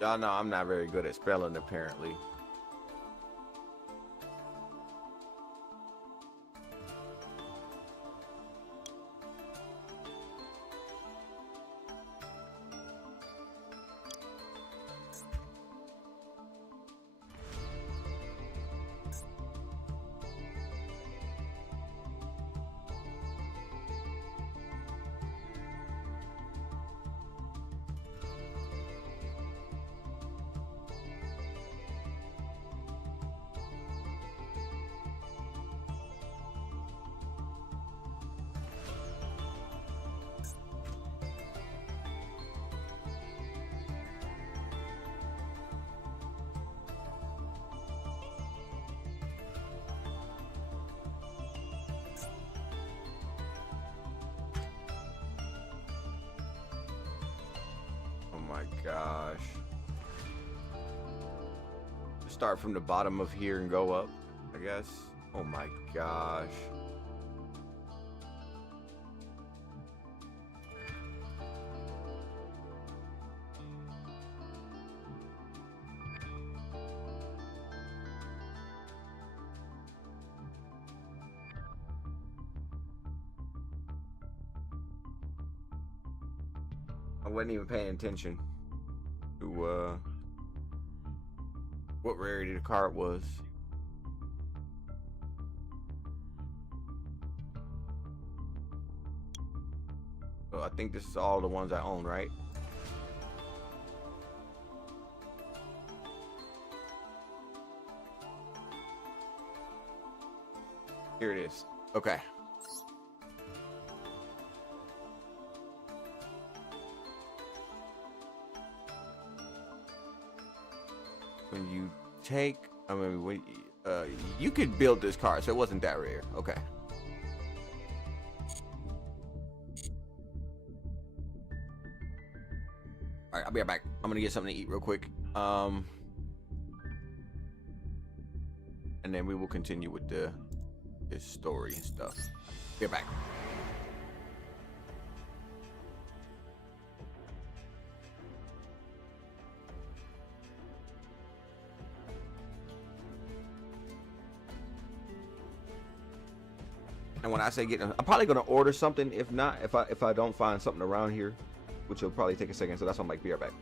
Y'all know I'm not very good at spelling, apparently. My gosh. Start from the bottom of here and go up, I guess. Oh my gosh. I wasn't even paying attention to what rarity the card was. So I think this is all the ones I own, right? Here it is. Okay. When you take, I mean, when you could build this card, so it wasn't that rare. Okay. All right, I'll be right back. I'm gonna get something to eat real quick. And then we will continue with this story and stuff. Be right back. And when I say getting, I'm probably gonna order something. If not, if I don't find something around here, which will probably take a second. So that's why I'm like, be right back.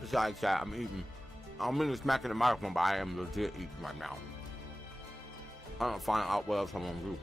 Besides that, I'm in the smacking the microphone, but I am legit eating right now. I don't find out what else I'm gonna do.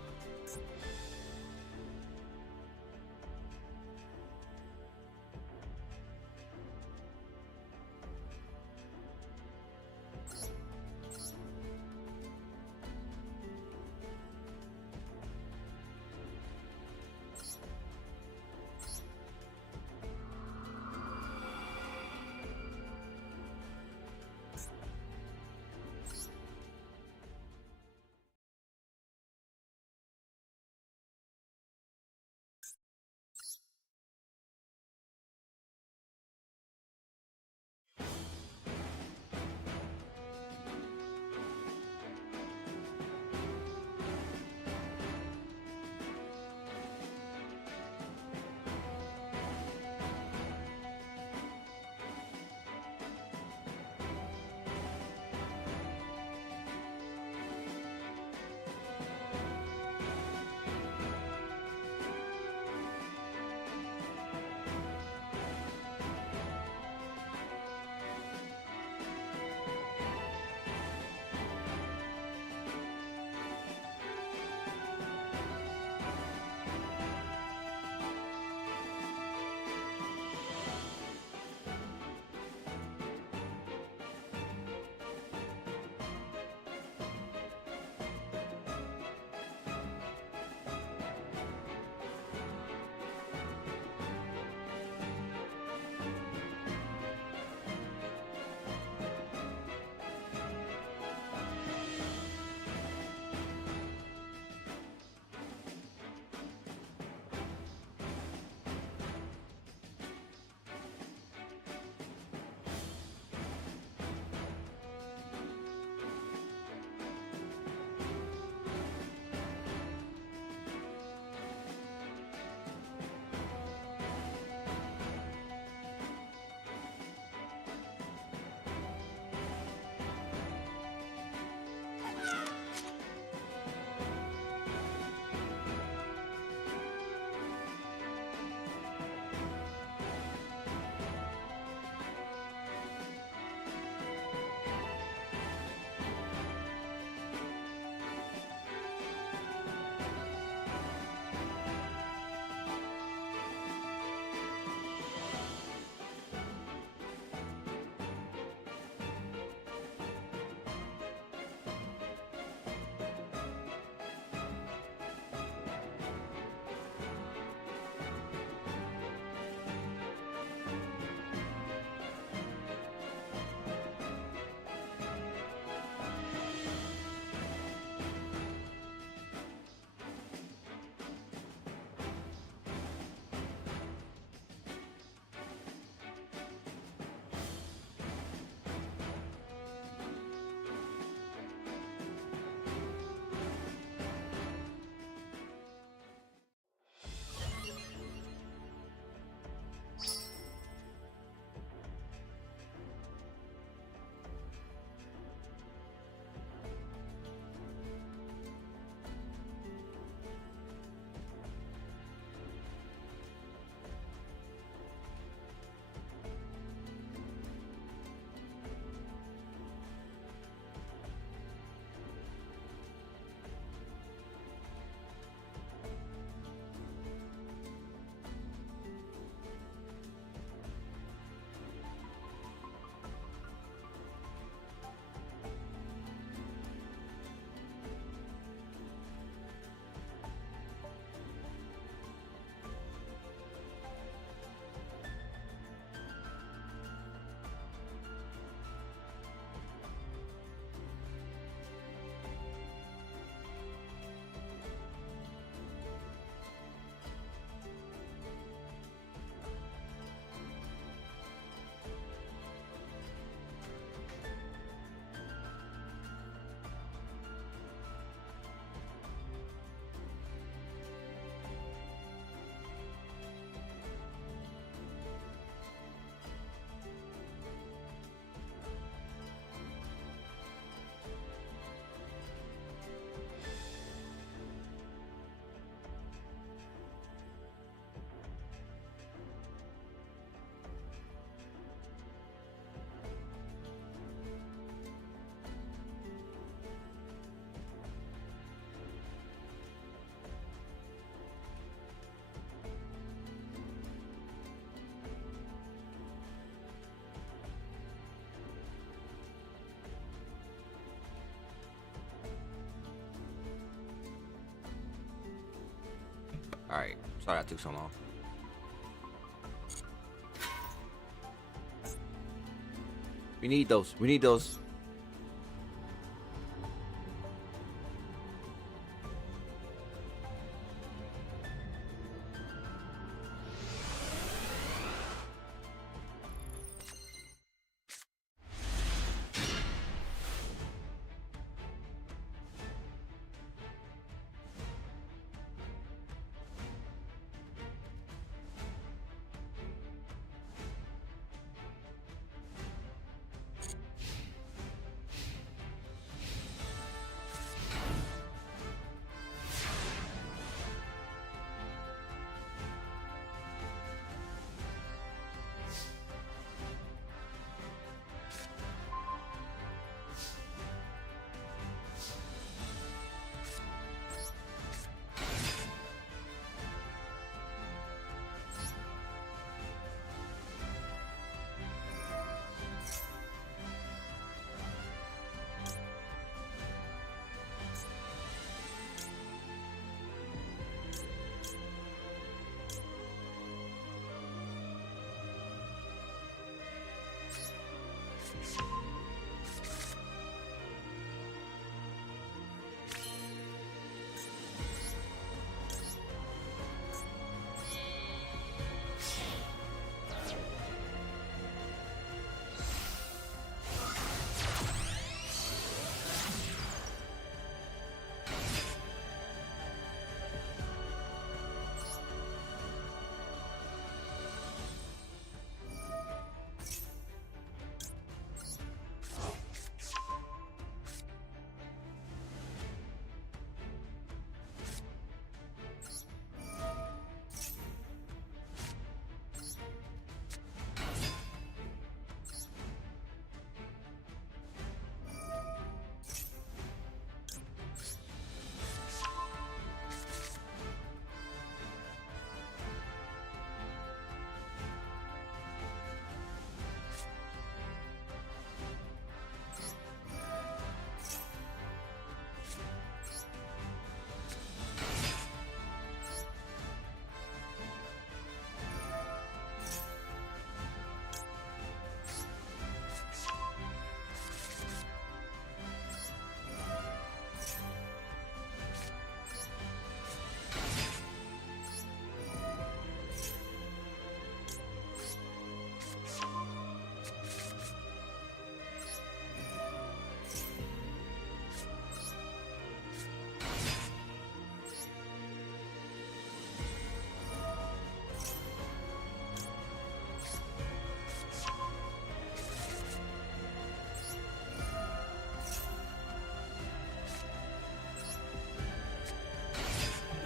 All right. Sorry that took so long. We need those. We need those.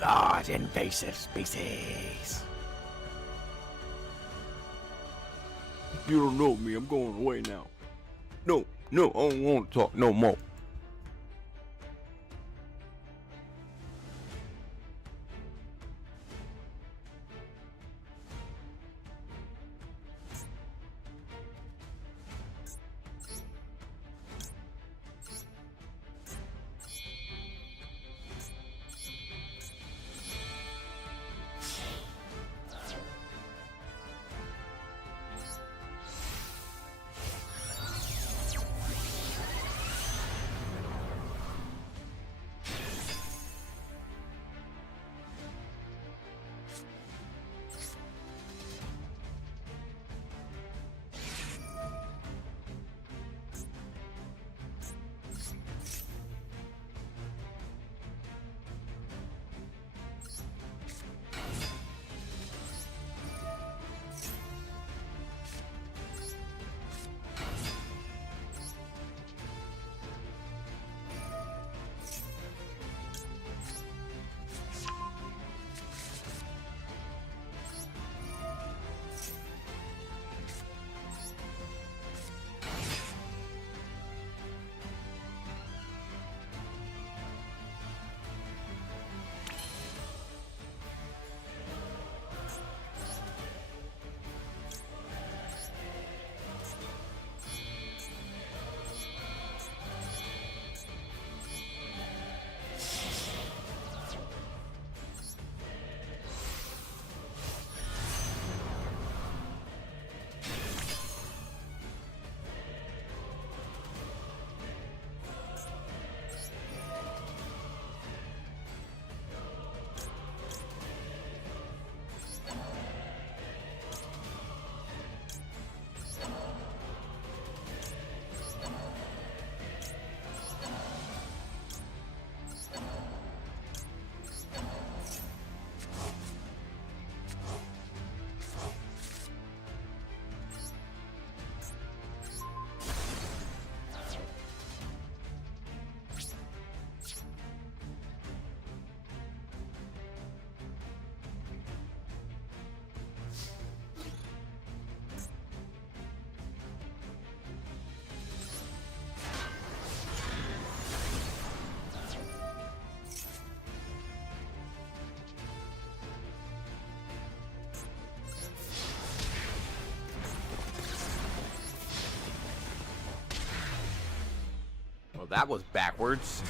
Large invasive species. You don't know me. I'm going away now. No, I don't want to talk no more. that was backwards.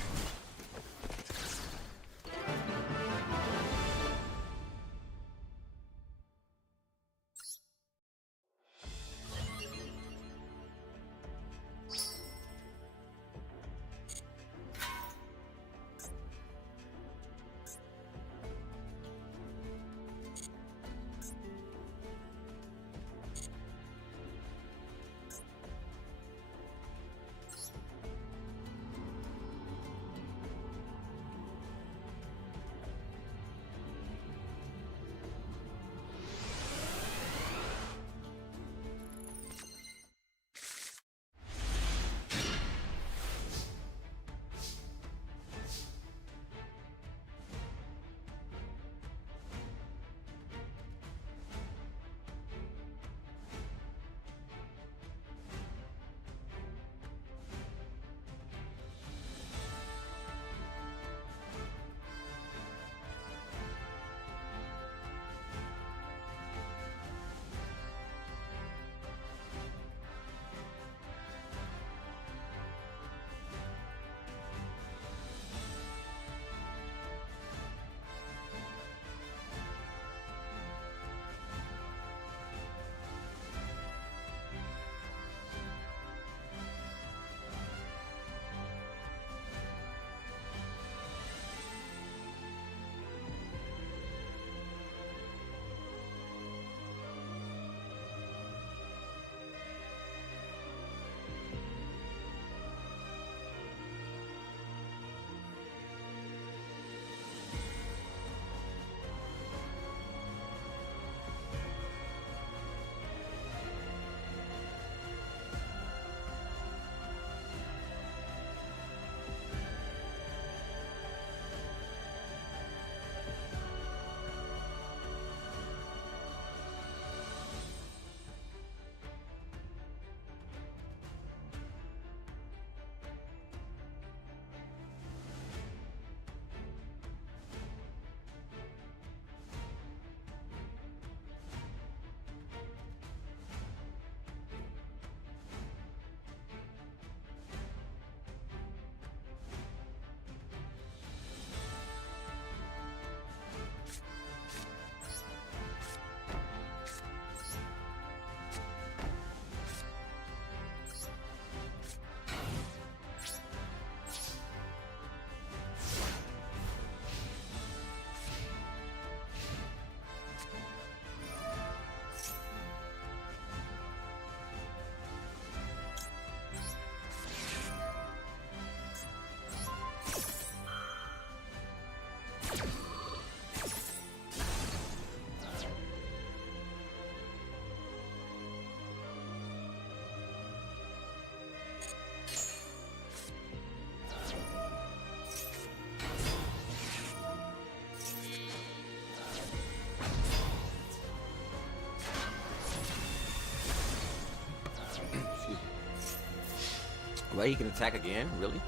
Well, he can attack again? Really?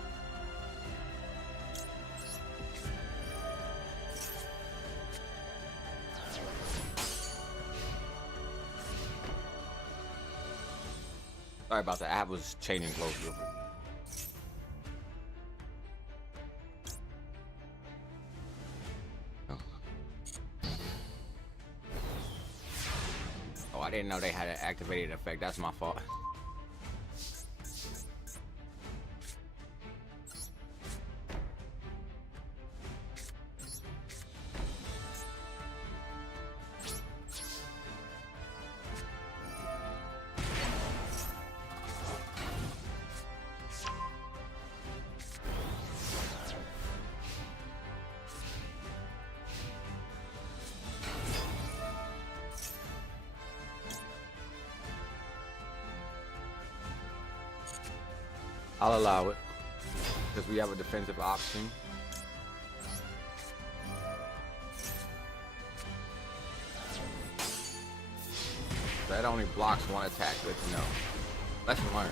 Sorry about that. I was chaining close real quick. Oh, I didn't know they had an activated effect. That's my fault. I'll allow it because we have a defensive option. That only blocks one attack, but no. Lesson learned.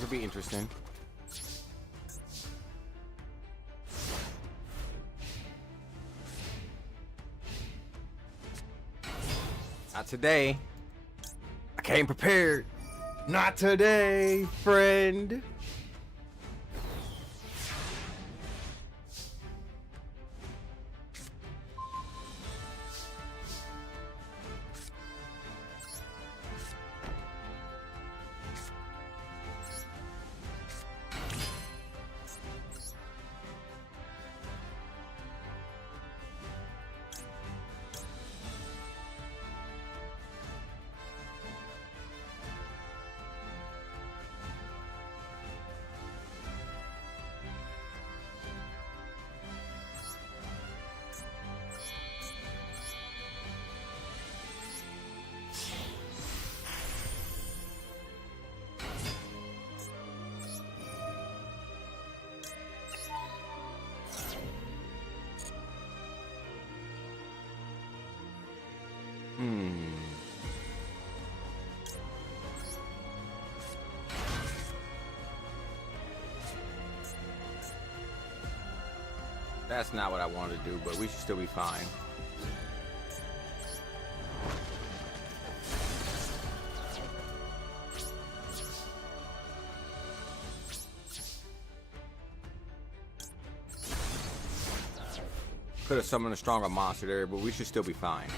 This will be interesting. Not today. I came prepared. Not today, friend. That's not what I wanted to do, but we should still be fine. Could have summoned a stronger monster there, but we should still be fine.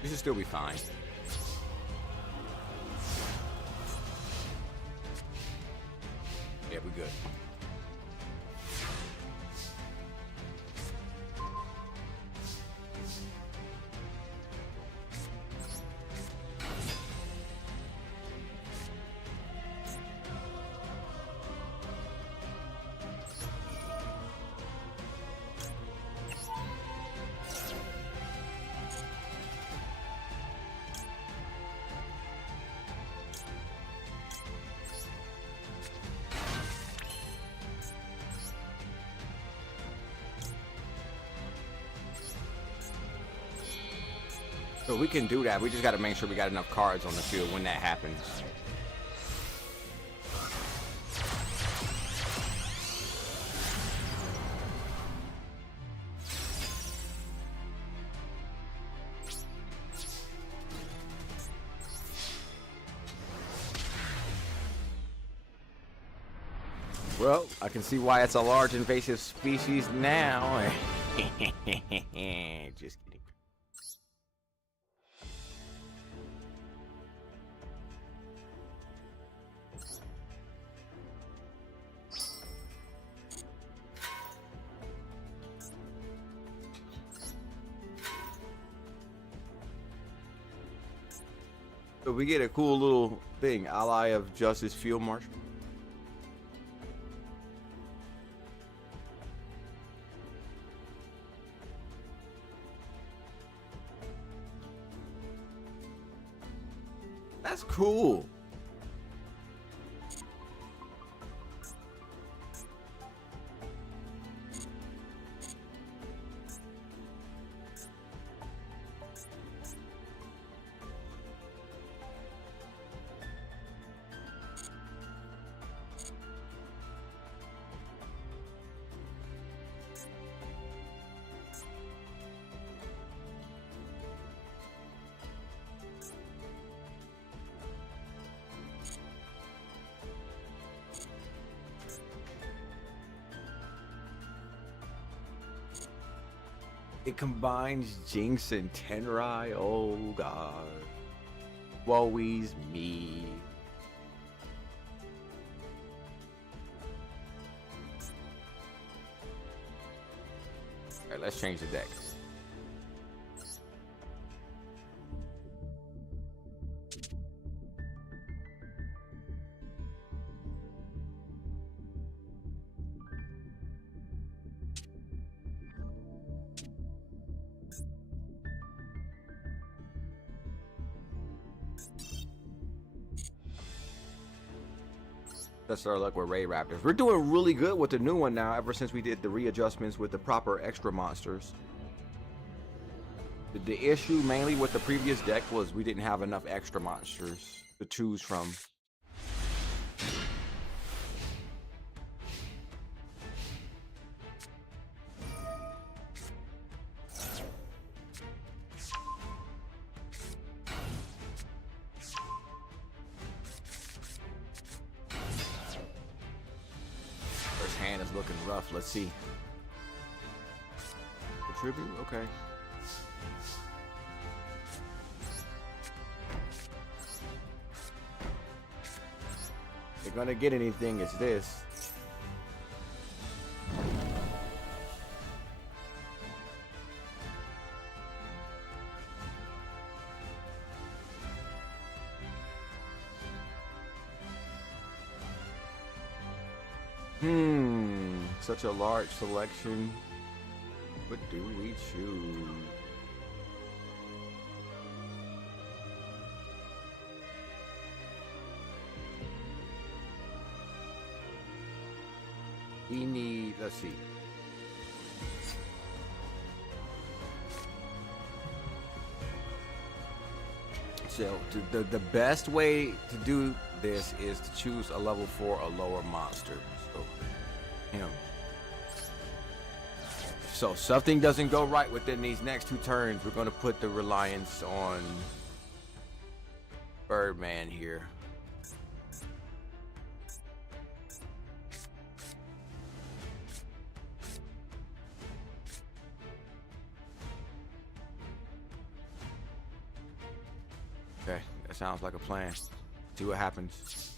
We should still be fine. Yeah, we good. So we can do that. We just got to make sure we got enough cards on the field when that happens. Well, I can see why it's a large invasive species now. Just kidding. So we get a cool little thing, Ally of Justice Field Marshal. That's cool. It combines Jinx and Tenrai. Oh god. Woe's me. Alright, let's change the deck. That's our luck with Ray Raptors. We're doing really good with the new one now, ever since we did the readjustments with the proper extra monsters. The issue mainly with the previous deck was we didn't have enough extra monsters to choose from. Hand is looking rough. Let's see. The tribute? Okay. If you're gonna get anything, it's this. Such a large selection. What do we choose? We need, let's see. So the best way to do this is to choose a level 4 or lower monster. So him. So something doesn't go right within these next 2 turns, we're going to put the reliance on Birdman here. Okay, that sounds like a plan. See what happens.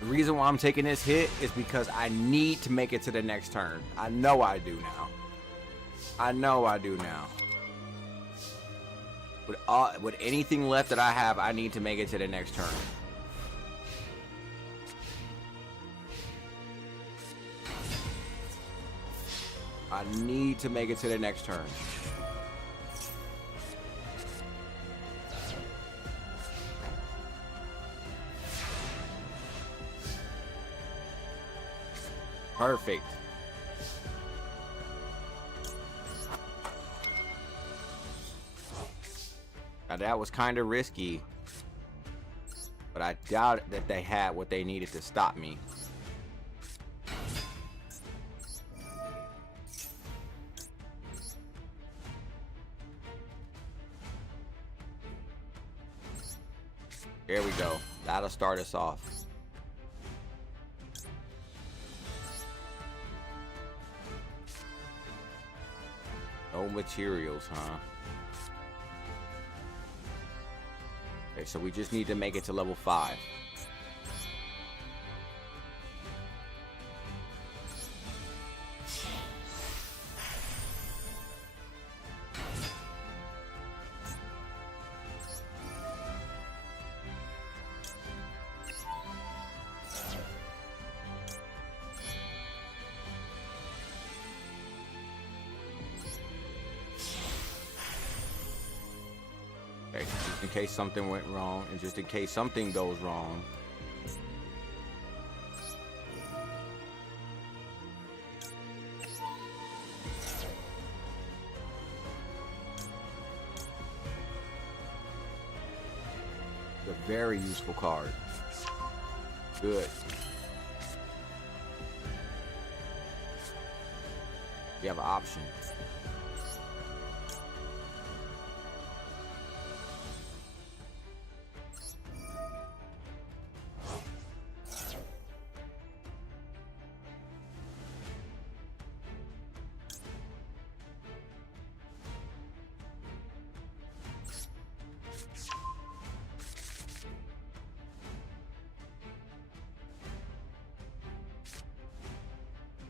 The reason why I'm taking this hit is because I need to make it to the next turn. I know I do now. I know I do now. With anything left that I have, I need to make it to the next turn. I need to make it to the next turn. Perfect. Now that was kind of risky, but I doubt that they had what they needed to stop me. There we go. That'll start us off. No materials, huh? Okay, so we just need to make it to level 5. Okay, just in case something went wrong, and just in case something goes wrong. It's a very useful card. Good. You have an option.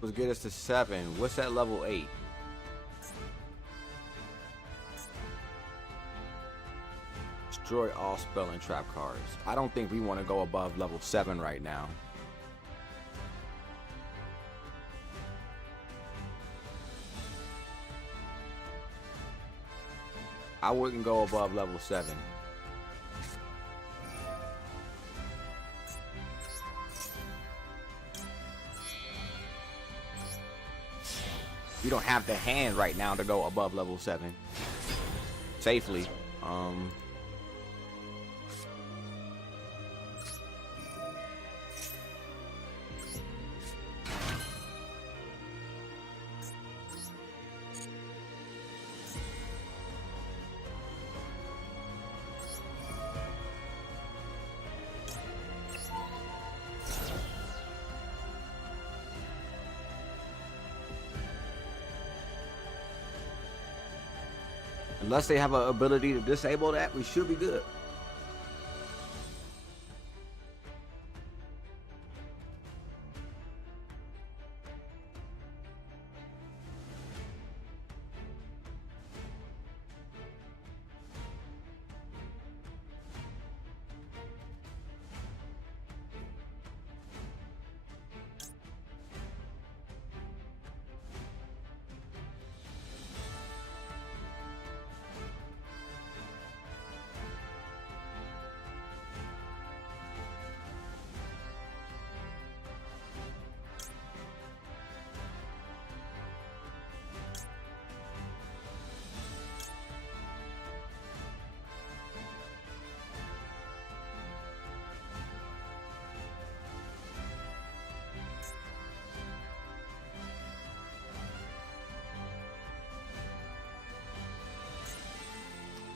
Let's get us to 7. What's that level 8? Destroy all spell and trap cards. I don't think we want to go above level 7 right now. I wouldn't go above level 7. We don't have the hand right now to go above level 7 safely. Unless they have an ability to disable that, we should be good.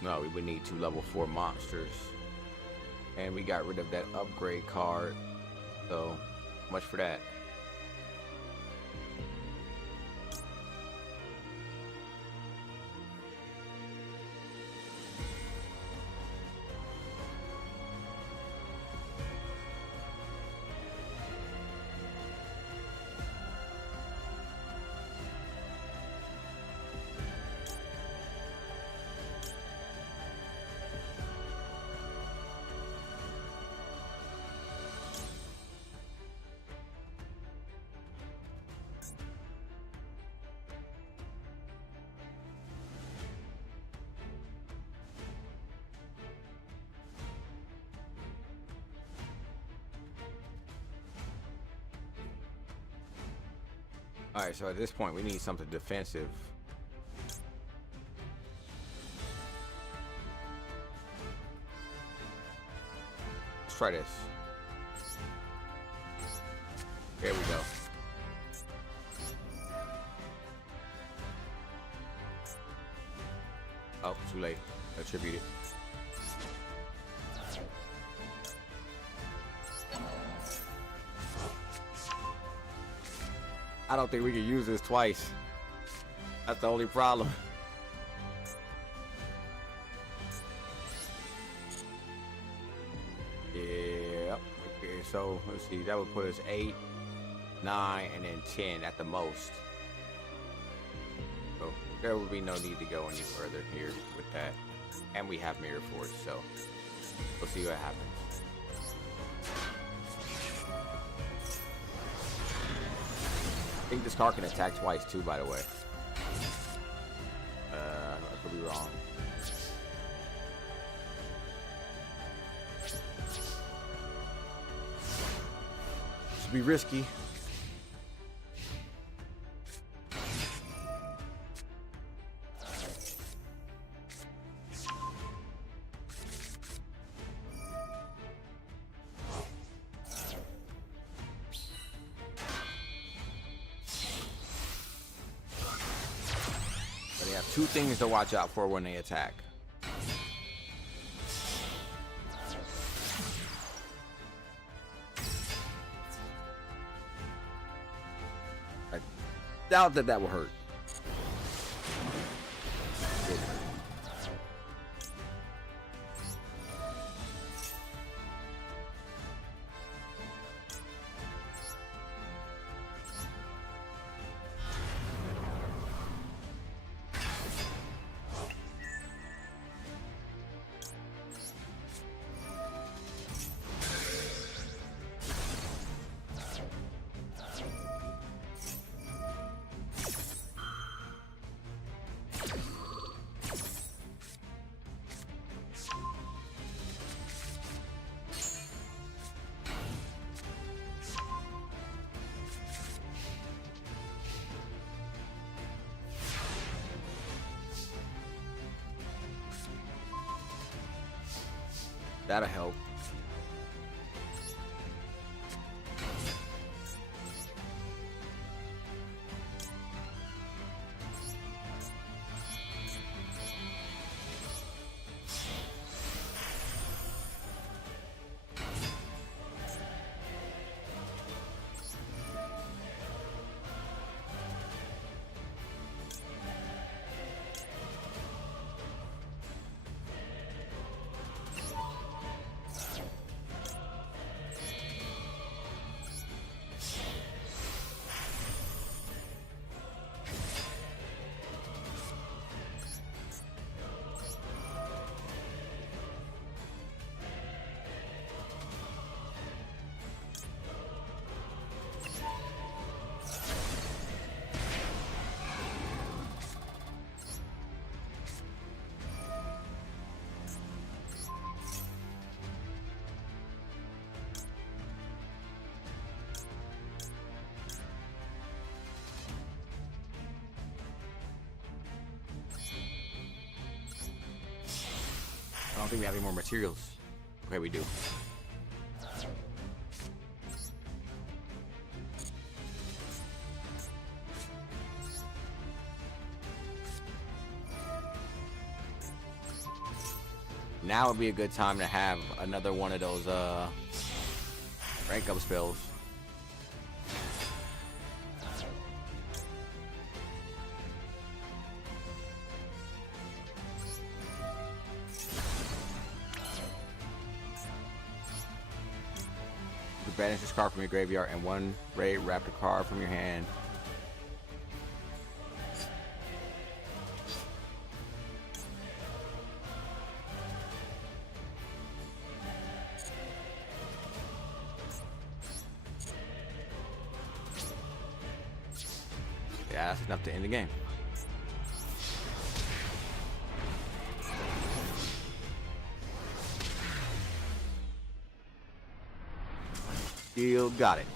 No, we would need 2 level 4 monsters. And we got rid of that upgrade card. So, much for that. Alright, so at this point we need something defensive. Let's try this. There we go. Oh, too late. Attribute it. I don't think we can use this twice. That's the only problem. Yeah. Okay, so let's see. That would put us 8, 9, and then 10 at the most. So there would be no need to go any further here with that. And we have Mirror Force, so we'll see what happens. I think this card can attack twice too, by the way. I could be wrong. Should be risky. 2 things to watch out for when they attack. I doubt that will hurt. That'll help. I don't think we have any more materials. Okay, we do. Now would be a good time to have another one of those rank up spells. Banish this card from your graveyard and 1 raid raptor card from your hand. Yeah, that's enough to end the game. Still got it.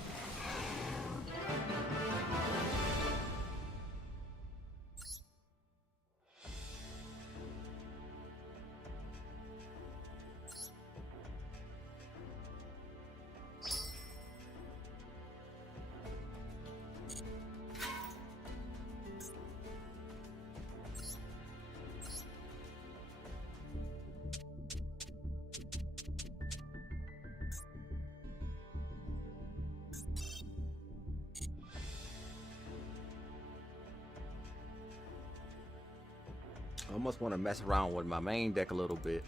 I almost want to mess around with my main deck a little bit.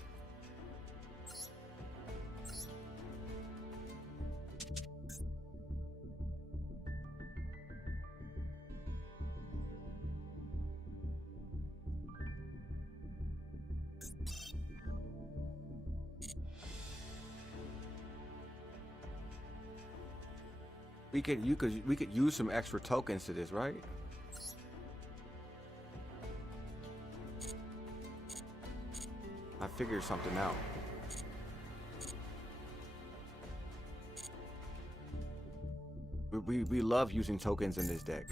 We could use some extra tokens to this, right? I figured something out. We love using tokens in this deck.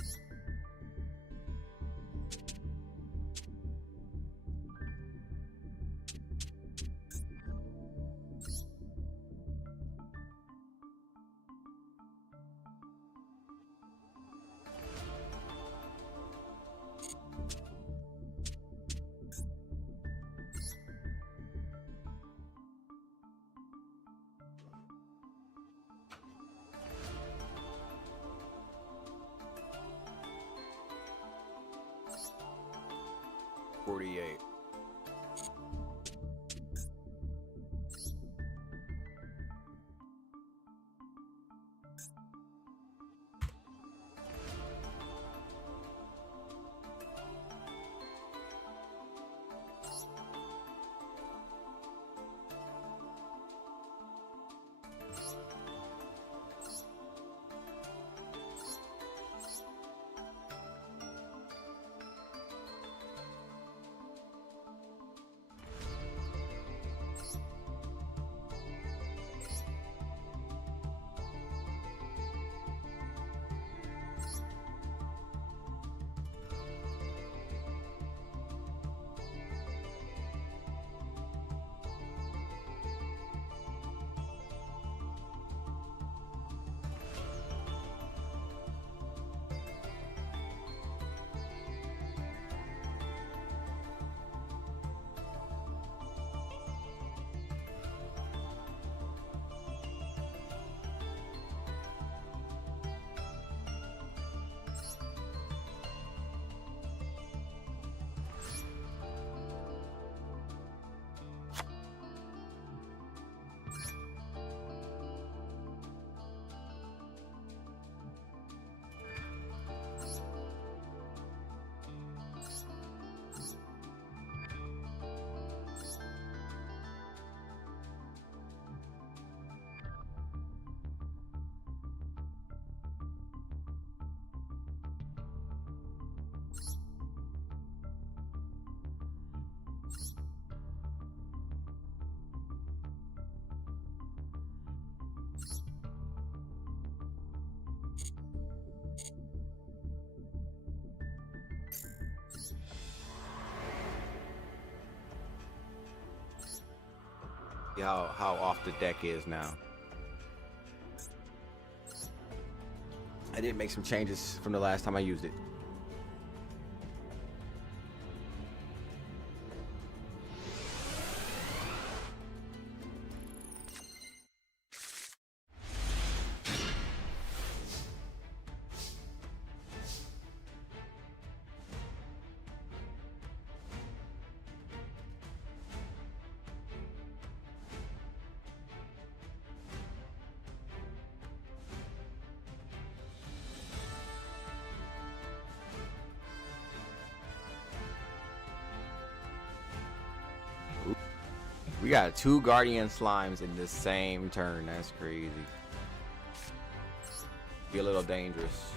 48. See how off the deck is now. I did make some changes from the last time I used it. We got 2 Guardian Slimes in the same turn. That's crazy. Be a little dangerous.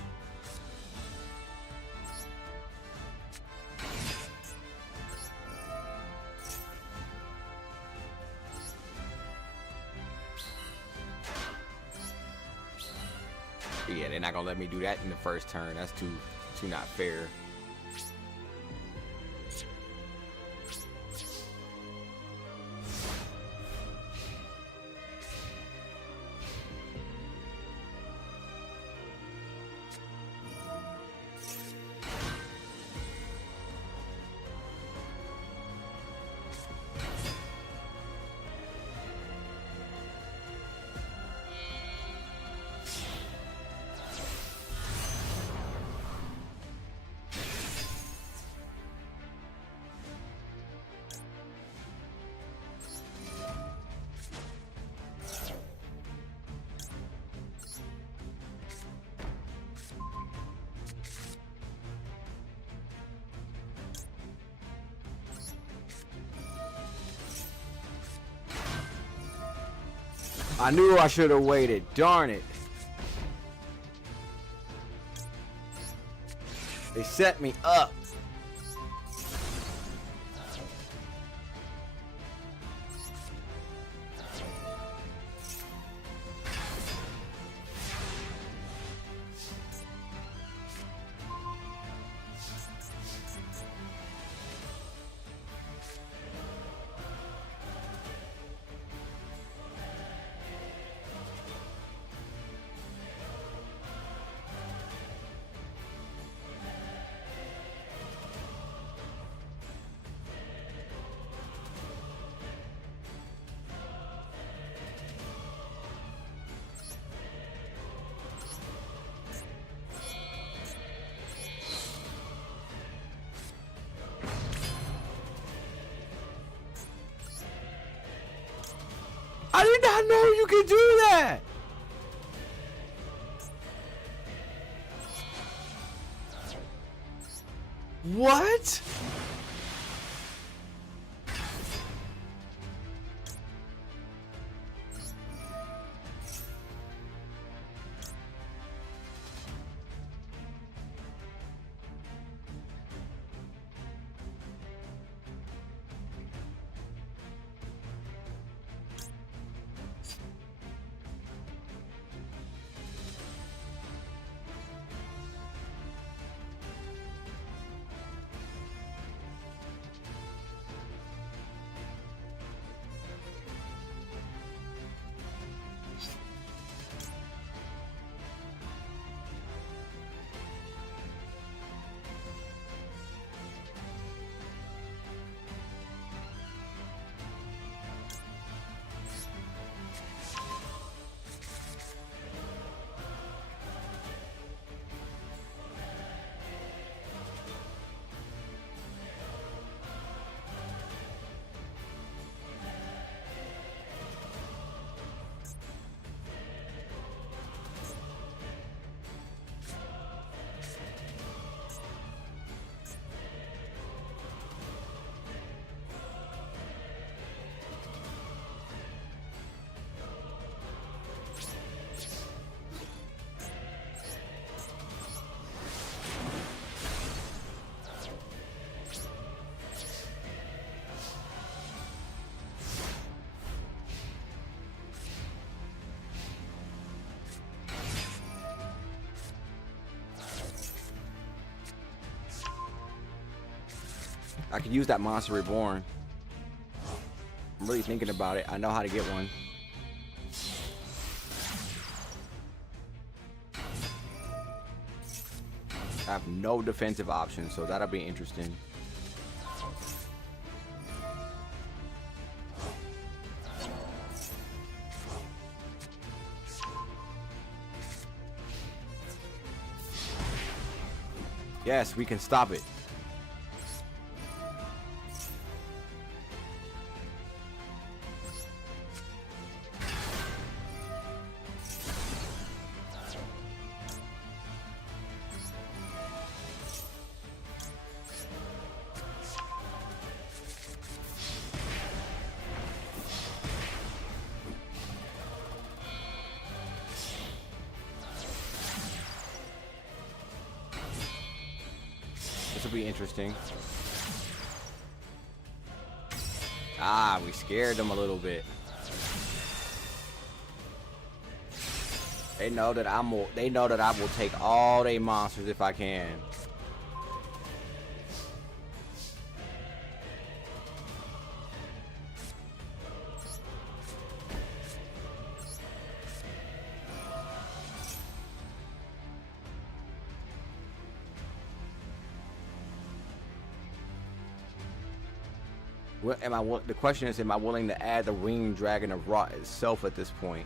Yeah, they're not gonna let me do that in the first turn. That's too not fair. I knew I should have waited. Darn it. They set me up. I did not know you could do that. What? I could use that Monster Reborn. I'm really thinking about it. I know how to get one. I have no defensive options, so that'll be interesting. Yes, we can stop it. This will be interesting. Ah, we scared them a little bit. They know that I will take all their monsters if I can. The question is, am I willing to add the Winged Dragon of Rot itself at this point?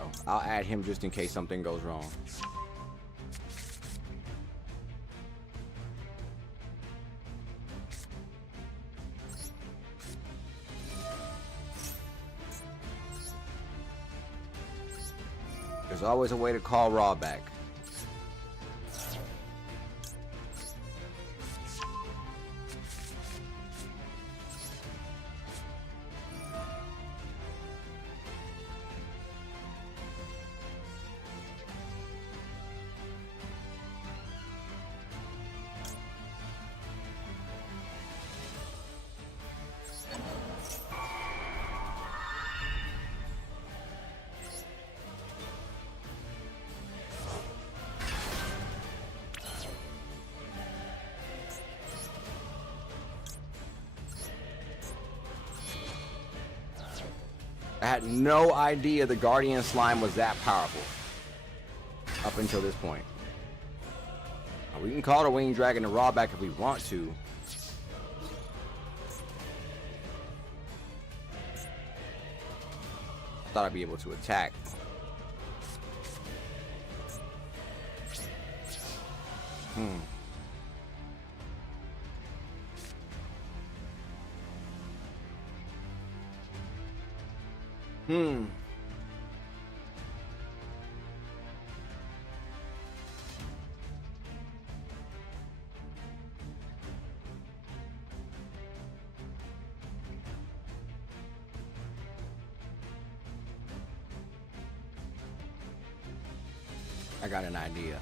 Oh, I'll add him just in case something goes wrong. There's always a way to call Raw back. I had no idea the Guardian Slime was that powerful up until this point. Now, we can call the Winged Dragon the Raw back if we want to. I thought I'd be able to attack. Hmm. I got an idea.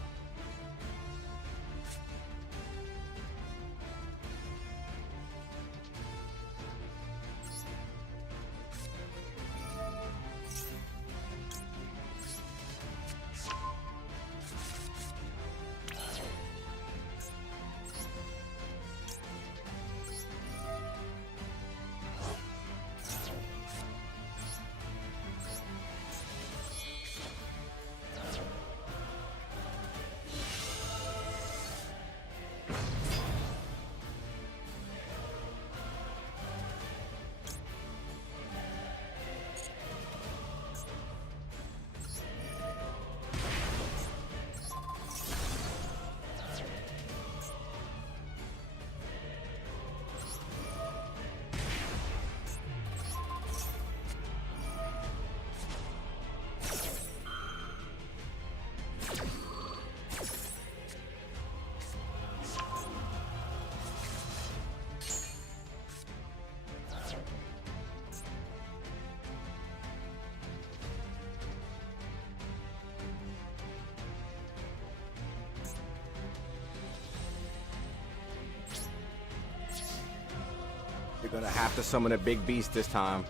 You're gonna have to summon a big beast this time.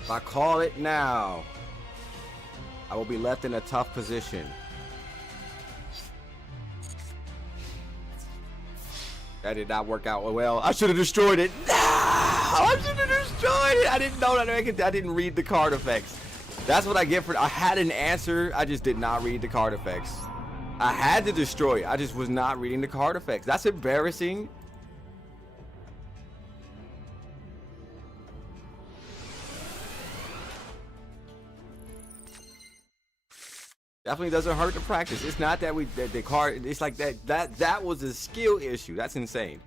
If I call it now, I will be left in a tough position. That did not work out well. I should have destroyed it. No! I should have destroyed it. I didn't know that. I didn't read the card effects. That's what I get for. I had an answer. I just did not read the card effects. I had to destroy it. I just was not reading the card effects. That's embarrassing. Definitely doesn't hurt to practice. It's not that the card. It's like that was a skill issue. That's insane.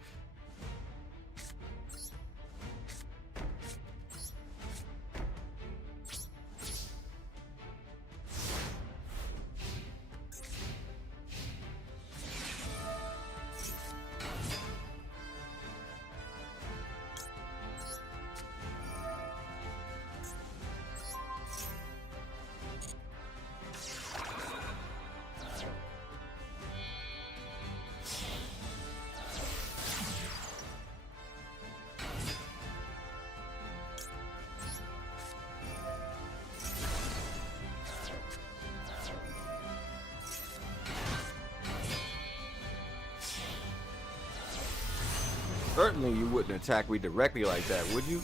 Certainly you wouldn't attack me directly like that, would you?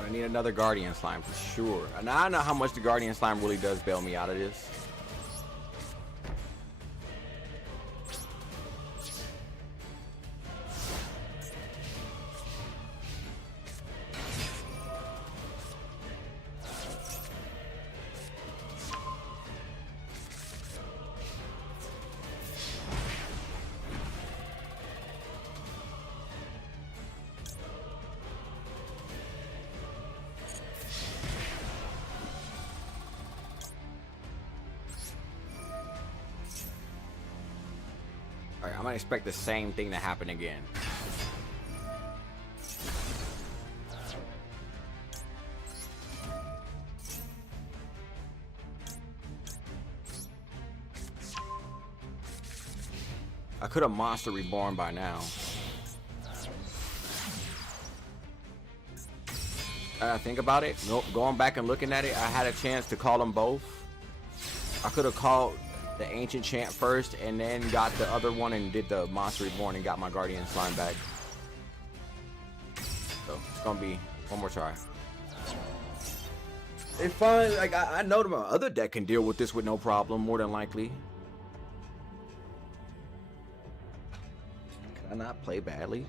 I need another Guardian Slime for sure. And now I know how much the Guardian Slime really does bail me out of this. I'm gonna expect the same thing to happen again. I could have Monster Reborn by now. Think about it. Going back and looking at it, I had a chance to call them both. I could have called the Ancient Chant first and then got the other one and did the Monster Reborn and got my Guardian Slime back. So it's gonna be one more try. They find, like, I know my other deck can deal with this with no problem, more than likely. Can I not play badly?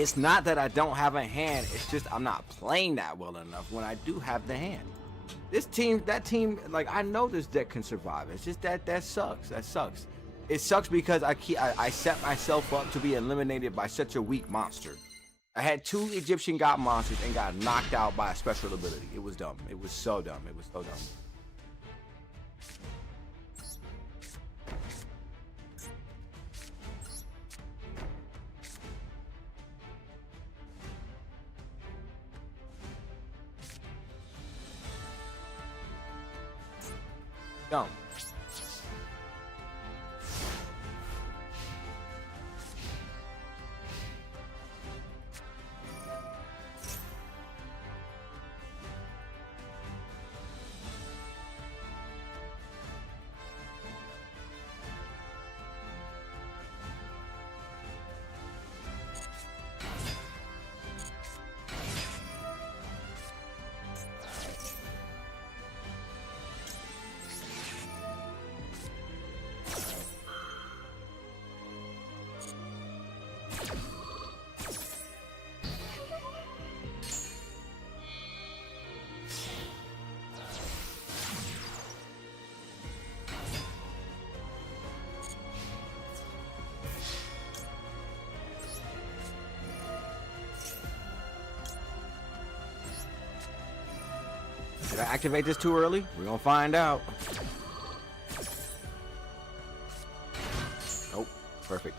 It's not that I don't have a hand. It's just I'm not playing that well enough when I do have the hand. That team, like I know this deck can survive. It's just that sucks. That sucks. It sucks because I set myself up to be eliminated by such a weak monster. I had 2 Egyptian god monsters and got knocked out by a special ability. It was dumb. It was so dumb. It was so dumb. Dumb. Did I activate this too early? We're gonna find out. Nope. Perfect.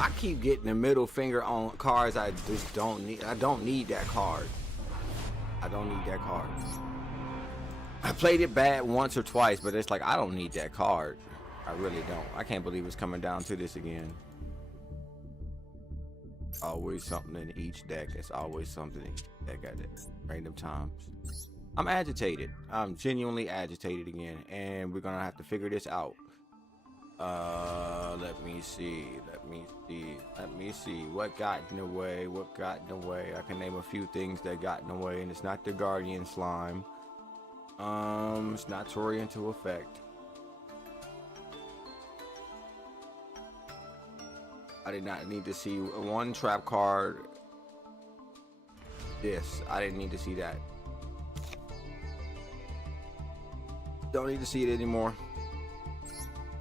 I keep getting the middle finger on cards I just don't need. I don't need that card. I don't need that card. I played it bad once or twice, but it's like I don't need that card. I really don't. I can't believe it's coming down to this again. Always something in each deck. It's always something in each deck at random times. I'm agitated. I'm genuinely agitated again, and we're gonna have to figure this out. Let me see. What got in the way? I can name a few things that got in the way, and it's not the Guardian Slime. It's not Torii into effect. I did not need to see one trap card. I didn't need to see that. Don't need to see it anymore.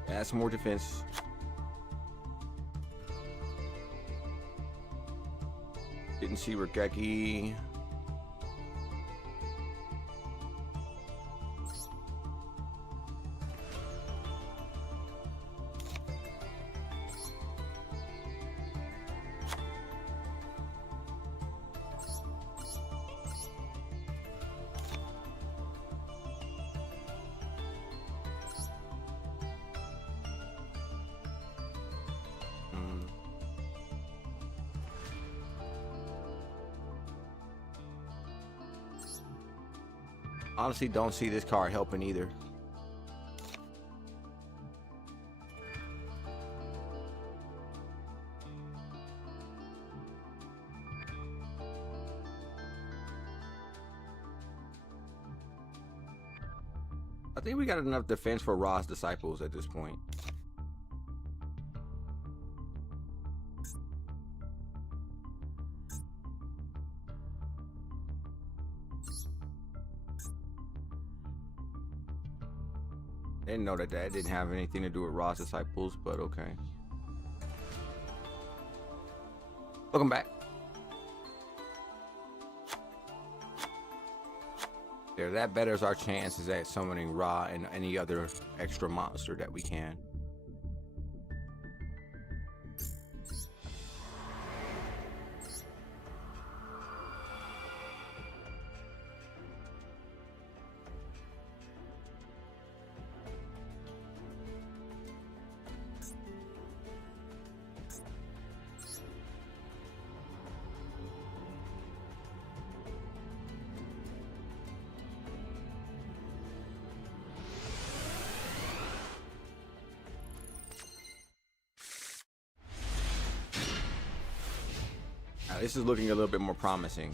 Add some more defense. Didn't see Rikeki. Honestly, don't see this card helping either. I think we got enough defense for Ra's disciples at this point. Didn't know that didn't have anything to do with Ra's disciples, but okay. Welcome back. There, that betters our chances at summoning Ra and any other extra monster that we can. This is looking a little bit more promising.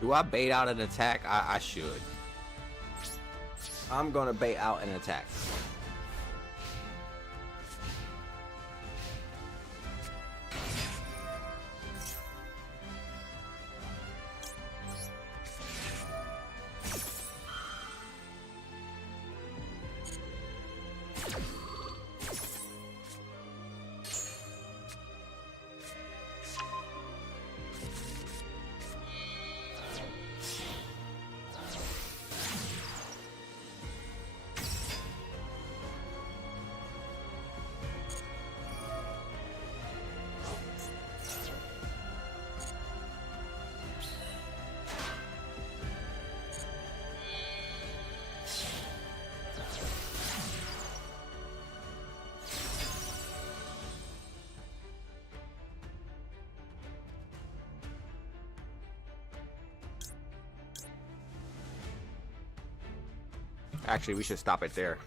Do I bait out an attack? I should. I'm gonna bait out an attack. Actually, we should stop it there.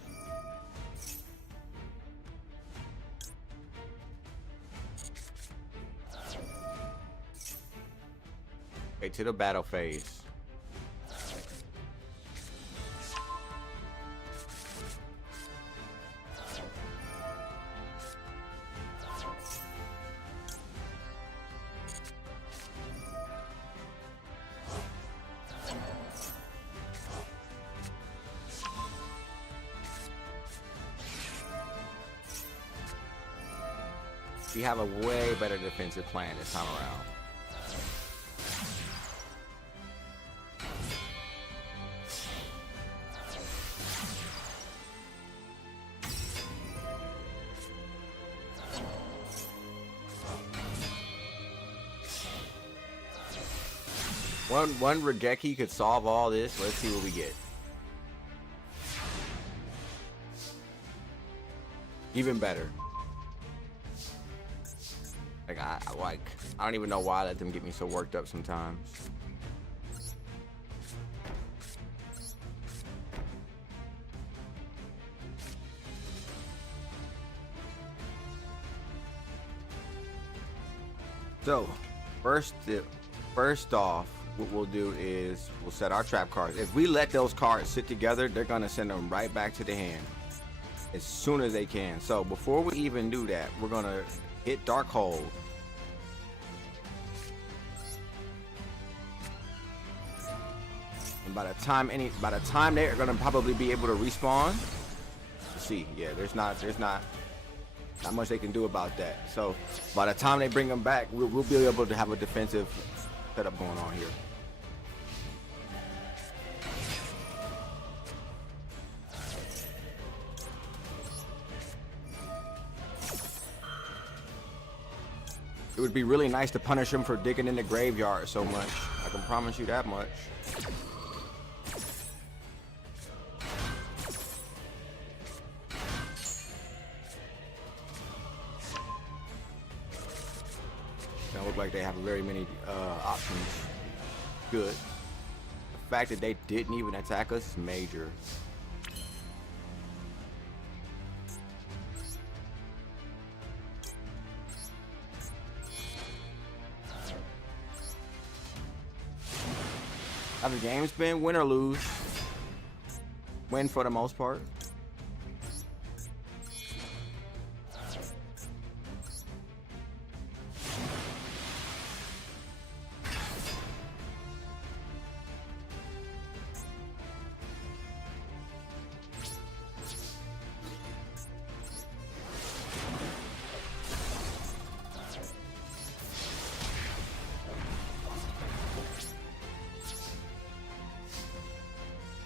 Okay, to the battle phase. We have a way better defensive plan this time around. One Regeki could solve all this. Let's see what we get. Even better. Like I don't even know why I let them get me so worked up sometimes. So, first off, what we'll do is we'll set our trap cards. If we let those cards sit together, they're gonna send them right back to the hand as soon as they can. So before we even do that, we're gonna hit Darkhold. And by the time they are gonna probably be able to respawn, see, yeah, there's not much they can do about that. So by the time they bring them back, we'll be able to have a defensive setup going on here. It would be really nice to punish him for digging in the graveyard so much. I can promise you that much. Don't look like they have very many options. Good. The fact that they didn't even attack us is major. How the game's been, win or lose. Win for the most part.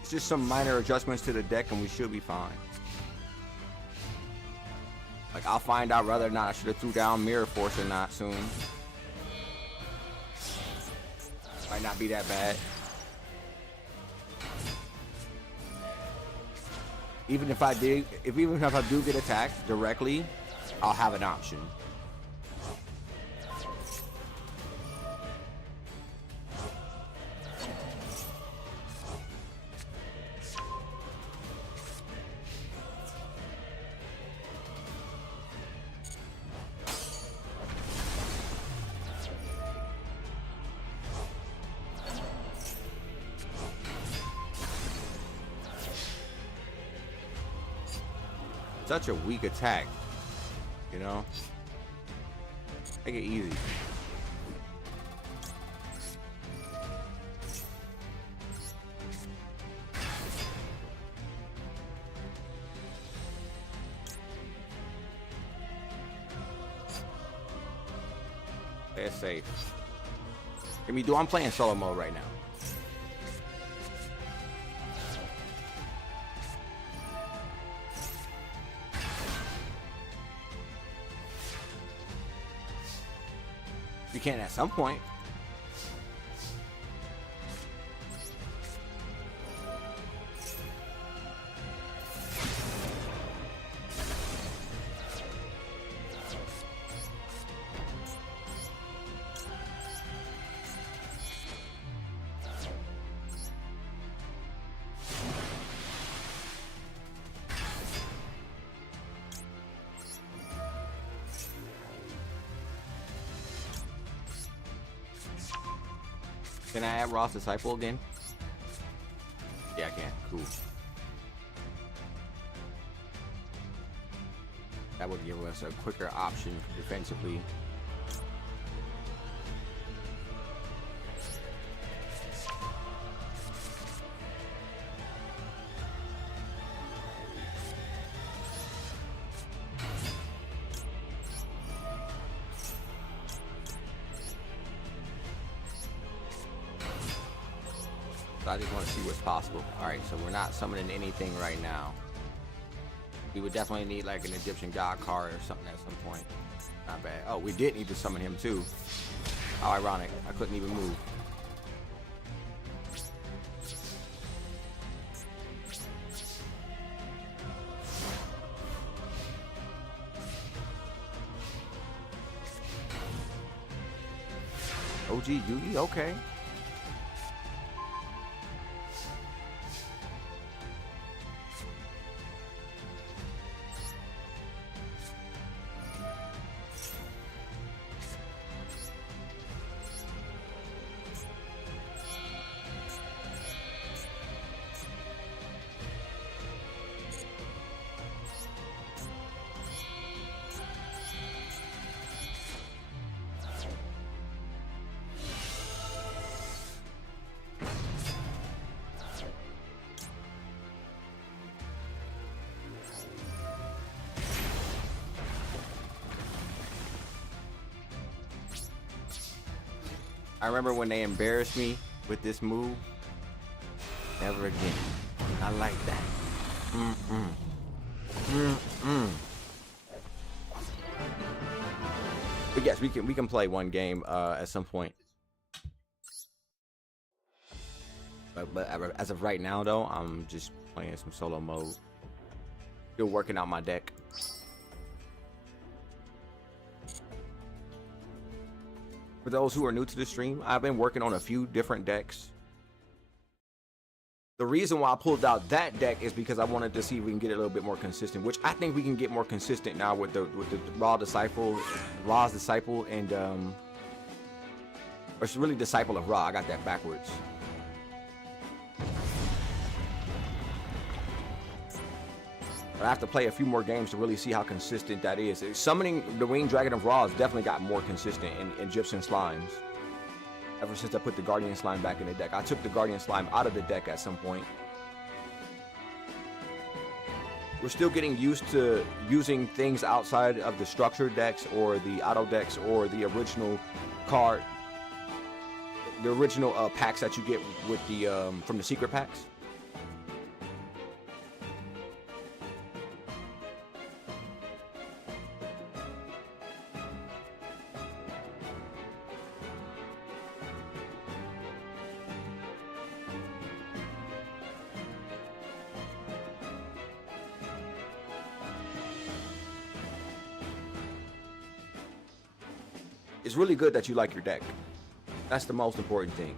Just some minor adjustments to the deck and we should be fine. Like, I'll find out whether or not I should have threw down Mirror Force or not soon. Might not be that bad. Even if I do get attacked directly, I'll have an option. Such a weak attack, you know? Make it easy. Stay safe. I'm playing solo mode right now. You can at some point. Can I add Ross Disciple again? Yeah, I can. Cool. That would give us a quicker option defensively. I just want to see what's possible. All right, so we're not summoning anything right now. We would definitely need like an Egyptian god card or something at some point. Not bad. Oh, we did need to summon him too. How ironic. I couldn't even move. OG Yugi, okay. I remember when they embarrassed me with this move. Never again. I like that. But yes, we can play one game at some point. But as of right now, though, I'm just playing some solo mode. Still working out my deck. For those who are new to the stream, I've been working on a few different decks. The reason why I pulled out that deck is because I wanted to see if we can get it a little bit more consistent, which I think we can get more consistent now with the Ra's Disciple, and or it's really Disciple of Ra. I got that backwards. But I have to play a few more games to really see how consistent that is. Summoning the Winged Dragon of Ra has definitely got more consistent in Egyptian slimes. Ever since I put the Guardian Slime back in the deck. I took the Guardian Slime out of the deck at some point. We're still getting used to using things outside of the structured decks or the auto decks or the original card. The original packs that you get with the from the secret packs. It's really good that you like your deck. That's the most important thing.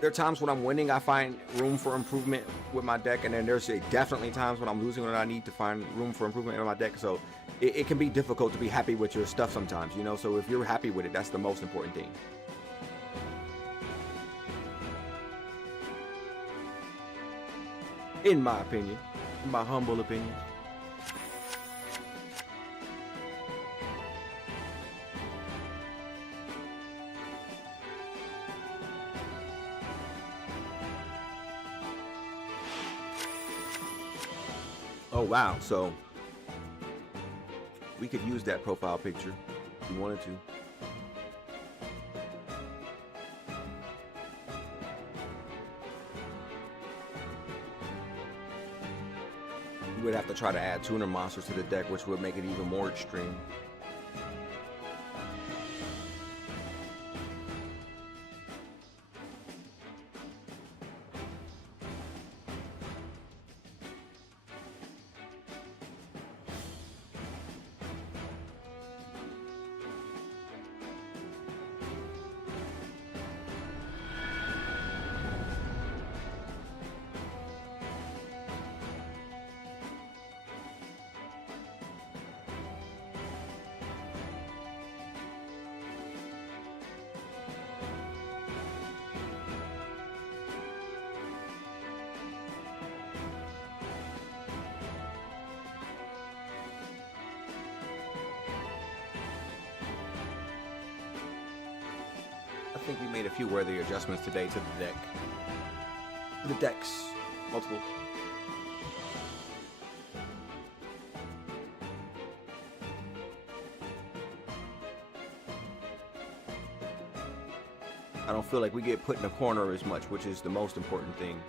There are times when I'm winning, I find room for improvement with my deck, and then there's definitely times when I'm losing when I need to find room for improvement in my deck. So it can be difficult to be happy with your stuff sometimes, you know? So if you're happy with it, that's the most important thing. In my opinion, in my humble opinion. Oh wow, so we could use that profile picture if we wanted to. We would have to try to add tuner monsters to the deck, which would make it even more extreme. I think we made a few worthy adjustments today to the deck. The decks. Multiple. I don't feel like we get put in a corner as much, which is the most important thing.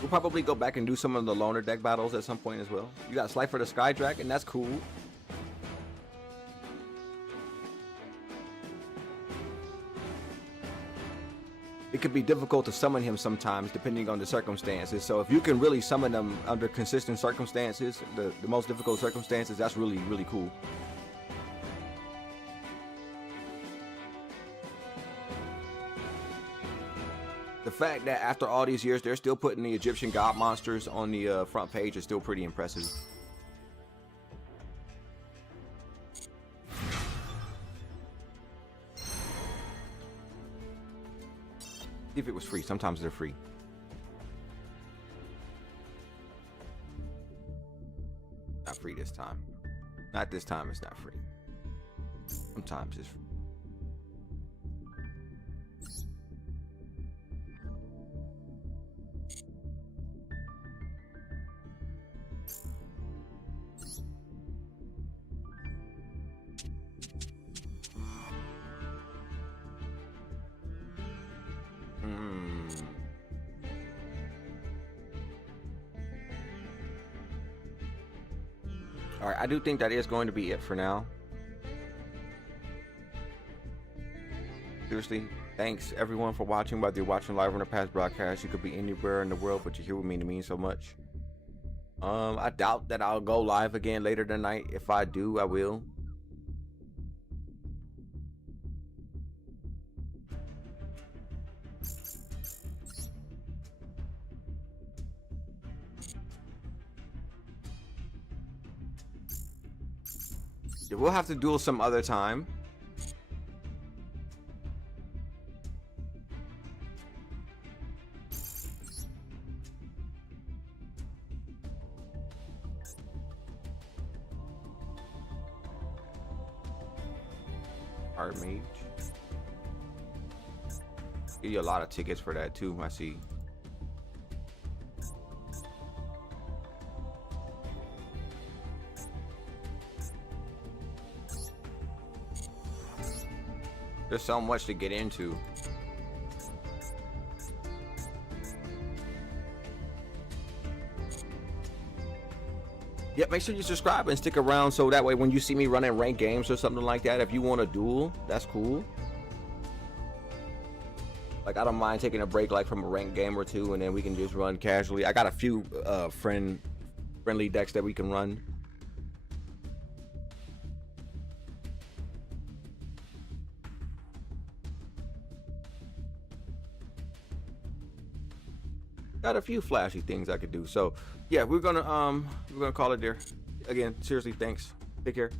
We'll probably go back and do some of the loner deck battles at some point as well. You got Slifer the Sky Dragon, that's cool. It could be difficult to summon him sometimes depending on the circumstances. So if you can really summon them under consistent circumstances, the most difficult circumstances, that's really, really cool. The fact that after all these years, they're still putting the Egyptian god monsters on the front page is still pretty impressive. If it was free, sometimes they're free. Not free this time. Not this time, it's not free. Sometimes it's free. All right, I do think that is going to be it for now. Seriously, thanks everyone for watching. Whether you're watching live on a past broadcast, you could be anywhere in the world, but you're here with me, and it means so much. I doubt that I'll go live again later tonight. If I do, I will. We'll have to duel some other time. Art Mage. Give you a lot of tickets for that too, I see. There's so much to get into. Yeah, make sure you subscribe and stick around so that way when you see me running ranked games or something like that, if you want to duel, that's cool. Like, I don't mind taking a break like from a ranked game or two, and then we can just run casually. I got a few friendly decks that we can run. Got a few flashy things I could do. So yeah, we're gonna call it there. Again, seriously, thanks. Take care.